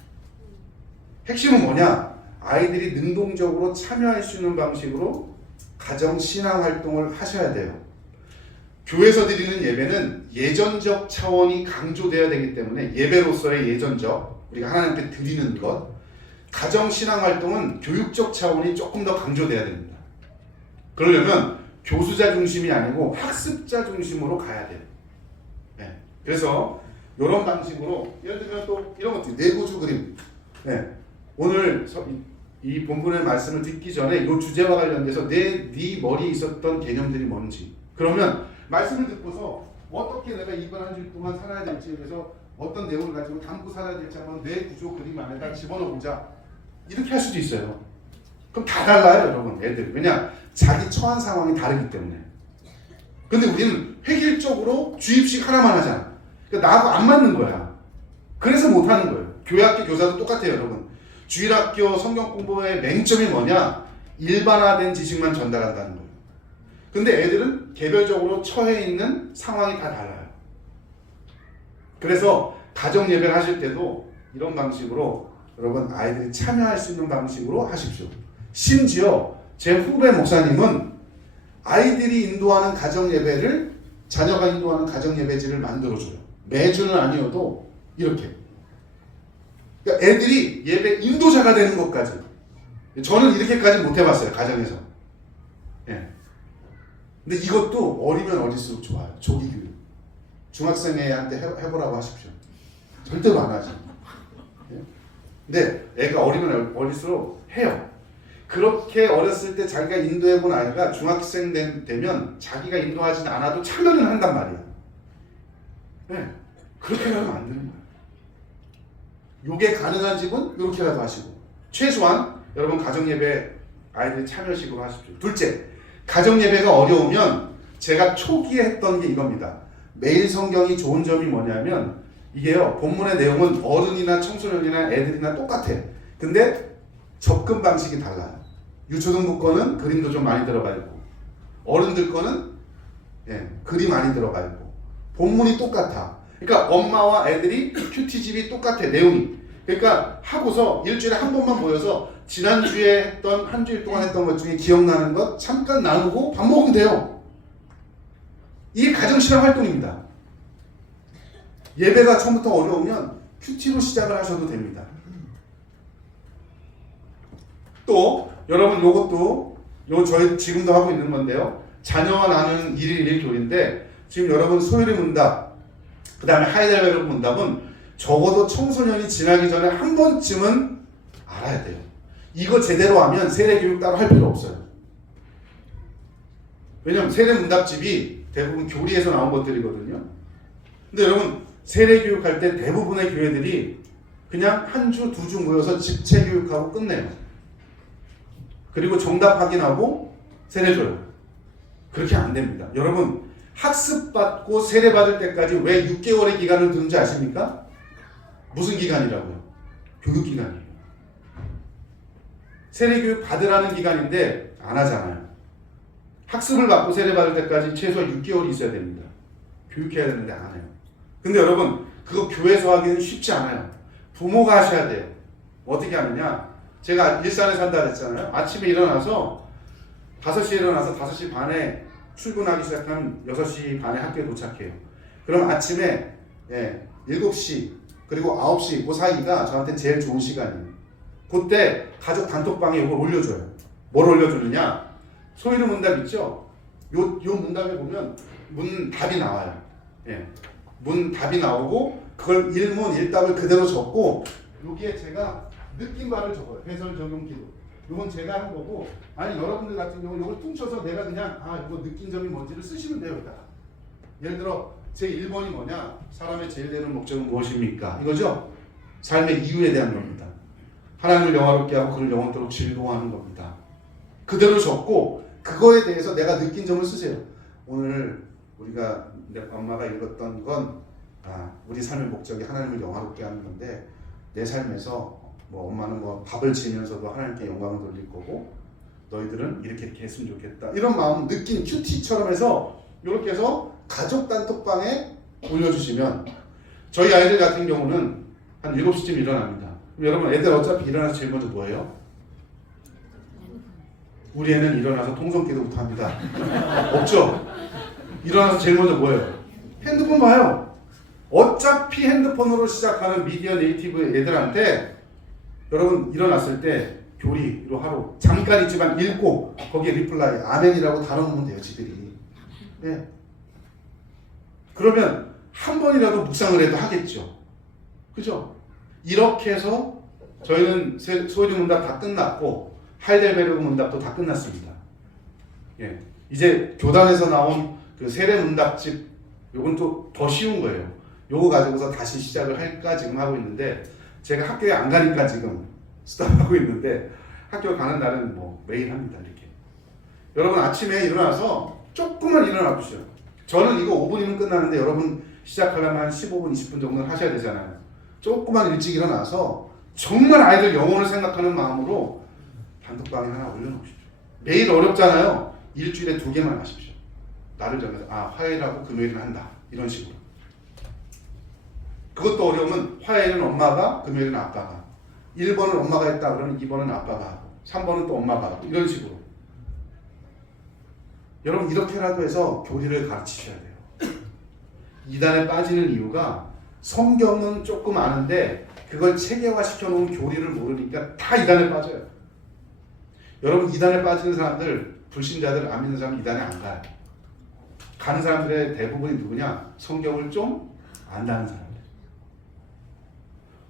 핵심은 뭐냐? 아이들이 능동적으로 참여할 수 있는 방식으로 가정 신앙 활동을 하셔야 돼요. 교회에서 드리는 예배는 예전적 차원이 강조되어야 되기 때문에 예배로서의 예전적 우리가 하나님께 드리는 것 가정 신앙 활동은 교육적 차원이 조금 더 강조돼야 됩니다. 그러려면 교수자 중심이 아니고 학습자 중심으로 가야 돼요. 그래서 이런 방식으로 예를 들면 또 이런 것들 내구주 그림. 오늘 이 본문의 말씀을 듣기 전에 이 주제와 관련돼서 네 머리에 있었던 개념들이 뭔지 그러면 말씀을 듣고서 어떻게 내가 이번 한 주 동안 살아야 될지에 대해서 어떤 내용을 가지고 담고 살아야 될지 한번 뇌 구조 그림 안에다 집어넣어보자. 이렇게 할 수도 있어요. 그럼 다 달라요, 여러분. 애들. 왜냐? 자기 처한 상황이 다르기 때문에. 근데 우리는 획일적으로 주입식 하나만 하잖아. 그러니까 나하고 안 맞는 거야. 그래서 못하는 거예요. 교회학교 교사도 똑같아요, 여러분. 주일학교 성경 공부의 맹점이 뭐냐? 일반화된 지식만 전달한다는 거예요. 근데 애들은 개별적으로 처해 있는 상황이 다 달라요. 그래서 가정 예배를 하실 때도 이런 방식으로 여러분 아이들이 참여할 수 있는 방식으로 하십시오. 심지어 제 후배 목사님은 아이들이 인도하는 가정 예배를 자녀가 인도하는 가정 예배지를 만들어줘요. 매주는 아니어도 이렇게 그러니까 애들이 예배 인도자가 되는 것까지. 저는 이렇게까지 못 해봤어요, 가정에서. 예. 근데 이것도 어리면 어릴수록 좋아요. 조기 교육. 중학생 애한테 해보라고 하십시오. 절대로 안 하지. 예? 근데 애가 어리면 어릴수록 해요. 그렇게 어렸을 때 자기가 인도해본 아이가 중학생 되면 자기가 인도하진 않아도 참여는 한단 말이야. 네. 그렇게 하면 안 되는 거야. 요게 가능한 집은 이렇게라도 하시고, 최소한 여러분 가정예배 아이들 참여식으로 하십시오. 둘째, 가정예배가 어려우면 제가 초기에 했던 게 이겁니다. 매일 성경이 좋은 점이 뭐냐면 이게요, 본문의 내용은 어른이나 청소년이나 애들이나 똑같아. 근데 접근 방식이 달라요. 유초등부 거는 그림도 좀 많이 들어가 있고, 어른들 거는 글이 많이 들어가 있고, 본문이 똑같아. 그러니까 엄마와 애들이 큐티집이 똑같아, 내용이. 그러니까 하고서 일주일에 한 번만 모여서 지난주에 했던, 한 주일 동안 했던 것 중에 기억나는 것 잠깐 나누고 밥 먹으면 돼요. 이게 가정신앙 활동입니다. 예배가 처음부터 어려우면 큐티로 시작을 하셔도 됩니다. 또 여러분 요것도 저희 지금도 하고 있는 건데요. 자녀와 나는 1일 1 교리인데, 지금 여러분 소율이 문답, 그 다음에 하이델베르크 문답은 적어도 청소년이 지나기 전에 한 번쯤은 알아야 돼요. 이거 제대로 하면 세례교육 따로 할 필요 없어요. 왜냐면 세례 문답집이 대부분 교리에서 나온 것들이거든요. 근데 여러분 세례교육 할 때 대부분의 교회들이 그냥 한 주, 두 주 모여서 집체 교육하고 끝내요. 그리고 정답 확인하고 세례 줘요. 그렇게 안 됩니다. 여러분 학습받고 세례받을 때까지 왜 6개월의 기간을 두는지 아십니까? 무슨 기간이라고요? 교육기간이에요. 세례교육 받으라는 기간인데 안 하잖아요. 학습을 받고 세례받을 때까지 최소 6개월이 있어야 됩니다. 교육해야 되는데 안 해요. 근데 여러분 그거 교회에서 하기는 쉽지 않아요. 부모가 하셔야 돼요. 어떻게 하느냐? 제가 일산에 산다 그랬잖아요. 아침에 일어나서 5시에 일어나서 5시 반에 출근하기 시작하면 6시 반에 학교에 도착해요. 그럼 아침에 7시 그리고 9시 그 사이가 저한테 제일 좋은 시간이에요. 그때 가족 단톡방에 이걸 올려줘요. 뭘 올려주느냐? 소위르 문답 있죠? 요 문답에 보면 문답이 나와요. 문답이 나오고 그걸 일문 일답을 그대로 적고 여기에 제가 느낀 바를 적어요. 해설 적용 기록. 이건 제가 한 거고, 아니 여러분들 같은 경우는 이걸 퉁쳐서 내가 그냥 이거 느낀 점이 뭔지를 쓰시면 돼요. 여기다가. 예를 들어 제 1번이 뭐냐? 사람의 제일 되는 목적은 무엇입니까? 이거죠? 삶의 이유에 대한 겁니다. 하나님을 영화롭게 하고 그를 영원토록 즐거워하는 겁니다. 그대로 적고 그거에 대해서 내가 느낀 점을 쓰세요. 오늘 우리가 내 엄마가 읽었던 건 우리 삶의 목적이 하나님을 영화롭게 하는 건데, 내 삶에서 엄마는 밥을 지으면서도 하나님께 영광을 돌릴 거고 너희들은 이렇게 했으면 좋겠다. 이런 마음 느낀 큐티처럼 해서 이렇게 해서 가족 단톡방에 올려주시면, 저희 아이들 같은 경우는 한 7시쯤 일어납니다. 그럼 여러분 애들 어차피 일어나서 제일 먼저 뭐예요? 우리 애는 일어나서 통성기도부터 합니다. 없죠? 일어나서 제일 먼저 뭐예요? 핸드폰 봐요. 어차피 핸드폰으로 시작하는 미디어 네이티브 애들한테 여러분 일어났을 때 교리로 하루 잠깐 있지만 읽고 거기에 리플라이 아멘이라고 달아놓으면 돼요, 지들이. 그러면 한 번이라도 묵상을 해도 하겠죠. 그죠? 이렇게 해서 저희는 소위르 문답 다 끝났고 하이델베르크 문답도 다 끝났습니다. 이제 교단에서 나온 그 세례 문답집, 요건 또 더 쉬운 거예요. 요거 가지고서 다시 시작을 할까 지금 하고 있는데, 제가 학교에 안 가니까 지금 스탑하고 있는데, 학교 가는 날은 매일 합니다. 이렇게. 여러분 아침에 일어나서 조금만 일어나 보시죠. 저는 이거 5분이면 끝나는데 여러분 시작하려면 한 15분, 20분 정도는 하셔야 되잖아요. 조금만 일찍 일어나서 정말 아이들 영혼을 생각하는 마음으로 단톡방에 하나 올려놓으십시오. 매일 어렵잖아요. 일주일에 2개만 하십시오. 날을 정해서 화요일하고 금요일은 한다. 이런 식으로. 그것도 어려우면 화요일은 엄마가, 금요일은 아빠가. 1번은 엄마가 했다 그러면 2번은 아빠가 하고 3번은 또 엄마가 하고 이런 식으로. 여러분 이렇게라도 해서 교리를 가르치셔야 돼요. 이단에 빠지는 이유가 성경은 조금 아는데 그걸 체계화 시켜놓은 교리를 모르니까 다 이단에 빠져요. 여러분 이단에 빠지는 사람들, 불신자들, 안 믿는 사람 이단에 안 가요. 가는 사람들의 대부분이 누구냐? 성경을 좀 안다는 사람들.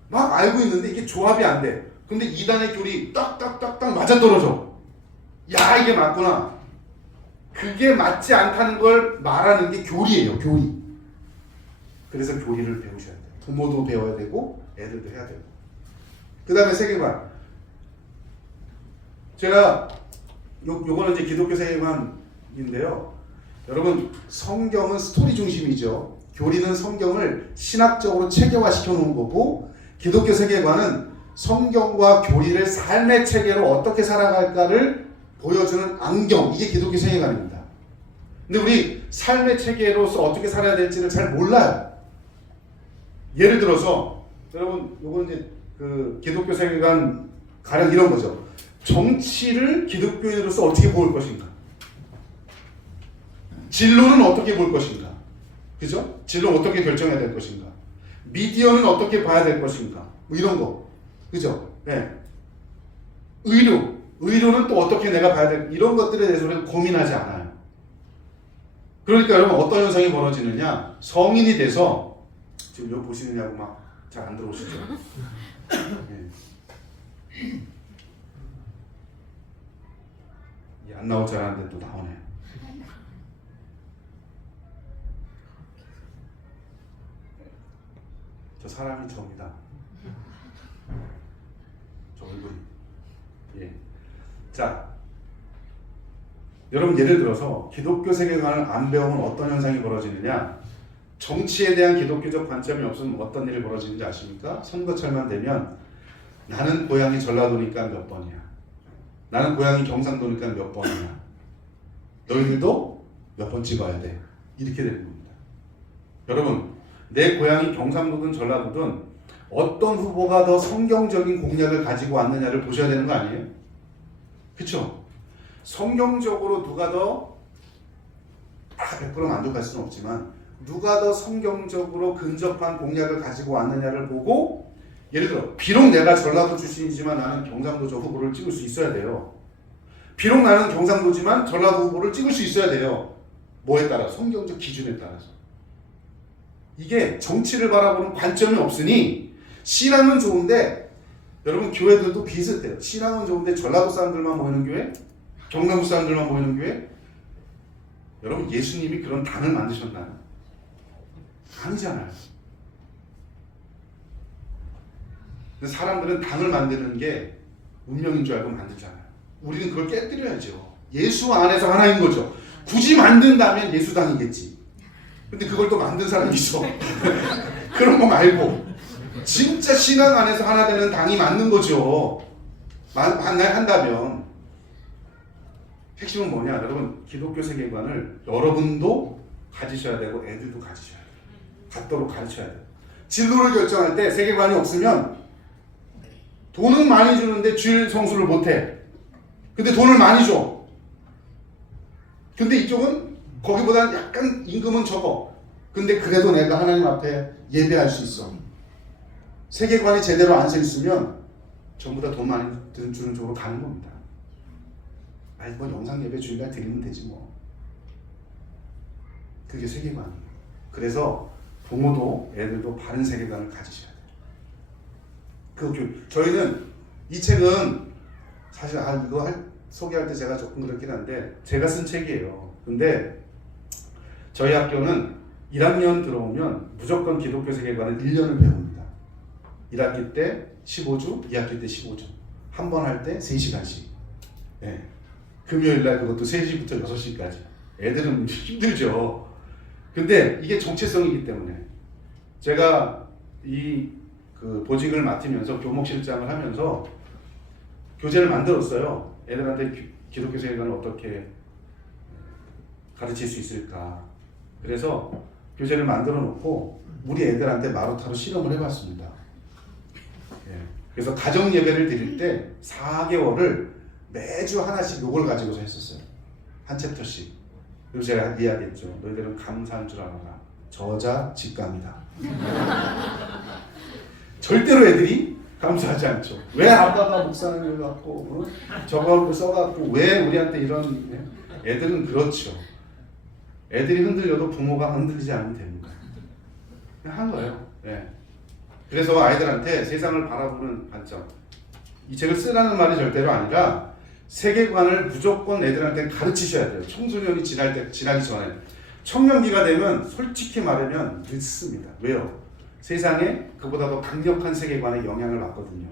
막 알고 있는데 이게 조합이 안 돼. 근데 이단의 교리 딱딱딱딱 맞아떨어져. 야 이게 맞구나. 그게 맞지 않다는 걸 말하는 게 교리예요. 교리. 그래서 교리를 배우셔야 돼요. 부모도 배워야 되고 애들도 해야 되고. 그 다음에 세계관. 제가 요거는 이제 기독교 세계관인데요. 여러분 성경은 스토리 중심이죠. 교리는 성경을 신학적으로 체계화 시켜놓은 거고, 기독교 세계관은 성경과 교리를 삶의 체계로 어떻게 살아갈까를 보여주는 안경, 이게 기독교 세계관입니다. 근데 우리 삶의 체계로서 어떻게 살아야 될지를 잘 몰라요. 예를 들어서 여러분 요건 이제 그 기독교 세계관 가령 이런 거죠. 정치를 기독교인으로서 어떻게 볼 것인가? 진로는 어떻게 볼 것인가? 그죠? 진로 어떻게 결정해야 될 것인가? 미디어는 어떻게 봐야 될 것인가? 뭐 이런 거. 그죠? 네. 의료는 또 어떻게 내가 봐야 될, 이런 것들에 대해서 우리는 고민하지 않아요. 그러니까 여러분 어떤 현상이 벌어지느냐? 성인이 돼서, 지금 여기 보시느냐고 막 잘 안 들어오시죠? 네. 안 나올 줄 알았는데 또 나오네요. 저 사람이 저입니다. 저 얼굴이. 예. 자, 여러분 예를 들어서 기독교 세계관을 안 배우면 어떤 현상이 벌어지느냐? 정치에 대한 기독교적 관점이 없으면 어떤 일이 벌어지는지 아십니까? 선거철만 되면 나는 고향이 전라도니까 몇 번이야. 나는 고향이 경상도니까 몇 번이야. 너희들도 몇 번 찍어야 돼. 이렇게 되는 겁니다. 여러분, 내 고향이 경상도든 전라도든 어떤 후보가 더 성경적인 공약을 가지고 왔느냐를 보셔야 되는 거 아니에요? 그쵸? 성경적으로 누가 더 100% 만족할 수는 없지만 누가 더 성경적으로 근접한 공약을 가지고 왔느냐를 보고, 예를 들어 비록 내가 전라도 출신이지만 나는 경상도 저 후보를 찍을 수 있어야 돼요. 비록 나는 경상도지만 전라도 후보를 찍을 수 있어야 돼요. 뭐에 따라? 성경적 기준에 따라서. 이게 정치를 바라보는 관점이 없으니 신앙은 좋은데, 여러분 교회들도 비슷해요. 신앙은 좋은데 전라도 사람들만 모이는 교회, 경상도 사람들만 모이는 교회. 여러분 예수님이 그런 당을 만드셨나요? 아니잖아요. 근데 사람들은 당을 만드는 게 운명인 줄 알고 만들잖아요. 우리는 그걸 깨뜨려야죠. 예수 안에서 하나인 거죠. 굳이 만든다면 예수당이겠지. 근데 그걸 또 만든 사람이 있어. 그런 거 말고 진짜 신앙 안에서 하나 되는 당이 맞는 거죠. 한다면. 핵심은 뭐냐? 여러분 기독교 세계관을 여러분도 가지셔야 되고 애들도 가지셔야 돼요. 갖도록 가르쳐야 돼요. 진로를 결정할 때 세계관이 없으면 돈은 많이 주는데 주일 성수를 못해. 근데 돈을 많이 줘. 근데 이쪽은 거기보다는 약간 임금은 적어. 근데 그래도 내가 하나님 앞에 예배할 수 있어. 세계관이 제대로 안 서 있으면 전부 다 돈 많이 주는 쪽으로 가는 겁니다. 아니 뭐 영상 예배 주일날 드리면 되지 뭐. 그게 세계관이에요. 그래서 부모도 애들도 바른 세계관을 가지셔야 돼요. 저희는 이 책은 사실 이거 소개할 때 제가 조금 그렇긴 한데 제가 쓴 책이에요. 근데 저희 학교는 1학년 들어오면 무조건 기독교 세계관을 1년을 배웁니다. 1학기 때 15주, 2학기 때 15주. 한 번 할 때 3시간씩. 네. 금요일날 그것도 3시부터 6시까지. 애들은 힘들죠. 근데 이게 정체성이기 때문에 제가 그 보직을 맡으면서 교목실장을 하면서 교재를 만들었어요. 애들한테 기독교 세계관을 어떻게 가르칠 수 있을까. 그래서 교재를 만들어 놓고 우리 애들한테 마루타로 실험을 해봤습니다. 예. 그래서 가정 예배를 드릴 때 4개월을 매주 하나씩 요걸 가지고서 했었어요. 한 챕터씩. 그리고 제가 이야기했죠. 너희들은 감사한 줄 알아라. 저자 직감이다. 절대로 애들이 감수하지 않죠. 왜 아빠가 목사는 걸 갖고 저걸 써갖고 왜 우리한테 이런 애들은 그렇죠. 애들이 흔들려도 부모가 흔들리지 않으면 됩니다. 그냥 한 거예요. 예. 그래서 아이들한테 세상을 바라보는 관점. 이 책을 쓰라는 말이 절대로 아니라 세계관을 무조건 애들한테 가르치셔야 돼요. 청소년이 지나기 전에. 청년기가 되면 솔직히 말하면 늦습니다. 왜요? 세상에 그보다 더 강력한 세계관에 영향을 받거든요.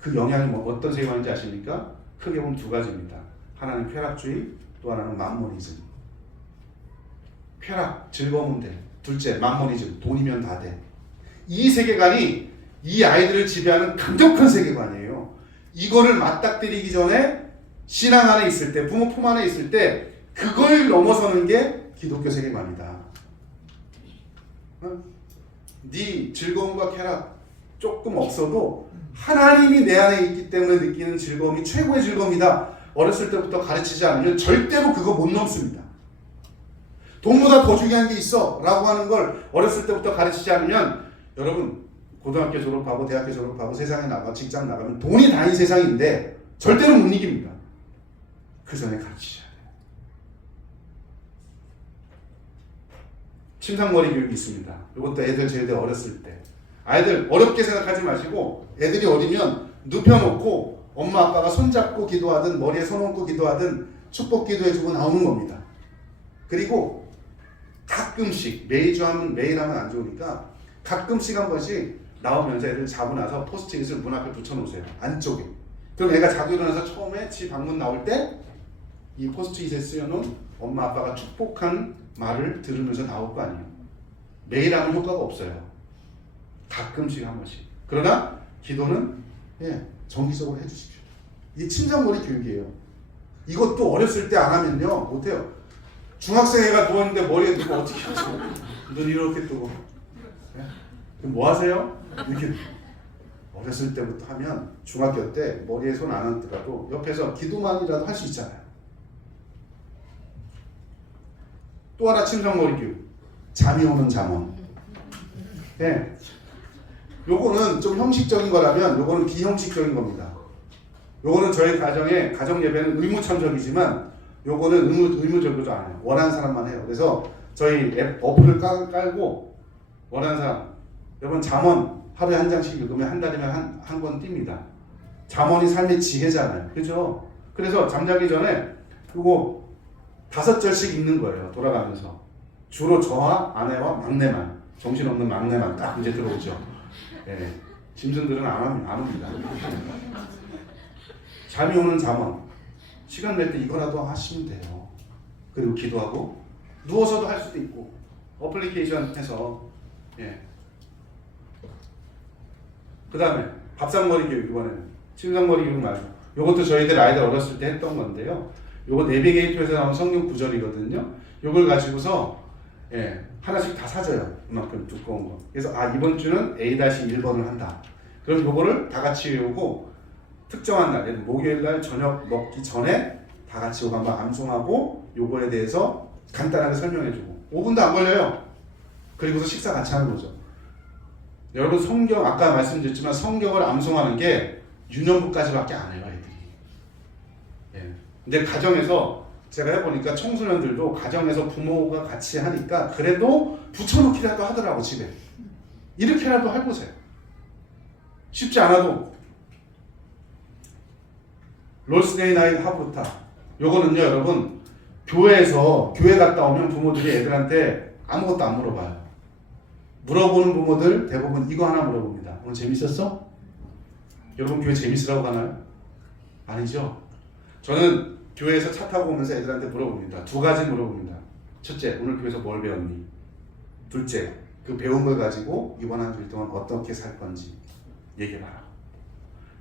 그 영향이 어떤 세계관인지 아십니까? 크게 보면 두 가지입니다. 하나는 쾌락주의, 또 하나는 만모니즘. 쾌락, 즐거우면 돼. 둘째, 만모니즘, 돈이면 다 돼. 이 세계관이 이 아이들을 지배하는 강력한 세계관이에요. 이거를 맞닥뜨리기 전에 신앙 안에 있을 때, 부모 품 안에 있을 때 그걸 넘어서는 게 기독교 세계관이다. 네 즐거움과 쾌락 조금 없어도 하나님이 내 안에 있기 때문에 느끼는 즐거움이 최고의 즐거움이다. 어렸을 때부터 가르치지 않으면 절대로 그거 못 넘습니다. 돈보다 더 중요한 게 있어 라고 하는 걸 어렸을 때부터 가르치지 않으면 여러분 고등학교 졸업하고 대학교 졸업하고 세상에 나가 직장 나가면 돈이 다인 세상인데 절대로 못 이깁니다. 그 전에 가르치셔야 돼요. 침상머리 교육이 있습니다. 이것도 애들 제일 어렸을 때. 아이들 어렵게 생각하지 마시고 애들이 어리면 눕혀놓고 엄마 아빠가 손잡고 기도하든 머리에 손 얹고 기도하든 축복 기도해주고 나오는 겁니다. 그리고 가끔씩 매일 하면 안 좋으니까 가끔씩 한 번씩 나오면서 애들 자고 나서 포스트잇을 문 앞에 붙여놓으세요. 안쪽에. 그럼 애가 자고 일어나서 처음에 집 방문 나올 때 이 포스트잇에 쓰여놓은 엄마 아빠가 축복한 말을 들으면서 나올 거 아니에요. 매일 하면 효과가 없어요. 가끔씩 한 번씩. 그러나 기도는 정기적으로 해주십시오. 이게 침상머리 교육이에요. 이것도 어렸을 때 안 하면요 못해요. 중학생 애가 누워있는데 머리에 누구 어떻게 하죠? 눈 이렇게 뜨고 그럼 뭐 하세요? 이렇게 어렸을 때부터 하면 중학교 때 머리에 손 안 얹더라도 옆에서 기도만이라도 할 수 있잖아요. 또 하나 침상머리 교육. 잠이 오는 잠언. 요거는 좀 형식적인 거라면 요거는 비형식적인 겁니다. 요거는 저희 가정의 가정 예배는 의무천적이지만 요거는 의무적이지 않아요. 원하는 사람만 해요. 그래서 저희 앱 어플을 깔고 원하는 사람 여러분 잠언 하루에 한 장씩 읽으면 한 달이면 한 권 띱니다. 잠언이 삶의 지혜잖아요. 그죠? 그래서 잠자기 전에 그거 5절씩 읽는 거예요. 돌아가면서. 주로 저와 아내와 막내만, 정신없는 막내만 딱 이제 들어오죠. 짐승들은 안 옵니다. 잠이 오는 잠언. 시간 낼 때 이거라도 하시면 돼요. 그리고 기도하고 누워서도 할 수도 있고 어플리케이션 해서 그 다음에 밥상머리 교육 이번에는 침상머리 교육 말고 요것도 저희들 아이들 어렸을 때 했던 건데요. 요거 내비게이터에서 나온 성경 구절이거든요. 요걸 가지고서 하나씩 다 사줘요. 이만큼 두꺼운 거. 그래서 이번 주는 A-1번을 한다. 그럼 요거를 다 같이 외우고 특정한 날, 목요일 날 저녁 먹기 전에 다 같이 요거 한번 암송하고 요거에 대해서 간단하게 설명해주고 5분도 안 걸려요. 그리고서 식사 같이 하는 거죠. 여러분 성경 아까 말씀드렸지만 성경을 암송하는 게 유년부까지밖에 안 해요, 애들이. 근데 가정에서 제가 해보니까 청소년들도 가정에서 부모가 같이 하니까 그래도 붙여놓기라도 하더라고 집에. 이렇게라도 해보세요. 쉽지 않아도 롤스데이 나잇 하브루타 요거는요 여러분 교회 갔다 오면 부모들이 애들한테 아무것도 안 물어봐요. 물어보는 부모들 대부분 이거 하나 물어봅니다. 오늘 재밌었어? 여러분 교회 재밌으라고 가나요? 아니죠. 저는 교회에서 차 타고 오면서 애들한테 물어봅니다. 2가지 물어봅니다. 첫째, 오늘 교회에서 뭘 배웠니? 둘째, 그 배운 걸 가지고 이번 한 주일 동안 어떻게 살 건지 얘기해봐라.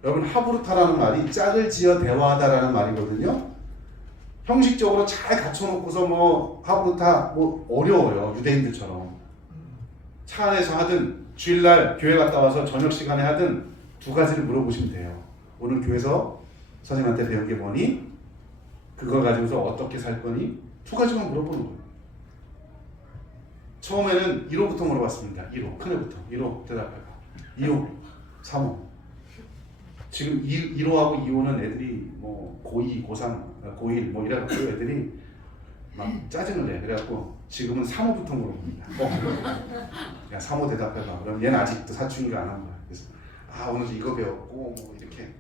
여러분 하브루타라는 말이 짝을 지어 대화하다라는 말이거든요. 형식적으로 잘 갖춰놓고서 뭐 하브루타 뭐 어려워요. 유대인들처럼. 차 안에서 하든 주일날 교회 갔다 와서 저녁 시간에 하든 2가지를 물어보시면 돼요. 오늘 교회에서 선생님한테 배운 게 뭐니? 그걸 가지고서 어떻게 살 거니? 2가지만 물어보는 거예요. 처음에는 1호부터 물어봤습니다. 1호, 큰 애부터. 1호 대답해봐. 2호, 3호. 지금 1호하고 2호는 애들이 뭐 고2, 고3, 고1 뭐 이래갖고 애들이 막 짜증을 내. 그래갖고 지금은 3호부터 물어봅니다. 야 3호 대답해봐. 그럼 얘는 아직도 사춘기를 안 한 거야. 그래서 아 오늘 이거 배웠고 뭐 이렇게.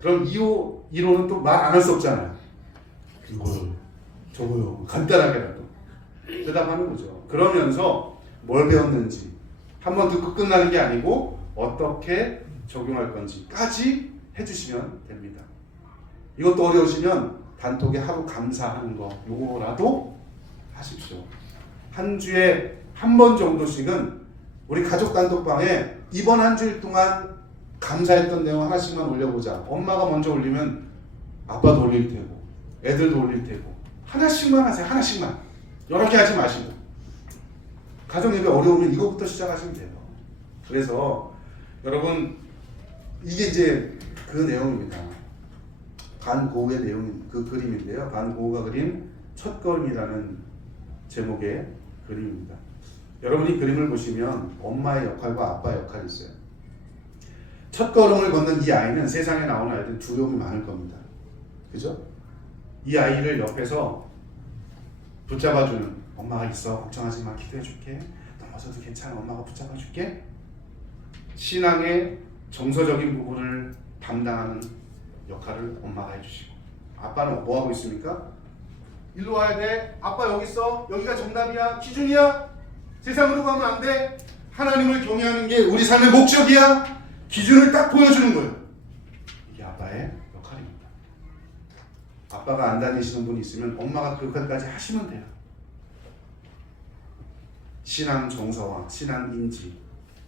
그럼 2호, 1호는 또 말 안 할 수 없잖아요. 이거요, 저거요. 간단하게라도 대답하는 거죠. 그러면서 뭘 배웠는지 한 번 듣고 끝나는 게 아니고 어떻게 적용할 건지까지 해주시면 됩니다. 이것도 어려우시면 단톡에 하루 감사하는 거 요거라도 하십시오. 한 주에 한 번 정도씩은 우리 가족 단톡방에 이번 한 주일 동안 감사했던 내용 하나씩만 올려보자. 엄마가 먼저 올리면 아빠도 올릴 테고 애들도 올릴 테고 하나씩만 하세요. 하나씩만. 여러 개 하지 마시고. 가정 예배 어려우면 이거부터 시작하시면 돼요. 그래서 여러분 이게 이제 그 내용입니다. 반고우의 내용 그 그림인데요. 반고우가 그린 첫걸음이라는 제목의 그림입니다. 여러분이 그림을 보시면 엄마의 역할과 아빠의 역할이 있어요. 첫걸음을 걷는 이 아이는 세상에 나오는 아이들 두려움이 많을 겁니다. 그죠? 이 아이를 옆에서 붙잡아주는 엄마가 있어. 걱정하지 마. 기도해줄게. 넘어져도 괜찮아. 엄마가 붙잡아줄게. 신앙의 정서적인 부분을 담당하는 역할을 엄마가 해주시고 아빠는 뭐 하고 있습니까? 일로 와야 돼. 아빠 여기 있어. 여기가 정답이야. 기준이야. 세상으로 가면 안 돼. 하나님을 경외하는 게 우리 삶의 목적이야. 기준을 딱 보여주는 거예요. 이게 아빠의 역할입니다. 아빠가 안 다니시는 분이 있으면 엄마가 그것까지 하시면 돼요. 신앙 정서와 신앙 인지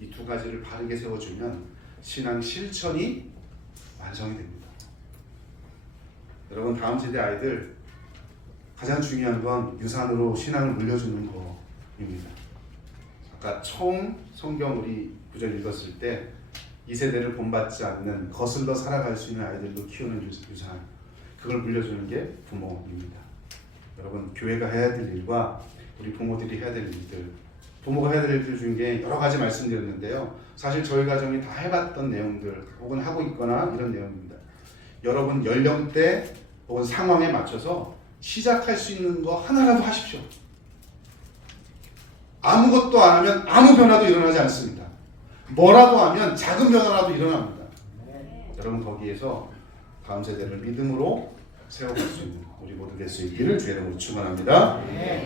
이 두 가지를 바르게 세워주면 신앙 실천이 완성이 됩니다. 여러분 다음 세대 아이들 가장 중요한 건 유산으로 신앙을 물려주는 거입니다. 아까 처음 성경 우리 구절 읽었을 때 이 세대를 본받지 않는 거슬러 살아갈 수 있는 아이들도 키우는 유산 그걸 물려주는 게 부모입니다. 여러분 교회가 해야 될 일과 우리 부모들이 해야 될 일들 부모가 해야 될 일들 중에 여러 가지 말씀드렸는데요. 사실 저희 가정이 다 해봤던 내용들 혹은 하고 있거나 이런 내용입니다. 여러분 연령대 혹은 상황에 맞춰서 시작할 수 있는 거 하나라도 하십시오. 아무것도 안 하면 아무 변화도 일어나지 않습니다. 뭐라도 하면 작은 변화라도 일어납니다. 여러분 거기에서 다음 세대를 믿음으로 세워갈 수 있는 우리 모두 될 수 있기를 주의 이름으로 축원합니다.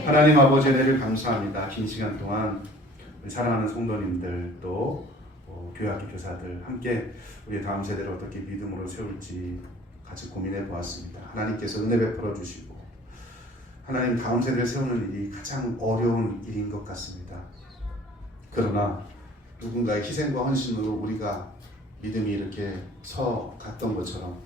하나님 아버지 은혜를 감사합니다. 긴 시간 동안 우리 사랑하는 성도님들 또 교회학교 교사들 함께 우리 다음 세대를 어떻게 믿음으로 세울지 같이 고민해 보았습니다. 하나님께서 은혜 베풀어 주시고 하나님 다음 세대를 세우는 일이 가장 어려운 일인 것 같습니다. 그러나 누군가의 희생과 헌신으로 우리가 믿음이 이렇게 서 갔던 것처럼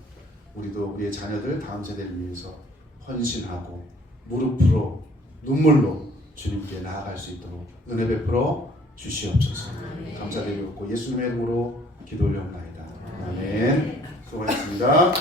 우리도 우리의 자녀들 다음 세대를 위해서 헌신하고 무릎으로 눈물로 주님께 나아갈 수 있도록 은혜 베풀어 주시옵소서. 감사드리고 예수님의 이름으로 기도 올려옵나이다. 아멘. 수고하셨습니다.